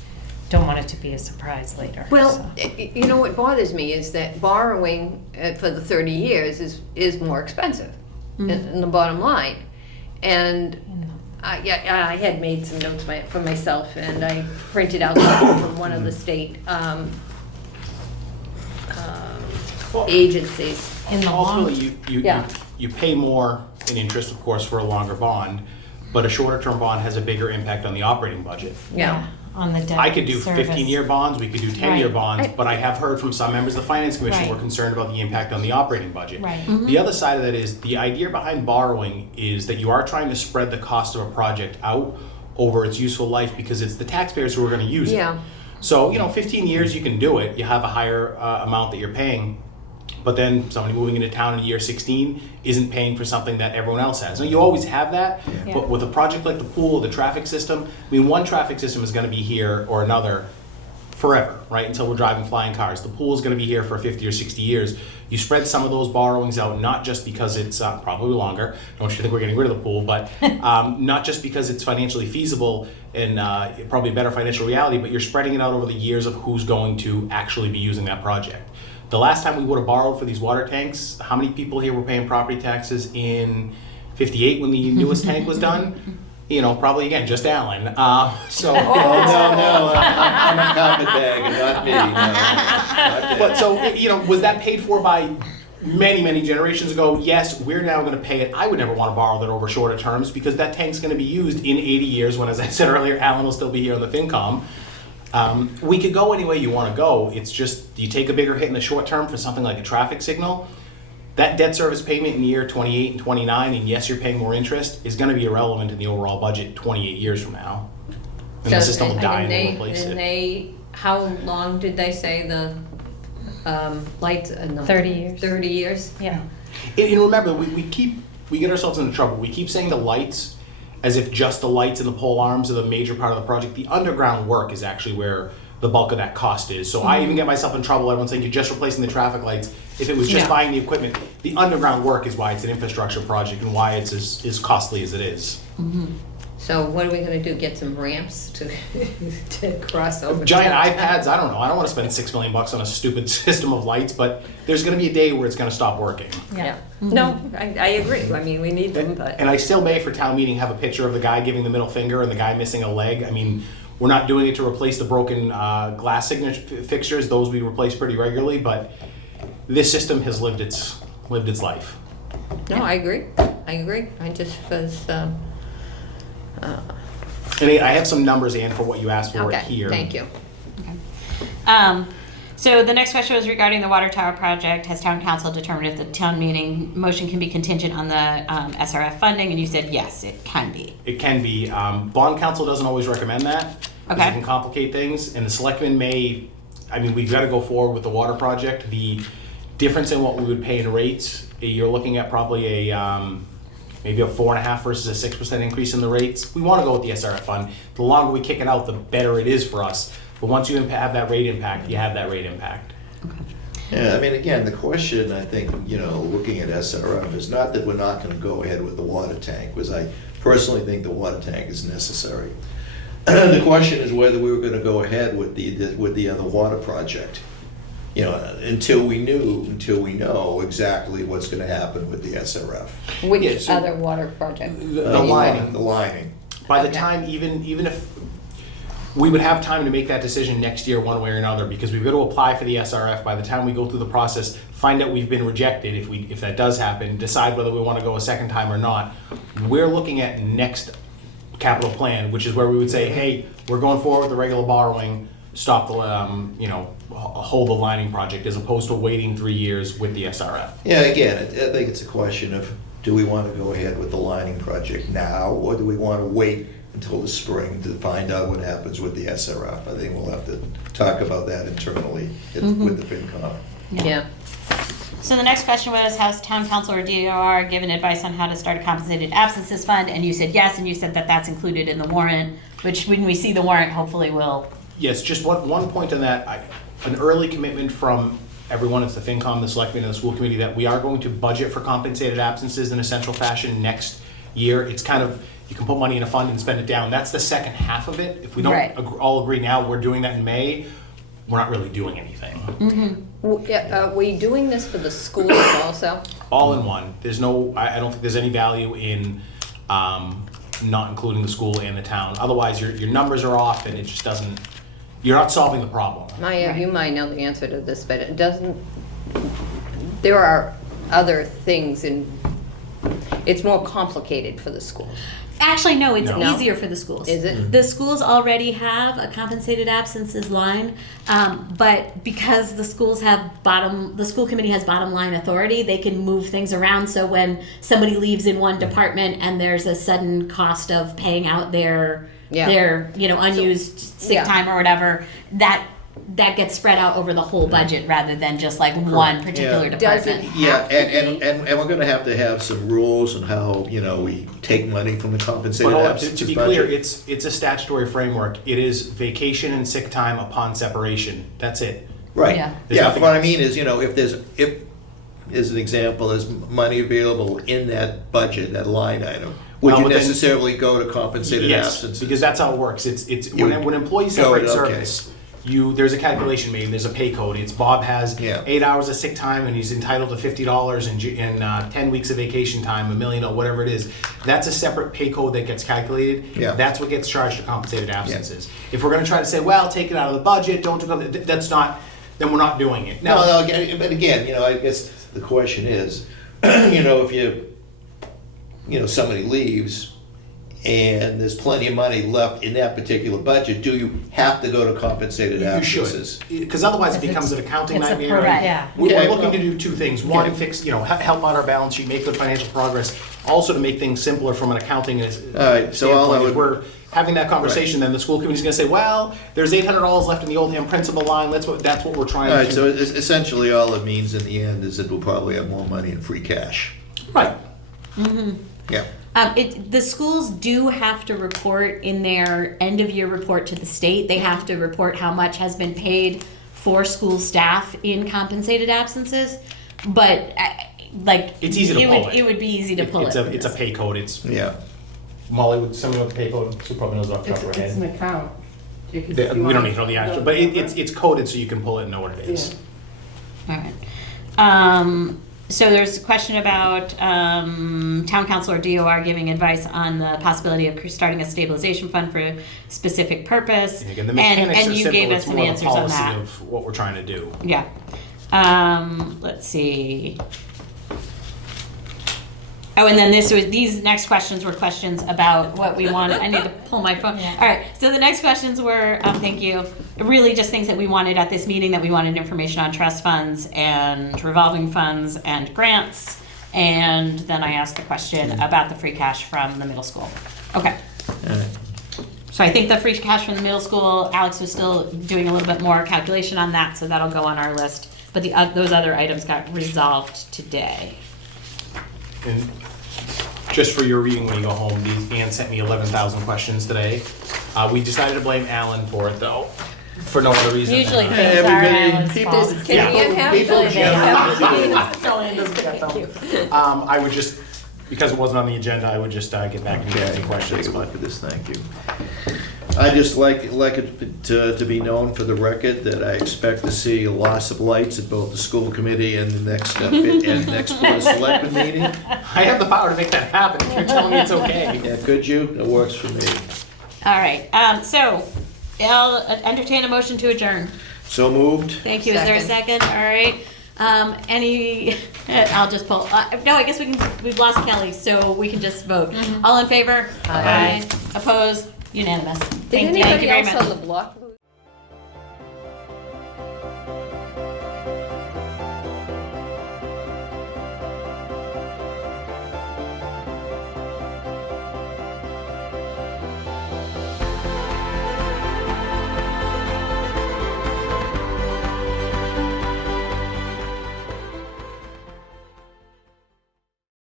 don't want it to be a surprise later. Well, so. you know what bothers me is that borrowing for the 30 years is more expensive in the bottom line. And I had made some notes for myself, and I printed out from one of the state agencies. In the long, Ultimately, Yeah. you pay more in interest, of course, for a longer bond, but a shorter term bond has a bigger impact on the operating budget. Yeah. on the debt I could do service. 15-year bonds, we could do 10-year Right. bonds, but I have heard from some members of the Finance Commission Right. who are concerned about the impact on the operating budget. Right. The other side of that is, the idea behind borrowing is that you are trying to spread the cost of a project out over its useful life, because it's the taxpayers who are gonna use it. Yeah. So, 15 years you can do it, you have a higher amount that you're paying, but then somebody moving into town in year 16 isn't paying for something that everyone else has. Now, you always have that, Yeah. but with a project like the pool, the traffic system, one traffic system is gonna be here or another forever, right, until we're driving flying cars. The pool is gonna be here for 50 or 60 years. You spread some of those borrowings out, not just because it's probably longer, don't you think we're getting rid of the pool, but not just because it's financially feasible and probably a better financial reality, but you're spreading it out over the years of who's going to actually be using that project. The last time we would have borrowed for these water tanks, how many people here were paying property taxes in 58 when the newest tank was done? Probably again, just Alan. No, I'm a carpetbagger, not me, no. Not me. But so, was that paid for by many, many generations ago? Yes, we're now going to pay it. I would never want to borrow that over shorter terms, because that tank's going to be used in 80 years when, as I said earlier, Alan will still be here on the FinCom. We could go any way you want to go. It's just, you take a bigger hit in the short term for something like a traffic signal. That debt service payment in year 28 and 29, and yes, you're paying more interest, is going to be irrelevant in the overall budget 28 years from now. And the system will die and we'll replace it. How long did they say the lights? 30 years. 30 years? Yeah. And remember, we get ourselves into trouble. We keep saying the lights as if just the lights and the pole arms are the major part of the project. The underground work is actually where the bulk of that cost is. So I even get myself in trouble. Everyone's saying you're just replacing the traffic lights. If it was just buying the equipment, the underground work is why it's an infrastructure project and why it's as costly as it is. So what are we gonna do, get some ramps to cross over? Giant iPads, I don't know. I don't want to spend $6 million on a stupid system of lights, but there's going to be a day where it's going to stop working. Yeah. No, I agree. I mean, we need them, but. And I still may, for town meeting, have a picture of the guy giving the middle finger and the guy missing a leg. I mean, we're not doing it to replace the broken glass fixtures. Those we replace pretty regularly, but this system has lived its life. No, I agree. I just was, And I have some numbers, Ann, for what you asked for okay, here. thank you. So the next question was regarding the water tower project. Has town council determined if the town meeting motion can be contingent on the SRF funding? And you said yes, it can be. It can be. Bond council doesn't always recommend that, because Okay. it can complicate things, and the selectmen may, we've got to go forward with the water project. The difference in what we would pay in rates, you're looking at probably maybe a 4.5% versus a 6% increase in the rates. We want to go with the SRF fund. The longer we kick it out, the better it is for us. But once you have that rate impact, you have that rate impact. Yeah, again, the question, I think, looking at SRF is not that we're not gonna go ahead with the water tank, because I personally think the water tank is necessary. The question is whether we were gonna go ahead with the other water project. Until we know exactly what's gonna happen with the SRF. Which Yeah, so- other water project? The lining. The lining. By the time, even if, we would have time to make that decision next year one way or another, because we've got to apply for the SRF. By the time we go through the process, find out we've been rejected, if that does happen, decide whether we want to go a second time or not. We're looking at next capital plan, which is where we would say, hey, we're going forward with the regular borrowing, stop the, hold the lining project, as opposed to waiting 3 years with the SRF. Yeah, again, I think it's a question of, do we want to go ahead with the lining project now, or do we want to wait until the spring to find out what happens with the SRF? I think we'll have to talk about that internally with the FinCom. Yeah. So the next question was, has town council or DOR given advice on how to start a compensated absences fund? And you said yes, and you said that that's included in the warrant, which when we see the warrant, hopefully we'll. Yes, just one point on that. An early commitment from everyone, it's the FinCom, the Selectmen, and the school committee, that we are going to budget for compensated absences in a central fashion next year. It's kind of, you can put money in a fund and spend it down. That's the second half of it. If we don't Right. all agree now, we're doing that in May, we're not really doing anything. Are we doing this for the schools also? All in one. There's no, I don't think there's any value in not including the school and the town. Otherwise, your numbers are off and it just doesn't, you're not solving the problem. Maya, you might know the answer to this, but it doesn't, there are other things it's more complicated for the schools. Actually, no, it's No. easier for the schools. Is it? The schools already have a compensated absences line, but because the school committee has bottom line authority, they can move things around. So when somebody leaves in one department and there's a sudden cost of paying out their unused sick yeah. time or whatever, that gets spread out over the whole budget rather than just like one particular Yeah. department. Yeah, and we're gonna have to have some rules on how, we take money from the But compensated hold on, absences to be clear, budget. it's a statutory framework. It is vacation and sick time upon separation. That's it. Right, Yeah. There's yeah, nothing what I else. mean is, if, as an example, there's money available in that budget, that line item, would Well, you but then- necessarily go to compensated Yes, absences? because that's how it works. It's You when employees go separate to- okay. service, there's a calculation made. There's a pay code. It's Bob has Yeah. 8 hours of sick time and he's entitled to $50 and 10 weeks of vacation time, $1 million, or whatever it is. That's a separate pay code that gets calculated. Yeah. That's what gets charged to compensated absences. If we're going to try to say, well, take it out of the budget, don't do that's not. Then we're not doing it. Now, No, but again, I guess the question is, if somebody leaves and there's plenty of money left in that particular budget, do you have to go to compensated you absences? should, because otherwise it becomes an accounting It's a nightmare. correct, yeah. We're Okay, looking well- to do two things. One, Okay. fix, help out our balance sheet, make good financial progress. Also to make things simpler from an accounting right, so all I standpoint. If would- we're having that conversation, then the school committee's gonna say, well, there's $800 left in the Oldham principal line. That's what we're trying All to right, do. so essentially all it means in the end is that we'll probably have more money in free cash. Right. Yeah. The schools do have to report in their end of year report to the state. They have to report how much has been paid for school staff in compensated absences. But It's easy to pull it. It would be easy to pull It's it. a pay code. It's Yeah. Molly, would somebody know the pay code? Who probably knows off the top of her It's head. an account. You can- We if you don't want- need to know the actual, but it's coded so you can pull it and know what it is. Yeah. All right. So there's a question about town council or DOR giving advice on the possibility of starting a stabilization fund for a specific purpose. And again, the mechanics and are you simple. gave It's us some more the answers on policy that. of what we're trying to do. Yeah. Let's see. Oh, and then these next questions were questions about what we wanted. I need to pull my phone. All right. So the next questions were, thank you, really just things that we wanted at this meeting, that we wanted information on trust funds and revolving funds and grants. And then I asked the question about the free cash from the middle school. Okay. All right. So I think the free cash from the middle school, Alex was still doing a little bit more calculation on that, so that'll go on our list. But those other items got resolved today. And just for your reading when you go home, Ann sent me 11,000 questions today. We decided to blame Alan for it though, for no other reason. Usually than, things are everybody- Alan's fault. Can Ian have People the- generally- No, Ann doesn't get that phone. I would just, because it wasn't on the agenda, I would just get back and get any questions. Take a look at this, thank you. I just like it to be known for the record that I expect to see a loss of lights at both the school committee and the next Board of Selectmen meeting. I have the power to make that happen if you're telling me it's okay. Yeah, could you? It works for me. All right, so I'll entertain a motion to adjourn. So moved? Thank you. Is there a second? All right. I'll just pull, no, I guess we've lost Kelly, so we can just vote. All in favor? Aye. Opposed? Unanimous. Did Thank you anybody very else much. on the block lose?